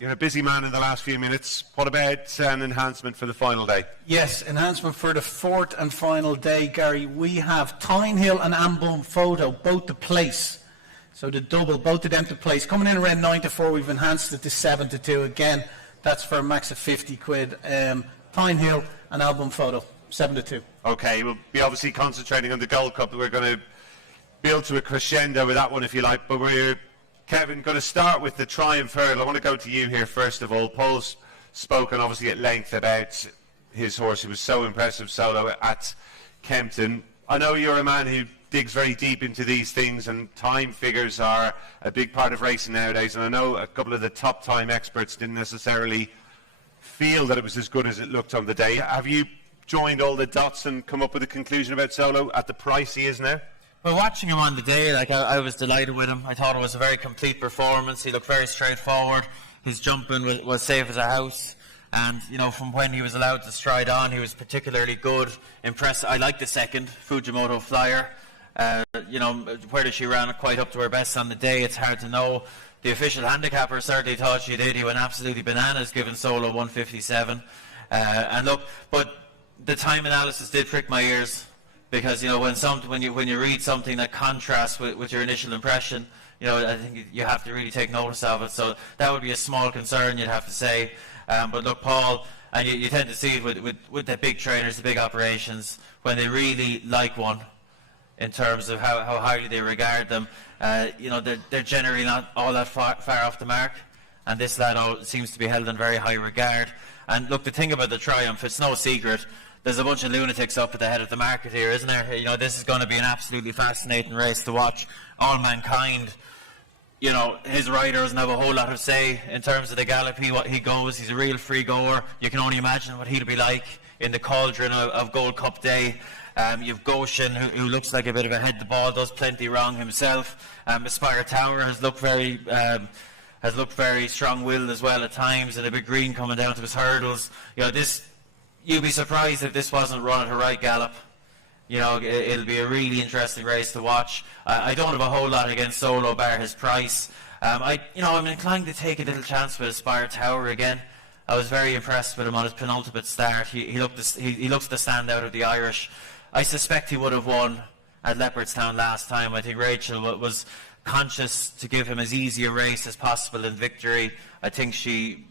You're a busy man in the last few minutes. What about an enhancement for the final day? Yes, enhancement for the 4th and final day, Gary. We have Tynehill and Ambone Photo, both to place. So the double, both of them to place. Coming in around 9 to 4, we've enhanced it to 7 to 2. Again, that's for a max of 50 quid. Tynehill and Ambone Photo, 7 to 2. Okay, we'll be obviously concentrating on the Gold Cup. We're going to build to a crescendo with that one, if you like, but we're Kevin, going to start with the Triumph Hurdle. I want to go to you here first of all. Paul's spoken obviously at length about his horse. He was so impressive solo at Kempton. I know you're a man who digs very deep into these things, and time figures are a big part of racing nowadays, and I know a couple of the top time experts didn't necessarily feel that it was as good as it looked on the day. Have you joined all the dots and come up with a conclusion about solo at the price he is now? Well, watching him on the day, I was delighted with him. I thought it was a very complete performance. He looked very straightforward. His jumping was safe as a house. And, from when he was allowed to stride on, he was particularly good. Impressive. I like the second, Fujimoto Flyer. Whether she ran quite up to her best on the day, it's hard to know. The official handicapper certainly thought she did. He went absolutely bananas, giving solo 157. But the time analysis did prick my ears. Because when you read something that contrasts with your initial impression, I think you have to really take notice of it. So that would be a small concern, you'd have to say. But look, Paul, and you tend to see it with the big trainers, the big operations, when they really like one, in terms of how highly they regard them. They're generally not all that far off the mark, and this lad seems to be held in very high regard. And look, the thing about the Triumph, it's no secret. There's a bunch of lunatics up at the head of the market here, isn't there? This is going to be an absolutely fascinating race to watch. All Mankind, his rider doesn't have a whole lot of say in terms of the gallop he goes. He's a real free goer. You can only imagine what he'll be like in the cauldron of Gold Cup Day. You've Goshen, who looks like a bit of a head the ball, does plenty wrong himself. Aspire Tower has looked very strong-willed as well at times, and a bit green coming down to his hurdles. You'd be surprised if this wasn't run at a right gallop. It'll be a really interesting race to watch. I don't have a whole lot against Solo, bar his price. I'm inclined to take a little chance with Aspire Tower again. I was very impressed with him on his penultimate start. He looks the standout of the Irish. I suspect he would have won at Leopardstown last time. I think Rachel was conscious to give him as easy a race as possible in victory. I think she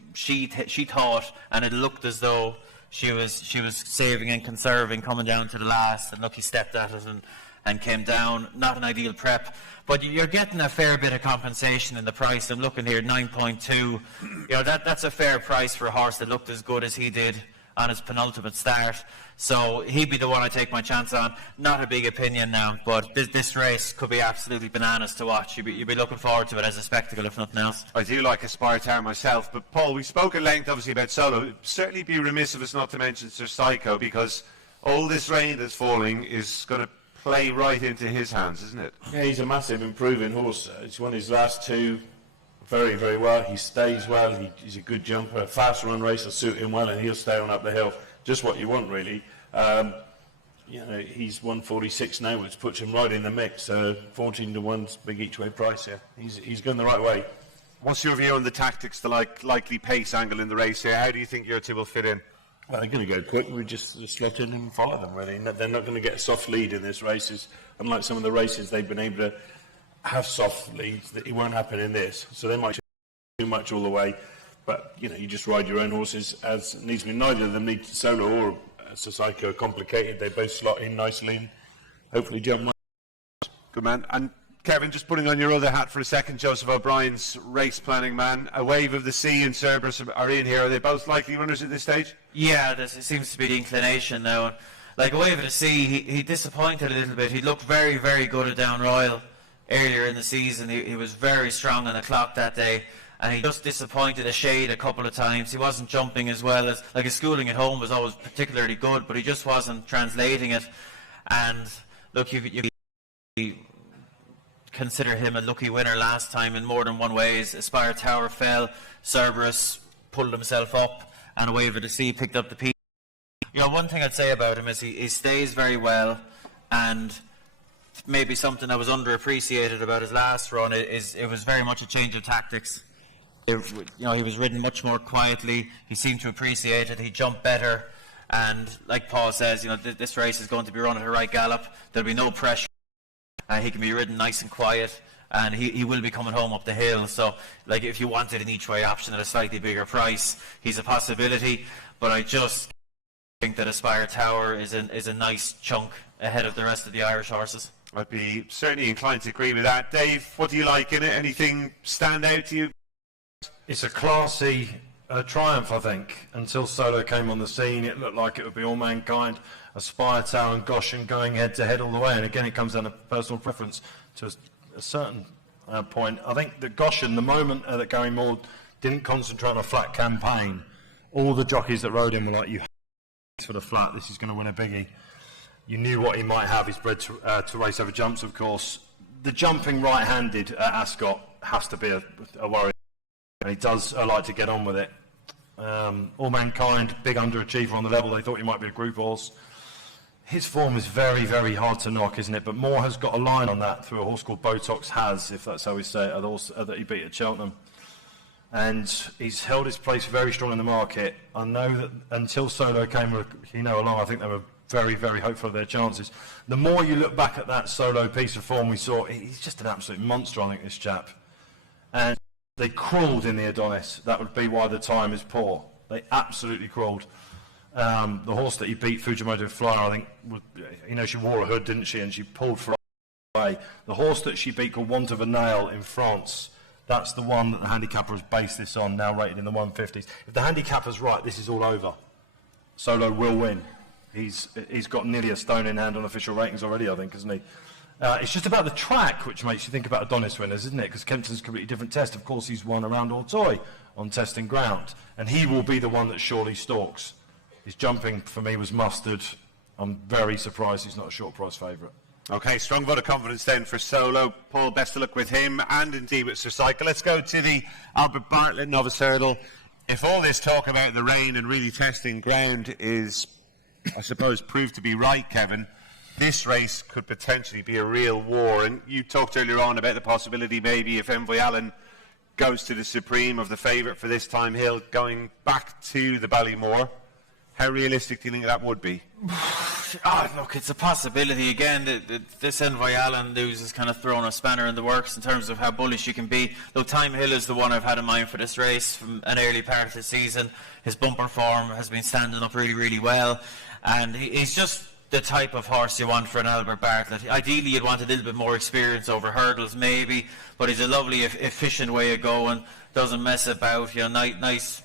thought, and it looked as though she was saving and conserving coming down to the last, and look, he stepped at it and came down. Not an ideal prep, but you're getting a fair bit of compensation in the price. I'm looking here, 9.2. That's a fair price for a horse that looked as good as he did on his penultimate start. So he'd be the one I take my chance on. Not a big opinion now, but this race could be absolutely bananas to watch. You'd be looking forward to it as a spectacle, if nothing else. I do like Aspire Tower myself, but Paul, we spoke at length obviously about Solo. It'd certainly be remiss of us not to mention Sir Psycho, because all this rain that's falling is going to play right into his hands, isn't it? Yeah, he's a massive improving horse. He's won his last two very, very well. He stays well. He's a good jumper. A fast run race will suit him well, and he'll stay on up the hill. Just what you want, really. He's 146 now, which puts him right in the mix. 14 to 1's big each way price here. He's going the right way. What's your view on the tactics, the likely pace angle in the race here? How do you think your two will fit in? Well, they're going to go quick. We just slot in and follow them, really. They're not going to get a soft lead in this race. Unlike some of the races, they've been able to have soft leads. It won't happen in this. So they might too much all the way. But, you just ride your own horses as needs to be. Neither of them need Solo or Psycho complicated. They both slot in nicely and hopefully jump well. Good man. And Kevin, just putting on your other hat for a second, Joseph O'Brien's race planning man. A Wave of the Sea and Cerberus are in here. Are they both likely runners at this stage? Yeah, it seems to be the inclination now. Like A Wave of the Sea, he disappointed a little bit. He looked very, very good at Down Royal earlier in the season. He was very strong on the clock that day. And he just disappointed a shade a couple of times. He wasn't jumping as well as, his schooling at home was always particularly good, but he just wasn't translating it. And look, you consider him a lucky winner last time in more than one ways. Aspire Tower fell, Cerberus pulled himself up, and A Wave of the Sea picked up the piece. One thing I'd say about him is he stays very well, and maybe something that was underappreciated about his last run is it was very much a change of tactics. He was ridden much more quietly. He seemed to appreciate it. He jumped better, and like Paul says, this race is going to be run at a right gallop. There'll be no pressure. He can be ridden nice and quiet, and he will be coming home up the hill. So, if you wanted an each-way option at a slightly bigger price, he's a possibility. But I just think that Aspire Tower is a nice chunk ahead of the rest of the Irish horses. I'd be certainly inclined to agree with that. Dave, what do you like in it? Anything stand out to you? It's a classy triumph, I think. Until Solo came on the scene, it looked like it would be All Mankind, Aspire Tower and Goshen going head-to-head all the way. And again, it comes down to personal preference to a certain point. I think that Goshen, the moment that Gary Moore didn't concentrate on a flat campaign, all the jockeys that rode him were like, you for the flat, this is going to win a biggie. You knew what he might have. He's bred to race over jumps, of course. The jumping right-handed at Ascot has to be a worry. And he does like to get on with it. All Mankind, big underachiever on the level. They thought he might be a group horse. His form is very, very hard to knock, isn't it? But Moore has got a line on that through a horse called Botox Has, if that's how we say it, a horse that he beat at Cheltenham. And he's held his place very strong in the market. I know that until Solo came along, I think they were very, very hopeful of their chances. The more you look back at that Solo piece of form we saw, he's just an absolute monster, I think, this chap. And they crawled in the Adonis. That would be why the time is poor. They absolutely crawled. The horse that he beat, Fujimoto Flyer, I think, she wore a hood, didn't she? And she pulled Flyer away. The horse that she beat called Want of a Nail in France, that's the one that the handicapper has based this on, now rated in the 150s. If the handicapper's right, this is all over. Solo will win. He's got nearly a stone in hand on official ratings already, I think, hasn't he? It's just about the track which makes you think about Adonis winners, isn't it? Because Kempton's a completely different test. Of course, he's won around Auteuil on testing ground, and he will be the one that surely stalks. His jumping, for me, was mustard. I'm very surprised he's not a short price favourite. Okay, strong vote of confidence then for Solo. Paul, best of luck with him, and indeed with Sir Psycho. Let's go to the Albert Bartlett Novice Hurdle. If all this talk about the rain and really testing ground is, I suppose, proved to be right, Kevin, this race could potentially be a real war. And you talked earlier on about the possibility maybe if Envoy Allen goes to the Supreme of the favourite for this time, Hill, going back to the Ballymore. How realistic do you think that would be? Look, it's a possibility. Again, this Envoyallen news has kind of thrown a spanner in the works in terms of how bullish you can be. Look, Time Hill is the one I've had in mind for this race from an early part of the season. His bumper form has been standing up really, really well. And he's just the type of horse you want for an Albert Bartlett. Ideally, you'd want a little bit more experience over hurdles, maybe. But he's a lovely, efficient way of going. Doesn't mess about. You know, nice.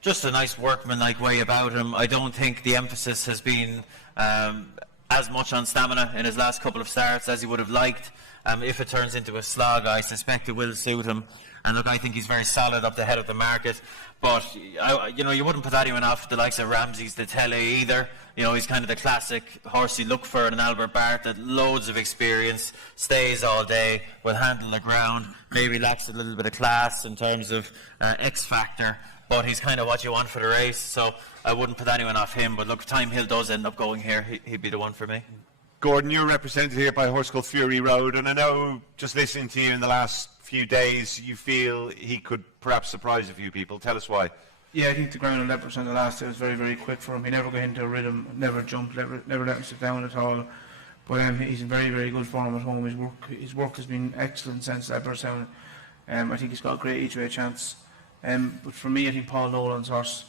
Just a nice workman-like way about him. I don't think the emphasis has been as much on stamina in his last couple of starts as he would have liked. If it turns into a slog, I suspect it will suit him. And look, I think he's very solid up the head of the market. But, you wouldn't put anyone off the likes of Ramsey's the Tele either. You know, he's kind of the classic horse you look for in an Albert Bartlett. Loads of experience, stays all day, will handle the ground, maybe lacks a little bit of class in terms of X-factor. But he's kind of what you want for the race, so I wouldn't put anyone off him. But look, if Time Hill does end up going here, he'd be the one for me. Gordon, you're represented here by a horse called Fury Road, and I know, just listening to you in the last few days, you feel he could perhaps surprise a few people. Tell us why. Yeah, I think the ground on 11% the last day was very, very quick for him. He never got into a rhythm, never jumped, never let him sit down at all. But he's in very, very good form at home. His work has been excellent since Ebersound. I think he's got a great each-way chance. But for me, I think Paul Nolan's horse,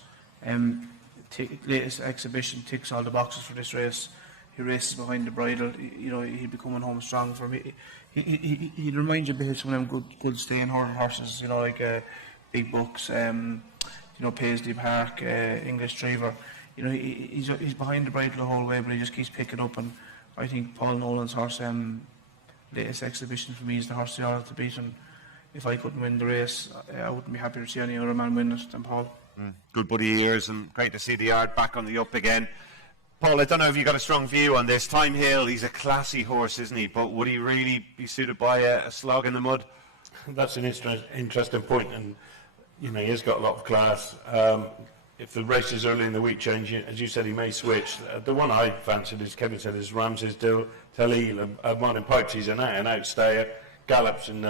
latest exhibition, ticks all the boxes for this race. He races behind the bridle. He'd be coming home strong for me. He reminds you a bit of some of them good staying horses, like Big Bucks, Paisley Park, English Driver. He's behind the bridle the whole way, but he just keeps picking up. And I think Paul Nolan's horse, latest exhibition for me, is the horse they all have to beat. And if I couldn't win the race, I wouldn't be happy to see any other man win it than Paul. Good buddy of yours, and great to see the yard back on the up again. Paul, I don't know if you've got a strong view on this. Time Hill, he's a classy horse, isn't he? But would he really be suited by a slog in the mud? That's an interesting point, and he has got a lot of class. If the race is early in the week change, as you said, he may switch. The one I fancied, as Kevin said, is Ramsey's Talil of Martin Pipes. He's an out-and-out stayer. Gallops and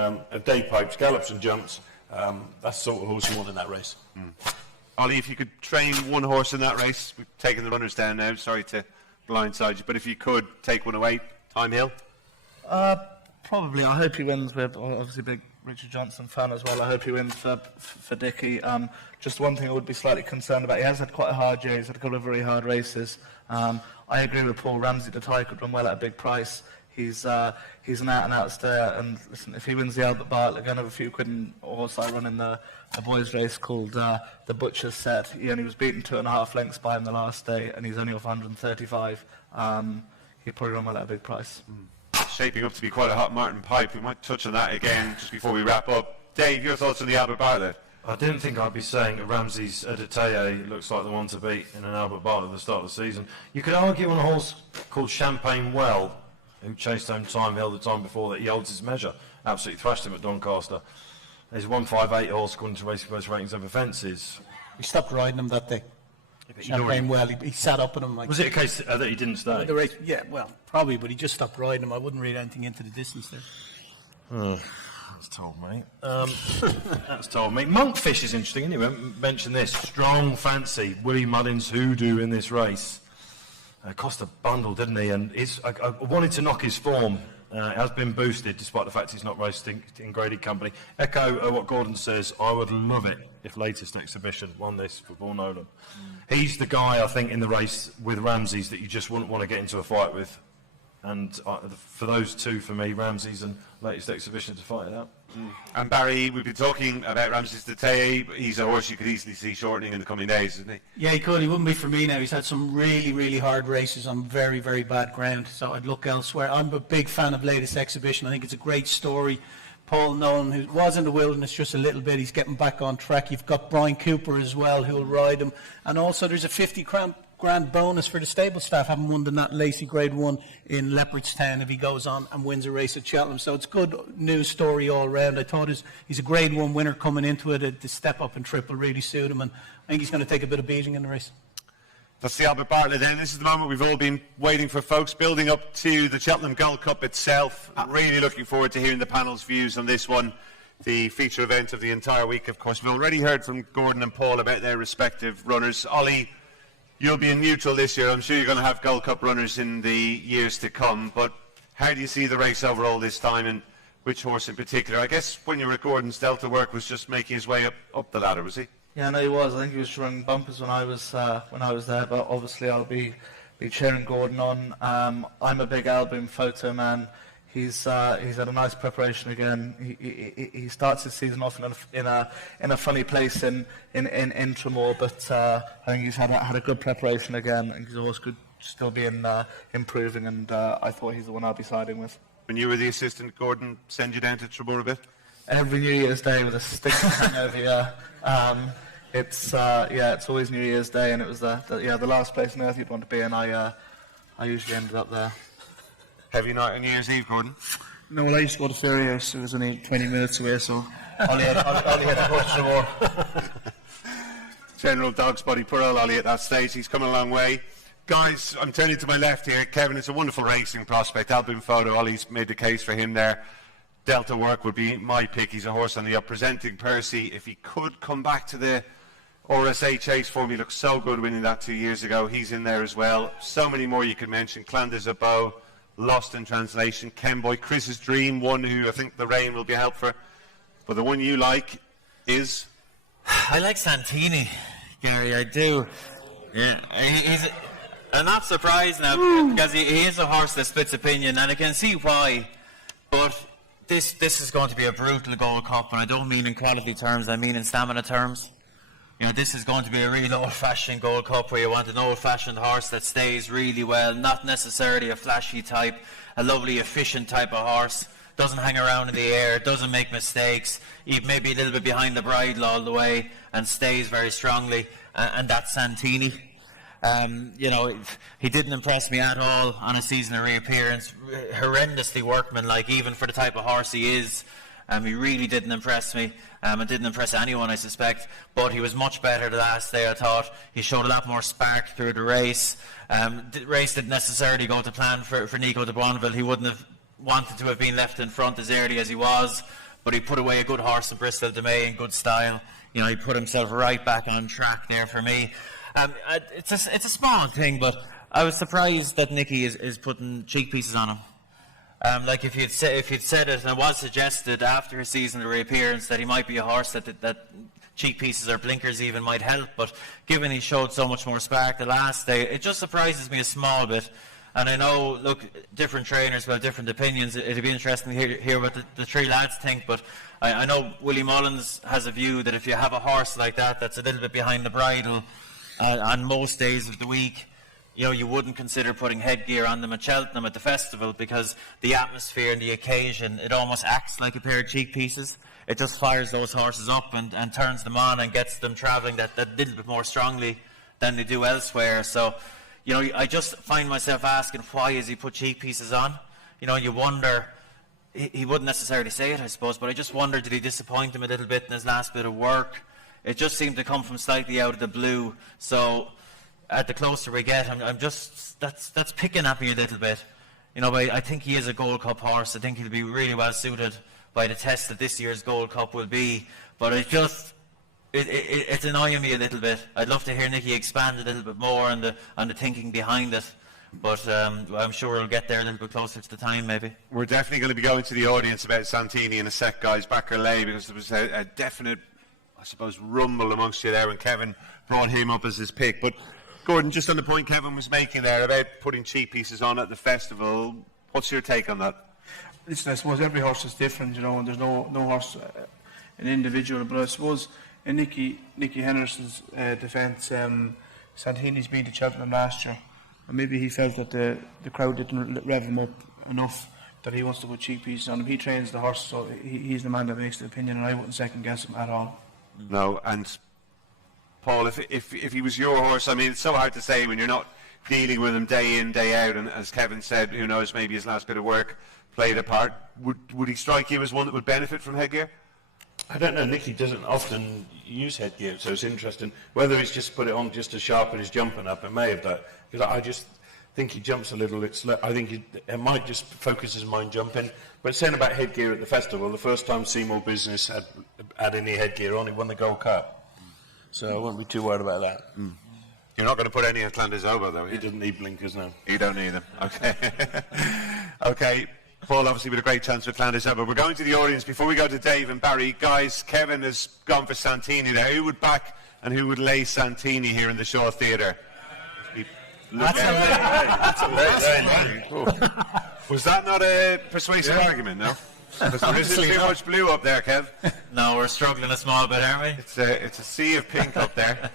day pipes, gallops and jumps. That's the sort of horse you want in that race. Ollie, if you could train one horse in that race, we've taken the runners down now, sorry to blindside you, but if you could take one away, Time Hill? Probably. I hope he wins. We're obviously a big Richard Johnson fan as well. I hope he wins for Dickie. Just one thing I would be slightly concerned about, he has had quite a hard year, he's had a couple of very hard races. I agree with Paul, Ramsey the tie could run well at a big price. He's an out-and-out stayer, and listen, if he wins the Albert Bartlett, they're going to have a few quid in a horse I run in the boys' race called the Butcher's Set. He only was beaten 2.5 lengths by him the last day, and he's only off 135. He'd probably run well at a big price. Shaping up to be quite a hot Martin Pipe. We might touch on that again just before we wrap up. Dave, your thoughts on the Albert Bartlett? I didn't think I'd be saying that Ramsey's Adetaye looks like the one to beat in an Albert Bartlett at the start of the season. You could argue on a horse called Champagne Well, who chased home Time Hill the time before, that he holds his measure. Absolutely thrashed him at Doncaster. There's a 158 horse according to Racing Post ratings over fences. We stopped riding him that day. Champagne Well, he sat up in him. Was it a case that he didn't stay? The race, yeah, well, probably, but he just stopped riding him. I wouldn't read anything into the distance there. That's told me. That's told me. Monkfish is interesting, isn't it? Mention this. Strong fancy. Willie Mullins hoodoo in this race. Cost a bundle, didn't he? And I wanted to knock his form. It has been boosted, despite the fact he's not raced in graded company. Echo what Gordon says. I would love it if latest exhibition won this for Paul Nolan. He's the guy, I think, in the race with Ramsey's that you just wouldn't want to get into a fight with. And for those two, for me, Ramsey's and latest exhibition to fight it out. And Barry, we've been talking about Ramsey's Adetaye. He's a horse you could easily see shortening in the coming days, isn't he? Yeah, he could. He wouldn't be for me now. He's had some really, really hard races on very, very bad ground. So I'd look elsewhere. I'm a big fan of latest exhibition. I think it's a great story. Paul Nolan, who was in the wilderness just a little bit, he's getting back on track. You've got Brian Cooper as well, who will ride him. And also there's a 50 grand bonus for the stable staff, having won the Nat Lacey Grade 1 in Leopardstown if he goes on and wins a race at Cheltenham. So it's a good news story all round. I thought he's a Grade 1 winner coming into it. The step up and triple really suit him, and I think he's going to take a bit of beating in the race. That's the Albert Bartlett then. This is the moment we've all been waiting for, folks, building up to the Cheltenham Gold Cup itself. Really looking forward to hearing the panel's views on this one. the feature event of the entire week. Of course, we've already heard from Gordon and Paul about their respective runners. Ollie, you'll be in neutral this year. I'm sure you're going to have Gold Cup runners in the years to come, but how do you see the race overall this time, and which horse in particular? I guess when you were at Gordon's, Delta Work was just making his way up the ladder, was he? Yeah, no, he was. I think he was running bumpers when I was there, but obviously I'll be cheering Gordon on. I'm a big album photo man. He's had a nice preparation again. He starts his season off in a funny place in Tramore, but I think he's had a good preparation again. I think his horse could still be improving, and I thought he's the one I'll be siding with. When you were the assistant, Gordon send you down to Tramore a bit? Every New Year's Day with a stinking hangover, yeah. It's always New Year's Day, and it was the last place on earth you'd want to be, and I usually ended up there. Heavy night on New Year's Eve, Gordon? No, well, I used to go to Ferry House. It was only 20 minutes away, so Ollie had to go to Tramore. General Dog's body, poor old Ollie at that stage. He's come a long way. Guys, I'm turning to my left here. Kevin, it's a wonderful racing prospect. Album photo, Ollie's made the case for him there. Delta Work would be my pick. He's a horse on the up. Presenting Percy, if he could come back to the RSA Chase form, he looked so good winning that 2 years ago. He's in there as well. So many more you could mention. Clanders a Bow, Lost in Translation, Kenboy, Chris's Dream, one who I think the rain will be a help for. But the one you like is? I like Santini, Gary, I do. Yeah, I'm not surprised now because he is a horse that splits opinion, and I can see why. But this is going to be a brutal Gold Cup, and I don't mean in quality terms, I mean in stamina terms. You know, this is going to be a real old-fashioned Gold Cup where you want an old-fashioned horse that stays really well, not necessarily a flashy type, a lovely, efficient type of horse, doesn't hang around in the air, doesn't make mistakes, maybe a little bit behind the bridle all the way, and stays very strongly, and that's Santini. You know, he didn't impress me at all on a season of reappearance, horrendously workmanlike, even for the type of horse he is. He really didn't impress me, and didn't impress anyone, I suspect, but he was much better the last day, I thought. He showed a lot more spark through the race. The race didn't necessarily go to plan for Nico de Boinville. He wouldn't have wanted to have been left in front as early as he was, but he put away a good horse in Bristol de May in good style. You know, he put himself right back on track there for me. It's a small thing, but I was surprised that Nicky is putting cheek pieces on him. Like if you'd said it, and it was suggested after his season of reappearance that he might be a horse that cheek pieces or blinkers even might help, but given he showed so much more spark the last day, it just surprises me a small bit. And I know, look, different trainers will have different opinions. It'd be interesting to hear what the three lads think, but I know Willie Mullins has a view that if you have a horse like that that's a little bit behind the bridle on most days of the week, you know, you wouldn't consider putting headgear on them at Cheltenham at the festival, because the atmosphere and the occasion, it almost acts like a pair of cheek pieces. It just fires those horses up and turns them on and gets them travelling that little bit more strongly than they do elsewhere. So, you know, I just find myself asking, why has he put cheek pieces on? You know, you wonder, he wouldn't necessarily say it, I suppose, but I just wonder, did he disappoint him a little bit in his last bit of work? It just seemed to come from slightly out of the blue. So at the closer we get, I'm just, that's picking at me a little bit. You know, but I think he is a Gold Cup horse. I think he'll be really well suited by the test that this year's Gold Cup will be. But it's annoying me a little bit. I'd love to hear Nicky expand a little bit more on the thinking behind it. But I'm sure we'll get there a little bit closer to the time, maybe. We're definitely going to be going to the audience about Santini in a sec, guys, Backer Lay, because there was a definite, I suppose, rumble amongst you there when Kevin brought him up as his pick. But Gordon, just on the point Kevin was making there about putting cheap pieces on at the festival, what's your take on that? Listen, I suppose every horse is different, you know, and there's no horse an individual. But I suppose in Nicky Henderson's defence, Santini's been to Cheltenham last year, and maybe he felt that the crowd didn't rev him up enough, that he wants to put cheap pieces on him. He trains the horse, so he's the man that makes the opinion, and I wouldn't second guess him at all. No, and Paul, if he was your horse, I mean, it's so hard to say when you're not dealing with him day in, day out, and as Kevin said, who knows, maybe his last bit of work played a part. Would he strike you as one that would benefit from headgear? I don't know. Nicky doesn't often use headgear, so it's interesting. Whether he's just put it on just to sharpen his jumping up, it may have that. Because think he jumps a little bit slow. I think it might just focus his mind jumping. But saying about headgear at the festival, the first time Seymour Business had any headgear on, he won the Gold Cup. So I won't be too worried about that. Mm. You're not going to put any Atlantis over, though? He doesn't need blinkers now. You don't need them. Okay. Okay. Paul, obviously, with a great chance for Atlantis over. We're going to the audience. Before we go to Dave and Barry, guys, Kevin has gone for Santini there. Who would back and who would lay Santini here in the Shaw Theatre? Was that not a persuasive argument, no? There isn't too much blue up there, Kev. No, we're struggling a small bit, aren't we? It's a sea of pink up there.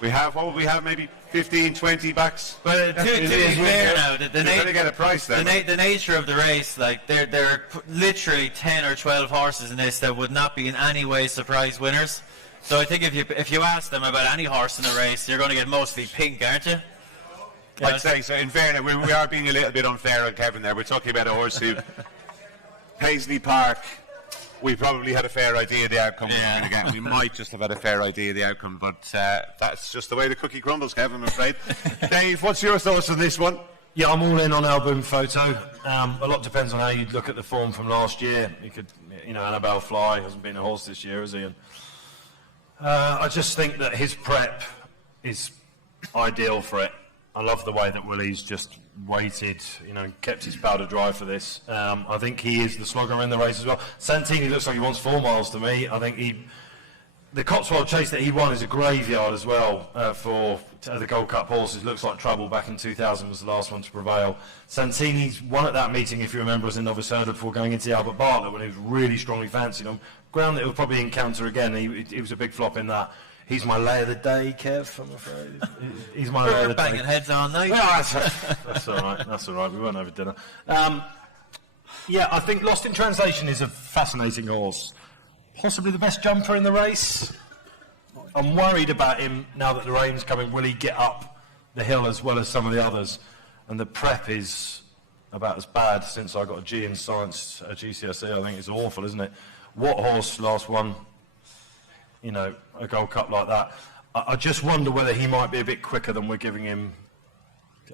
We have, what would we have, maybe 15, 20 backs? But to be fair now, the get a price then. The nature of the race, like there are literally 10 or 12 horses in this that would not be in any way surprise winners. So I think if you ask them about any horse in the race, you're going to get mostly pink, aren't you? I'd say so. In fairness, we are being a little bit unfair on Kevin there. We're talking about a horse who, Paisley Park, we probably had a fair idea of the outcome. Yeah. We might just have had a fair idea of the outcome, but that's just the way the cookie crumbles, Kevin, I'm afraid. Dave, what's your thoughts on this one? Yeah, I'm all in on Album Photo. A lot depends on how you look at the form from last year. Annabelle Fly hasn't been a horse this year, has he? And I just think that his prep is ideal for it. I love the way that Willie's just waited, kept his powder dry for this. I think he is the slogger in the race as well. Santini looks like he wants 4 miles to me. I think the Cotswold Chase that he won is a graveyard as well for the Gold Cup horses. Looks like trouble. Back in 2000 was the last one to prevail. Santini's won at that meeting, if you remember, as a novice hurdler before going into the Albert Bartlett when he was really strongly fancied on ground that he'll probably encounter again. He was a big flop in that. He's my lay of the day, Kev, I'm afraid. He's my lay of the day. Banging heads on now. That's all right. That's all right. We won't have dinner. I think Lost in Translation is a fascinating horse. Possibly the best jumper in the race. I'm worried about him now that the rain's coming. Will he get up the hill as well as some of the others? And the prep is about as bad since I got a G in science at GCSE. I think it's awful, isn't it? What horse last one? A Gold Cup like that. I just wonder whether he might be a bit quicker than we're giving him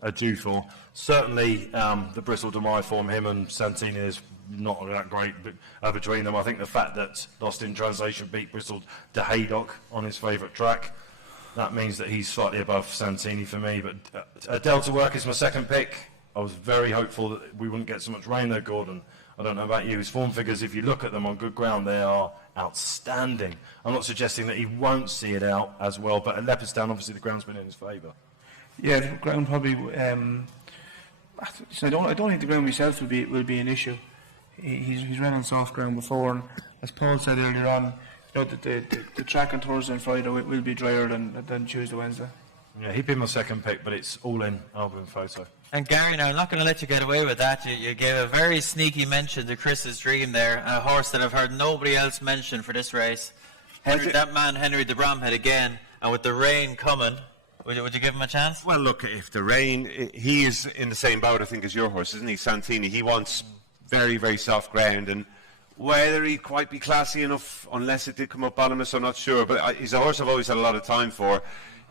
a due for. Certainly, the Bristol de Mai form, him and Santini is not that great between them. I think the fact that Lost in Translation beat Bristol de Haydock on his favourite track, that means that he's slightly above Santini for me. But Delta Work is my second pick. I was very hopeful that we wouldn't get so much rain though, Gordon. I don't know about you. His form figures, if you look at them on good ground, they are outstanding. I'm not suggesting that he won't see it out as well, but at Leopardstown, obviously, the ground's been in his favour. Yeah, the ground probably. I don't think the ground myself will be an issue. He's run on soft ground before, and as Paul said earlier on, the track on Thursday and Friday will be drier than Tuesday, Wednesday. Yeah, he'd be my second pick, but it's all in Album Photo. And Gary, now I'm not going to let you get away with that. You gave a very sneaky mention to Chris's Dream there, a horse that I've heard nobody else mention for this race. That man, Henry de Bromhead again, and with the rain coming, would you give him a chance? Well, look, if the rain, he is in the same boat, I think, as your horse, isn't he, Santini? He wants very, very soft ground, and whether he'd quite be classy enough, unless it did come up bottomless, I'm not sure. But he's a horse I've always had a lot of time for.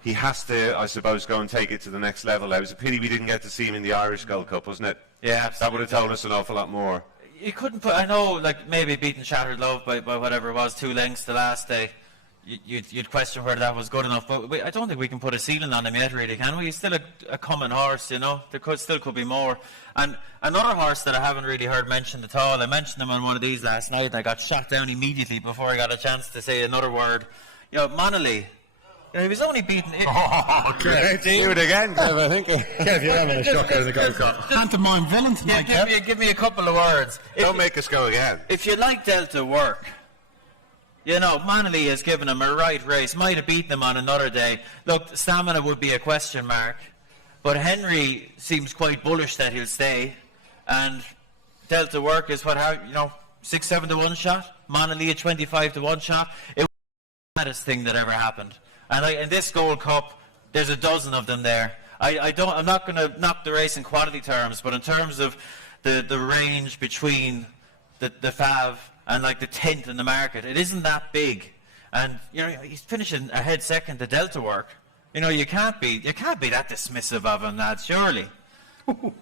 He has to, I suppose, go and take it to the next level. It was a pity we didn't get to see him in the Irish Gold Cup, wasn't it? Yeah, that would have told us an awful lot more. You couldn't put, I know, like maybe beating Shattered Love by whatever it was, 2 lengths the last day. You'd question whether that was good enough, but I don't think we can put a ceiling on him yet, really, can we? He's still a common horse, There still could be more. And another horse that I haven't really heard mentioned at all, I mentioned him on one of these last night, and I got shot down immediately before I got a chance to say another word. Monolly. He was only beaten. Okay. Do it again, Kev, I think. Kev, you're having a shocker in the Gold Cup. Pantomime villain tonight, give me a couple of words. Don't make us go again. If you like Delta Work, Manley has given him a right race. Might have beaten him on another day. Look, stamina would be a question mark, but Henry seems quite bullish that he'll stay. And Delta Work is 6-7 to 1 shot. Manley a 25 to 1 shot. It was the saddest thing that ever happened. And in this Gold Cup, there's a dozen of them there. I'm not going to knock the race in quality terms, but in terms of the range between the Fav and like the 10th in the market, it isn't that big. And he's finishing ahead second to Delta Work. You know, you can't be that dismissive of him, lads, surely.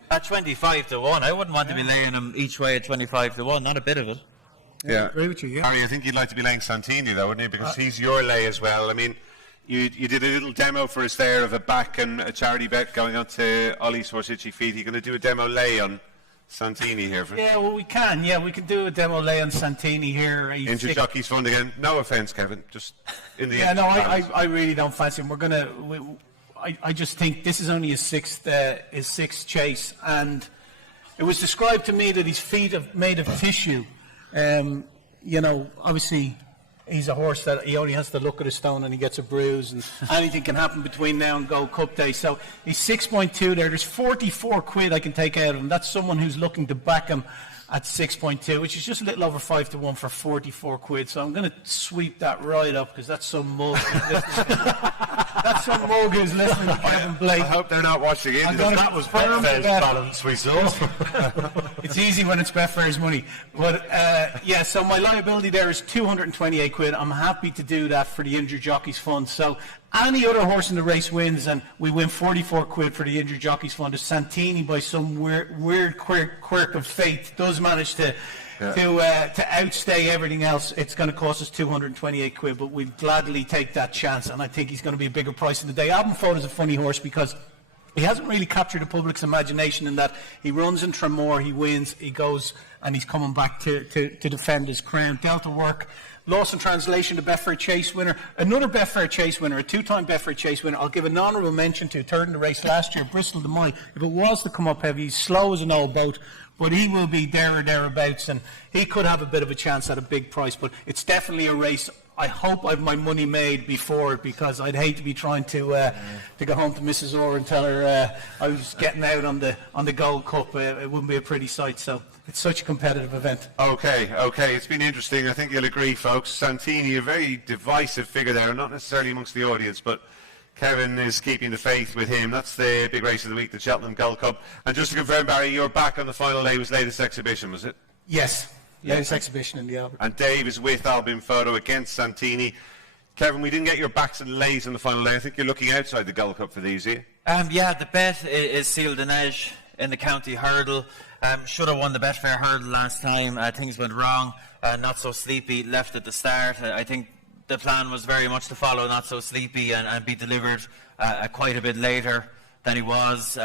At 25 to 1, I wouldn't want to be laying him each way at 25 to 1, not a bit of it. Yeah, I agree with you, yeah. Harry, I think you'd like to be laying Santini, though, wouldn't you? Because he's your lay as well. I mean, you did a little demo for us there of a back and a charity bet going on to Ollie's horse Itchy Feet. Are you going to do a demo lay on Santini here? Yeah, well, we can. Yeah, we can do a demo lay on Santini here. Injured Jockey's Fund again. No offence, Kevin. Just in the no, I really don't fancy him. I just think this is only his sixth chase, and it was described to me that his feet are made of tissue. You know, obviously, he's a horse that he only has to look at a stone and he gets a bruise, and anything can happen between now and Gold Cup Day. So he's 6.2 there. There's 44 quid I can take out of him. That's someone who's looking to back him at 6.2, which is just a little over 5 to 1 for 44 quid. So I'm going to sweep that right up because that's some mug. That's some mug who's listening to Kevin Blake. I hope they're not watching it. That was Betfair's balance we saw. It's easy when it's Betfair's money. But so my liability there is 228 quid. I'm happy to do that for the Injured Jockeys Fund. So any other horse in the race wins, and we win 44 quid for the Injured Jockeys Fund. If Santini, by some weird quirk of fate, does manage to outstay everything else, it's going to cost us 228 quid, but we'd gladly take that chance, and I think he's going to be a bigger price in the day. Abenfold is a funny horse because he hasn't really captured the public's imagination in that he runs in Tremor, he wins, he goes, and he's coming back to defend his crown. Delta Work, lost in translation, the Betfair Chase winner, another Betfair Chase winner, a two-time Betfair Chase winner. I'll give an honourable mention to third in the race last year, Bristol de Mai. If it was to come up heavy, he's slow as an old boat, but he will be there or thereabouts, and he could have a bit of a chance at a big price. But it's definitely a race. I hope I've my money made before it, because I'd hate to be trying to go home to Mrs. Orr and tell her I was getting out on the Gold Cup. It wouldn't be a pretty sight. So it's such a competitive event. Okay. It's been interesting. I think you'll agree, folks. Santini, a very divisive figure there, not necessarily amongst the audience, but Kevin is keeping the faith with him. That's the big race of the week, the Cheltenham Gold Cup. And just to confirm, Barry, you're back on the final day. Was latest exhibition, was it? Yes, latest exhibition in the Albert. And Dave is with Albin Photo against Santini. Kevin, we didn't get your backs and lays on the final day. I think you're looking outside the Gold Cup for these, are you? The bet is Seal de Neige in the county hurdle. Should have won the Betfair hurdle last time. Things went wrong. Not So Sleepy left at the start. I think the plan was very much to follow Not So Sleepy and be delivered quite a bit later than he was.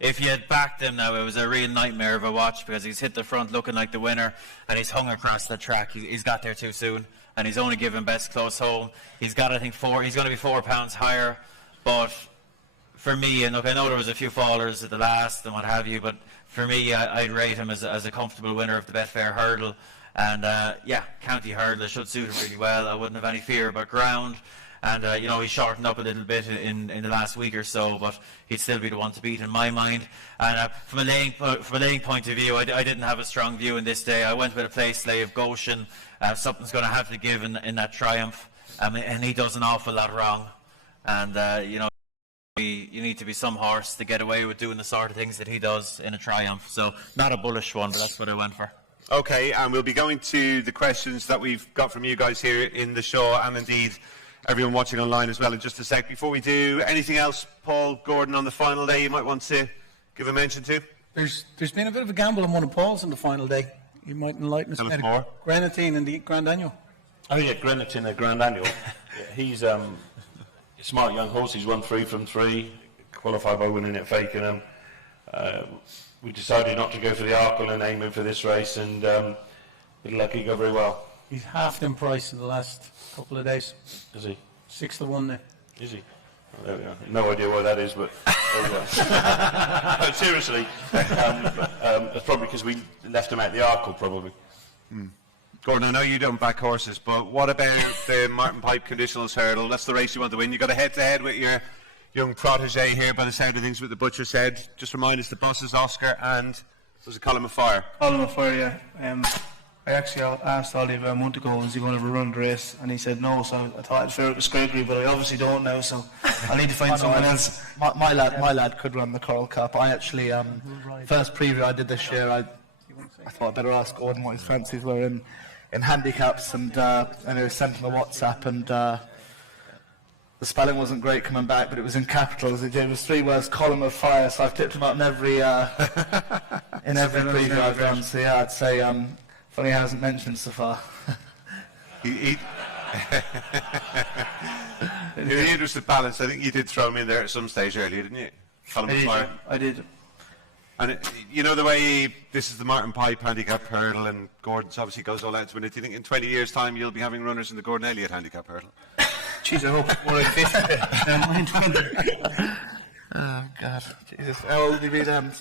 If you had backed him now, it was a real nightmare of a watch, because he's hit the front looking like the winner, and he's hung across the track. He's got there too soon, and he's only given best close home. He's got, I think, he's going to be £4 higher, but for me, and look, I know there was a few fallers at the last and what have you, but for me, I'd rate him as a comfortable winner of the Betfair hurdle. And county hurdle should suit him really well. I wouldn't have any fear about ground. And he shortened up a little bit in the last week or so, but he'd still be the one to beat in my mind. And from a laying point of view, I didn't have a strong view in this day. I went with a play Slay of Goshen. Something's going to have to give in that triumph, and he does an awful lot wrong. And you need to be some horse to get away with doing the sort of things that he does in a triumph. So not a bullish one, but that's what I went for. Okay, and we'll be going to the questions that we've got from you guys here in the show, and indeed everyone watching online as well in just a sec. Before we do, anything else, Paul Gordon, on the final day you might want to give a mention to? There's been a bit of a gamble on one of Paul's on the final day. You might enlighten us. Tell us more. Grenadine in the Grand Annual. Oh yeah, Grenadine, the Grand Annual. He's a smart young horse. He's won 3 from 3, qualified by winning at Fakenham. We decided not to go for the Arkle and aiming for this race, and with luck he got very well. He's halved in price in the last couple of days. Is he? 6 to 1 now. Is he? Oh, there we are. No idea why that is, but no, seriously, it's probably because we left him out the Arkle, probably. Gordon, I know you don't back horses, but what about the Martin Pipe Conditionals Hurdle? That's the race you want to win. You got a head-to-head with your young protege here, by the sound of things, with the Butcher said. Just remind us, the bosses Oscar and was it Colin Fire? Colin Fire, yeah. I actually asked Ollie about a month ago, is he going to run the race? And he said no, so I thought I'd fair it with Scrapery, but I obviously don't now, so I need to find someone else. My lad could run the Coral Cup. I actually, first preview I did this year, I thought I'd better ask Gordon what his fancies were in handicaps, and it was sent him a WhatsApp, and the spelling wasn't great coming back, but it was in capitals. It was 3 words, column of fire. So I've tipped him up in every preview I've done. So yeah, I'd say funny he hasn't mentioned so far. In the interest of balance, I think you did throw him in there at some stage earlier, didn't you? Column of fire. I did. And you know the way this is the Martin Pipe handicap hurdle, and Gordon's obviously goes all out to win it. Do you think in 20 years' time you'll be having runners in the Gordon Elliott handicap hurdle? Jeez, I hope more like 50. Oh, God. Jesus. How old will he be then?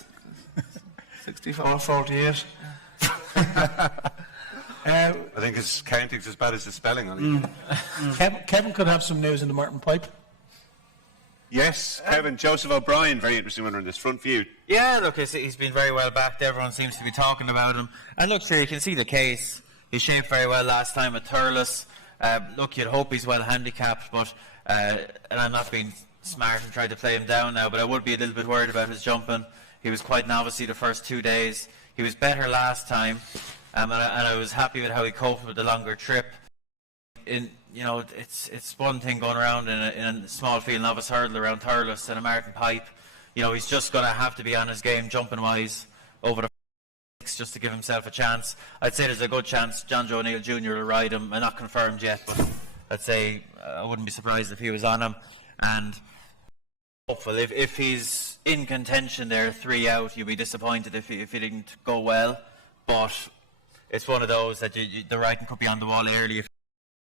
64, 48. I think his counting's as bad as his spelling on it. Kevin could have some news in the Martin Pipe. Yes, Kevin, Joseph O'Brien, very interesting runner in this front view. Yeah, look, he's been very well backed. Everyone seems to be talking about him. And look, sure, you can see the case. He shaped very well last time at Thurles. Look, you'd hope he's well handicapped, but and I'm not being smart and trying to play him down now, but I would be a little bit worried about his jumping. He was quite novice the first 2 days. He was better last time, and I was happy with how he coped with the longer trip. It's one thing going around in a small field novice hurdle around Thurles and a Martin Pipe. He's just going to have to be on his game jumping wise over the just to give himself a chance. I'd say there's a good chance John Joe O'Neill Jr. will ride him. I'm not confirmed yet, but I'd say I wouldn't be surprised if he was on him. And hopeful if he's in contention there, 3 out, you'd be disappointed if he didn't go well. But it's one of those that the writing could be on the wall early.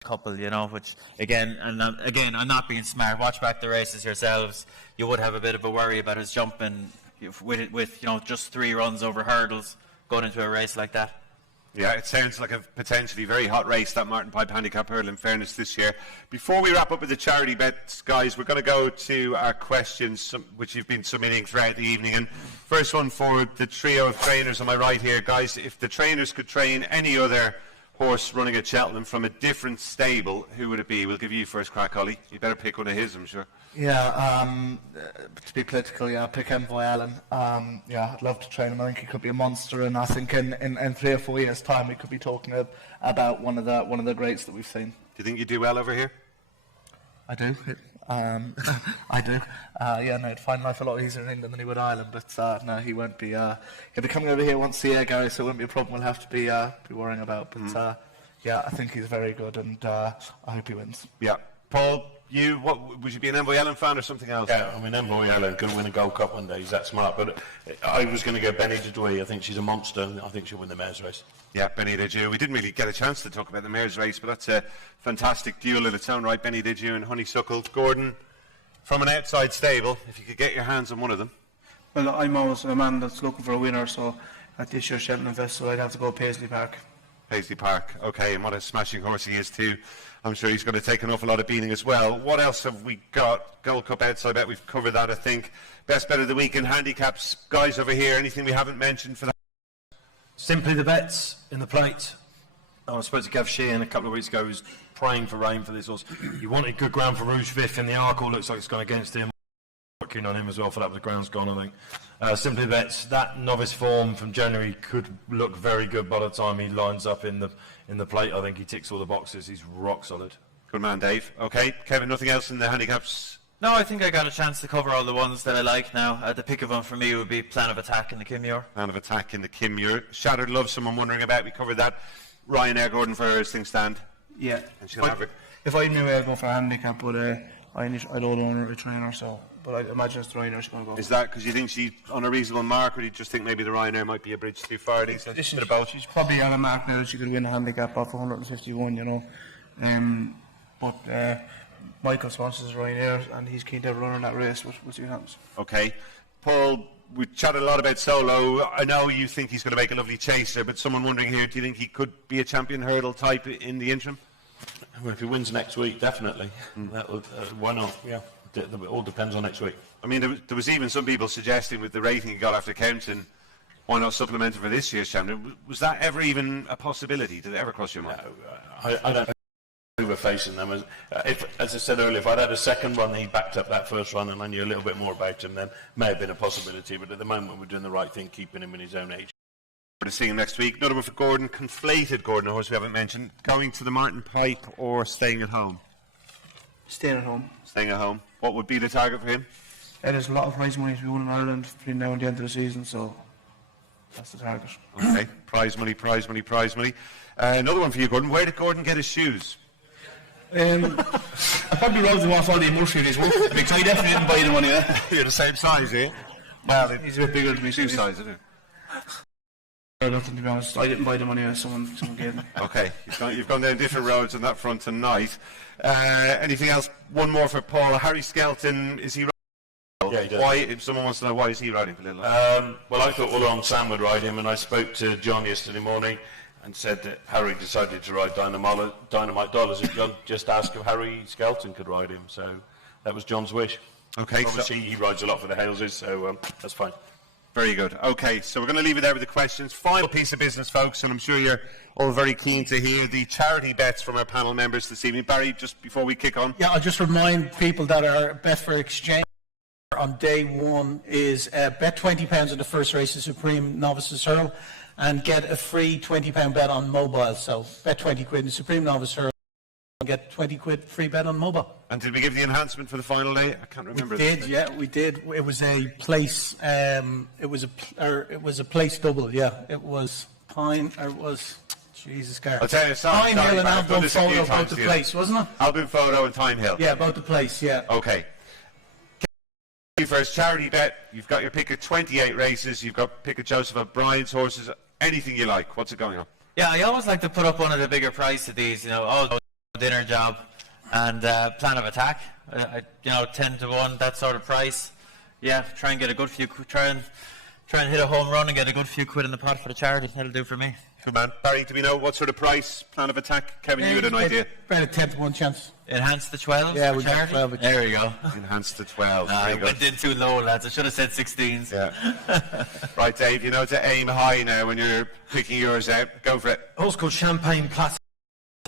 Couple, which again, I'm not being smart. Watch back the races yourselves. You would have a bit of a worry about his jumping with just 3 runs over hurdles going into a race like that. Yeah, it sounds like a potentially very hot race, that Martin Pipe handicap hurdle, in fairness, this year. Before we wrap up with the charity bets, guys, we're going to go to our questions, which you've been submitting throughout the evening. And first one for the trio of trainers on my right here, guys. If the trainers could train any other horse running at Cheltenham from a different stable, who would it be? We'll give you first crack, Ollie. You better pick one of his, I'm sure. Yeah, to be political, I'll pick Envoy Allen. I'd love to train him. I think he could be a monster, and I think in 3 or 4 years' time we could be talking about one of the greats that we've seen. Do you think you do well over here? I do. I do. He'd find life a lot easier in England than he would Ireland, but no, he won't be. He'll be coming over here once a year, Gary, so it won't be a problem we'll have to be worrying about. But I think he's very good, and I hope he wins. Yeah. Paul, would you be an Envoy Allen fan or something else? Yeah, I mean, Envoy Allen can win a Gold Cup one day. He's that smart. But I was going to go Benny Duduy. I think she's a monster, and I think she'll win the mares race. Yeah, Benny Duduy. We didn't really get a chance to talk about the mares race, but that's a fantastic duel in its own right. Benny Duduy and Honeysuckle. Gordon, from an outside stable, if you could get your hands on one of them. Well, I'm always a man that's looking for a winner, so at this year's Cheltenham Festival, I'd have to go Paisley Park. Paisley Park, okay, and what a smashing horse he is too. I'm sure he's going to take an awful lot of beating as well. What else have we got? Gold Cup outside bet, we've covered that, I think. Best bet of the week in handicaps. Guys over here, anything we haven't mentioned for that? Simply the bets in the plate. I spoke to Gav Sheehan a couple of weeks ago, who was praying for rain for this horse. He wanted good ground for Rouge Vif in the Arkle. Looks like it's gone against him. Working on him as well for that, but the ground's gone, I think. Simply the bets. That novice form from January could look very good by the time he lines up in the plate. I think he ticks all the boxes. He's rock solid. Good man, Dave. Okay, Kevin, nothing else in the handicaps? No, I think I got a chance to cover all the ones that I like now. The pick of one for me would be Plan of Attack in the Kimmuir. Plan of Attack in the Kimmuir. Shattered Love, someone wondering about. We covered that. Ryanair, Gordon, for her as things stand. Yeah. And she'll have it. If I knew I'd go for a handicap, but I don't own a trainer, so. But I imagine it's the Ryanair she's going to go. Is that because you think she's on a reasonable mark, or do you just think maybe the Ryanair might be a bridge too far? She's probably on a mark now that she could win a handicap off 151, But Michael sponsors Ryanair, and he's keen to have a run in that race. We'll see what happens. Okay. Paul, we chatted a lot about Solo. I know you think he's going to make a lovely chaser, but someone wondering here, do you think he could be a champion hurdle type in the interim? Well, if he wins next week, definitely. Why not? Yeah. It all depends on next week. I mean, there was even some people suggesting with the rating he got after Counting, why not supplement it for this year's champion? Was that ever even a possibility? Did it ever cross your mind? No, I don't think we're facing them. As I said earlier, if I'd had a second run, he backed up that first run, and I knew a little bit more about him, then may have been a possibility. But at the moment, we're doing the right thing, keeping him in his own age. To see him next week. Another one for Gordon. Conflated Gordon, a horse we haven't mentioned. Going to the Martin Pipe or staying at home? Staying at home. Staying at home. What would be the target for him? There's a lot of prize money to be won in Ireland between now and the end of the season, so that's the target. Okay, prize money. Another one for you, Gordon. Where did Gordon get his shoes? I probably rolled them off Ollie Murphy this week, because I definitely didn't buy them anyway. You're the same size, eh? Well, he's a bit bigger than me. Shoe size, isn't it? Nothing, to be honest. I didn't buy them anyway, someone gave them. Okay, you've gone down different roads on that front tonight. Anything else? One more for Paul. Harry Skelton, is he riding? Yeah, he does. Why, if someone wants to know, why is he riding for Little? Well, I thought Ullam Sam would ride him, and I spoke to John yesterday morning and said that Harry decided to ride Dynamite Dollars, and John just asked if Harry Skelton could ride him, so that was John's wish. Okay, obviously he rides a lot for the Haleses, so that's fine. Very good. Okay, so we're going to leave it there with the questions. Final piece of business, folks, and I'm sure you're all very keen to hear the charity bets from our panel members this evening. Barry, just before we kick on. Yeah, I'll just remind people that our Betfair exchange on day one is bet £20 in the first race of Supreme Novices Hurl and get a free £20 bet on mobile. So bet 20 quid in Supreme Novice Hurl and get 20 quid free bet on mobile. And did we give the enhancement for the final day? I can't remember. We did, yeah, we did. It was a place. It was a place double. Yeah, it was Pine. It was Jesus, Gareth. I'll tell you, Pine Hill and Albin Photo about the place, wasn't it? Albin Photo and Time Hill. Yeah, about the place. Yeah. Okay. First charity bet. You've got your pick of 28 races. You've got pick of Joseph O'Brien's horses. Anything you like. What's it going on? Yeah, I always like to put up one of the bigger price of these. All dinner job. And plan of attack, 10 to 1, that sort of price. Yeah, try and get a good few. Try and hit a home run and get a good few quid in the pot for the charity. That'll do for me. Good man. Barry, do we know what sort of price, plan of attack? Kevin, you had an idea? About a 10 to 1 chance. Enhance the 12. Yeah, we got 12. There we go. Enhance the 12. I went in too low, lads. I should have said 16s. Yeah. Right, Dave. You know to aim high now when you're picking yours out. Go for it. Horse called Champagne Platinum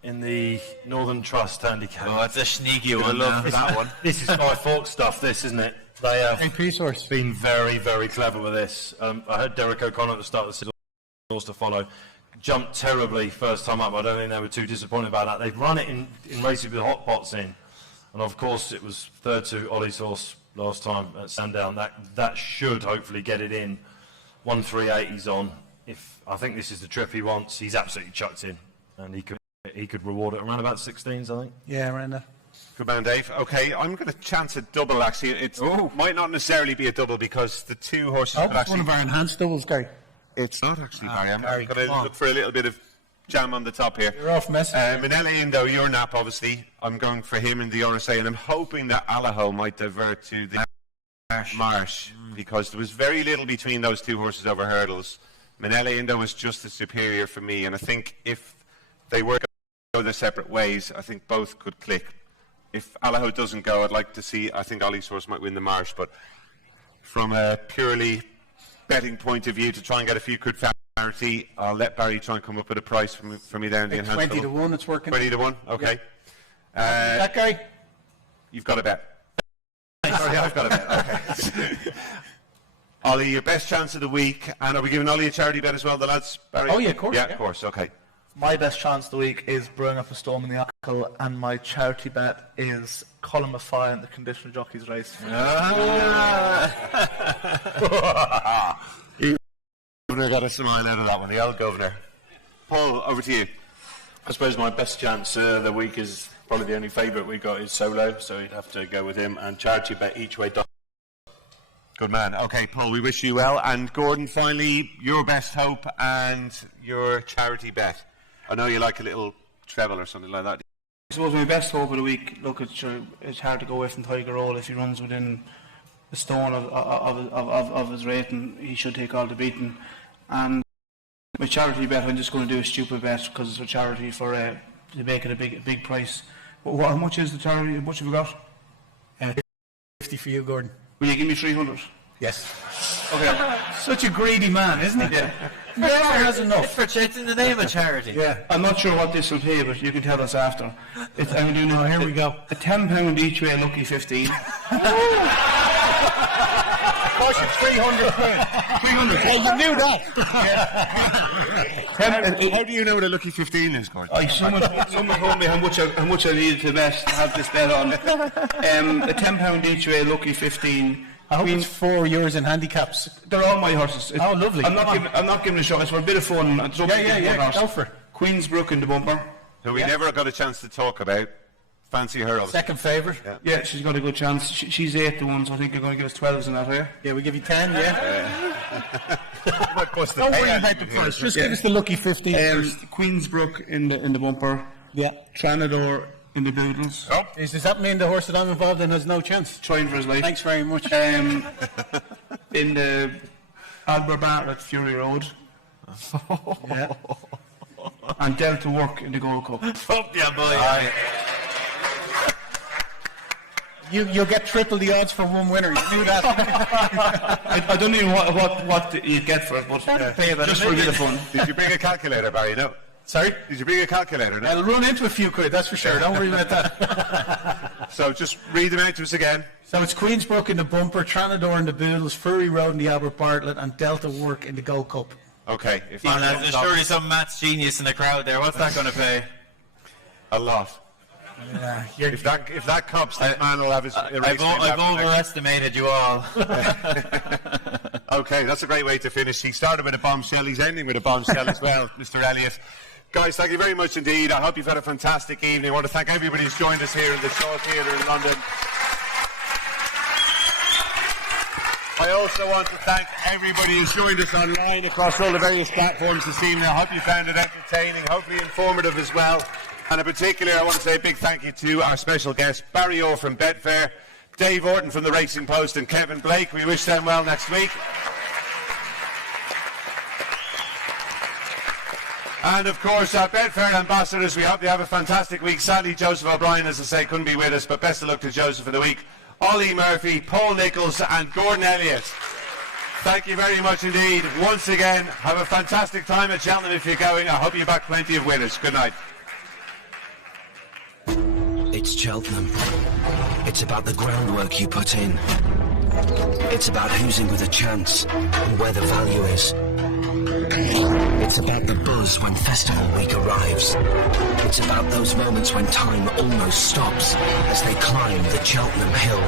in the Northern Trust handicap. Oh, it's a sneaky one. I love that one. This is Five Forks stuff, this, isn't it? They have been very, very clever with this. I heard Derek O'Connor at the start of the season, horse to follow. Jumped terribly first time up. I don't think they were too disappointed about that. They've run it in races with the hot pots in. And of course it was third to Ollie's horse last time at Sandown. That should hopefully get it in. 138 he's on. I think this is the trip he wants, he's absolutely chucked in. And he could reward it around about 16s, I think. Yeah, around there. Good man, Dave. Okay, I'm going to chance a double, actually. It might not necessarily be a double because the two horses... Oh, it's one of our enhanced doubles, Gary. It's not actually, Barry. I'm going to look for a little bit of jam on the top here. You're off messing. Manella Indo, your nap, obviously. I'm going for him in the RSA, and I'm hoping that Allaho might divert to the Marsh because there was very little between those two horses over hurdles. Manella Indo was just as superior for me, and I think if they were to go their separate ways, I think both could click. If Allaho doesn't go, I'd like to see, I think Ollie's horse might win the Marsh, but from a purely betting point of view, to try and get a few quid clarity, I'll let Barry try and come up with a price for me there in the enhanced 20 to 1, it's working. 20 to 1, okay. Yeah. That guy? You've got a bet. Sorry, I've got a bet, okay. Ollie, your best chance of the week, and are we giving Ollie a charity bet as well, the lads, Barry? Oh, yeah, of course. Yeah, of course, okay. My best chance of the week is Brewing Up a Storm in the Arkle, and my charity bet is Colin Maffei in the Conditional Jockeys race. Governor got a smile out of that one, the old governor. Paul, over to you. I suppose my best chance of the week is probably the only favourite we got is Solo, so you'd have to go with him, and charity bet each way. Good man. Okay, Paul, we wish you well. And Gordon, finally, your best hope and your charity bet. I know you like a little treble or something like that. I suppose my best hope of the week, look, it's hard to go away from Tiger Roll. If he runs within a stone of his rating, he should take all the beating. And my charity bet, I'm just going to do a stupid bet because it's a charity for to make it a big price. But how much is the charity? How much have we got? 50 for you, Gordon. Will you give me 300? Yes. Okay. Such a greedy man, isn't he? Yeah. Never has enough. For in the name of charity. Yeah. I'm not sure what this will pay, but you can tell us after. I'm doing here we go. A £10 each way, lucky 15. What cost you 300 quid. 300. Yeah, you knew that. How do you know what a lucky 15 is, Gordon? Someone told me how much I needed to bet to have this bet on. A £10 each way, lucky 15. I hope it's for yours in handicaps. They're all my horses. Oh, lovely. I'm not giving it a shot. It's for a bit of fun. Yeah. Go for it. Queensbrook in the bumper. Who we never got a chance to talk about. Fancy her. Second favourite. Yeah, she's got a good chance. She's 8 to 1, so I think you're going to give us 12s in that way. Yeah, we give you 10, yeah. Don't worry about the price. Just give us the lucky 15 first. Queensbrook in the bumper. Yeah. Tranador in the Doodles. Oh. Does that mean the horse that I'm involved in has no chance? Trying for his life. Thanks very much. In the Albert Bartlett Fury Road. Yeah. And Delta Work in the Gold Cup. Fuck yeah, boy. You'll get triple the odds for one winner. You knew that. I don't know what you get for it, but just for a bit of fun. Did you bring a calculator, Barry? No. Sorry? Did you bring a calculator? No. I'll run into a few quid, that's for sure. Don't worry about that. So just read them out to us again. So it's Queensbrook in the bumper, Tranador in the Boodles, Fury Road in the Albert Bartlett, and Delta Work in the Gold Cup. Okay. There's surely some maths genius in the crowd there. What's that going to pay? A lot. Yeah, if that cops, that man will have his. I've overestimated you all. Okay, that's a great way to finish. He started with a bombshell. He's ending with a bombshell as well, Mr. Elliott. Guys, thank you very much indeed. I hope you've had a fantastic evening. I want to thank everybody who's joined us here in the Shaw Theatre in London. I also want to thank everybody who's joined us online across all the various platforms this evening. I hope you found it entertaining, hopefully informative as well. And in particular, I want to say a big thank you to our special guests, Barry Orr from Betfair, Dave Orton from the Racing Post, and Kevin Blake. We wish them well next week. And of course, our Betfair ambassadors, we hope you have a fantastic week. Sadly, Joseph O'Brien, as I say, couldn't be with us, but best of luck to Joseph for the week. Ollie Murphy, Paul Nicholls and Gordon Elliott. Thank you very much indeed. Once again, have a fantastic time at Cheltenham if you're going. I hope you back plenty of winners. Good night. It's Cheltenham. It's about the groundwork you put in. It's about who's in with a chance and where the value is. It's about the buzz when festival week arrives. It's about those moments when time almost stops as they climb the Cheltenham Hill.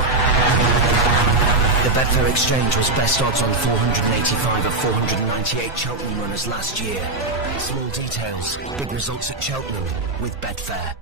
The Betfair Exchange was best odds on 485 of 498 Cheltenham runners last year. Small details, big results at Cheltenham with Betfair.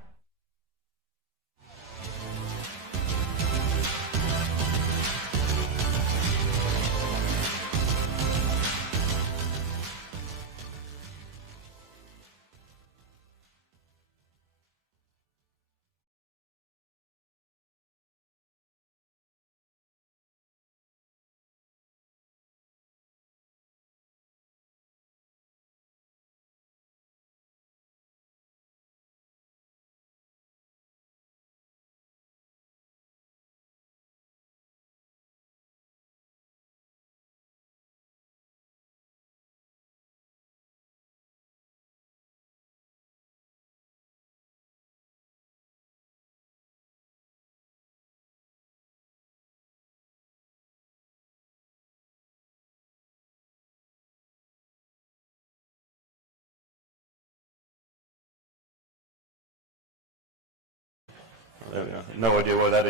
There we are. No idea why that is.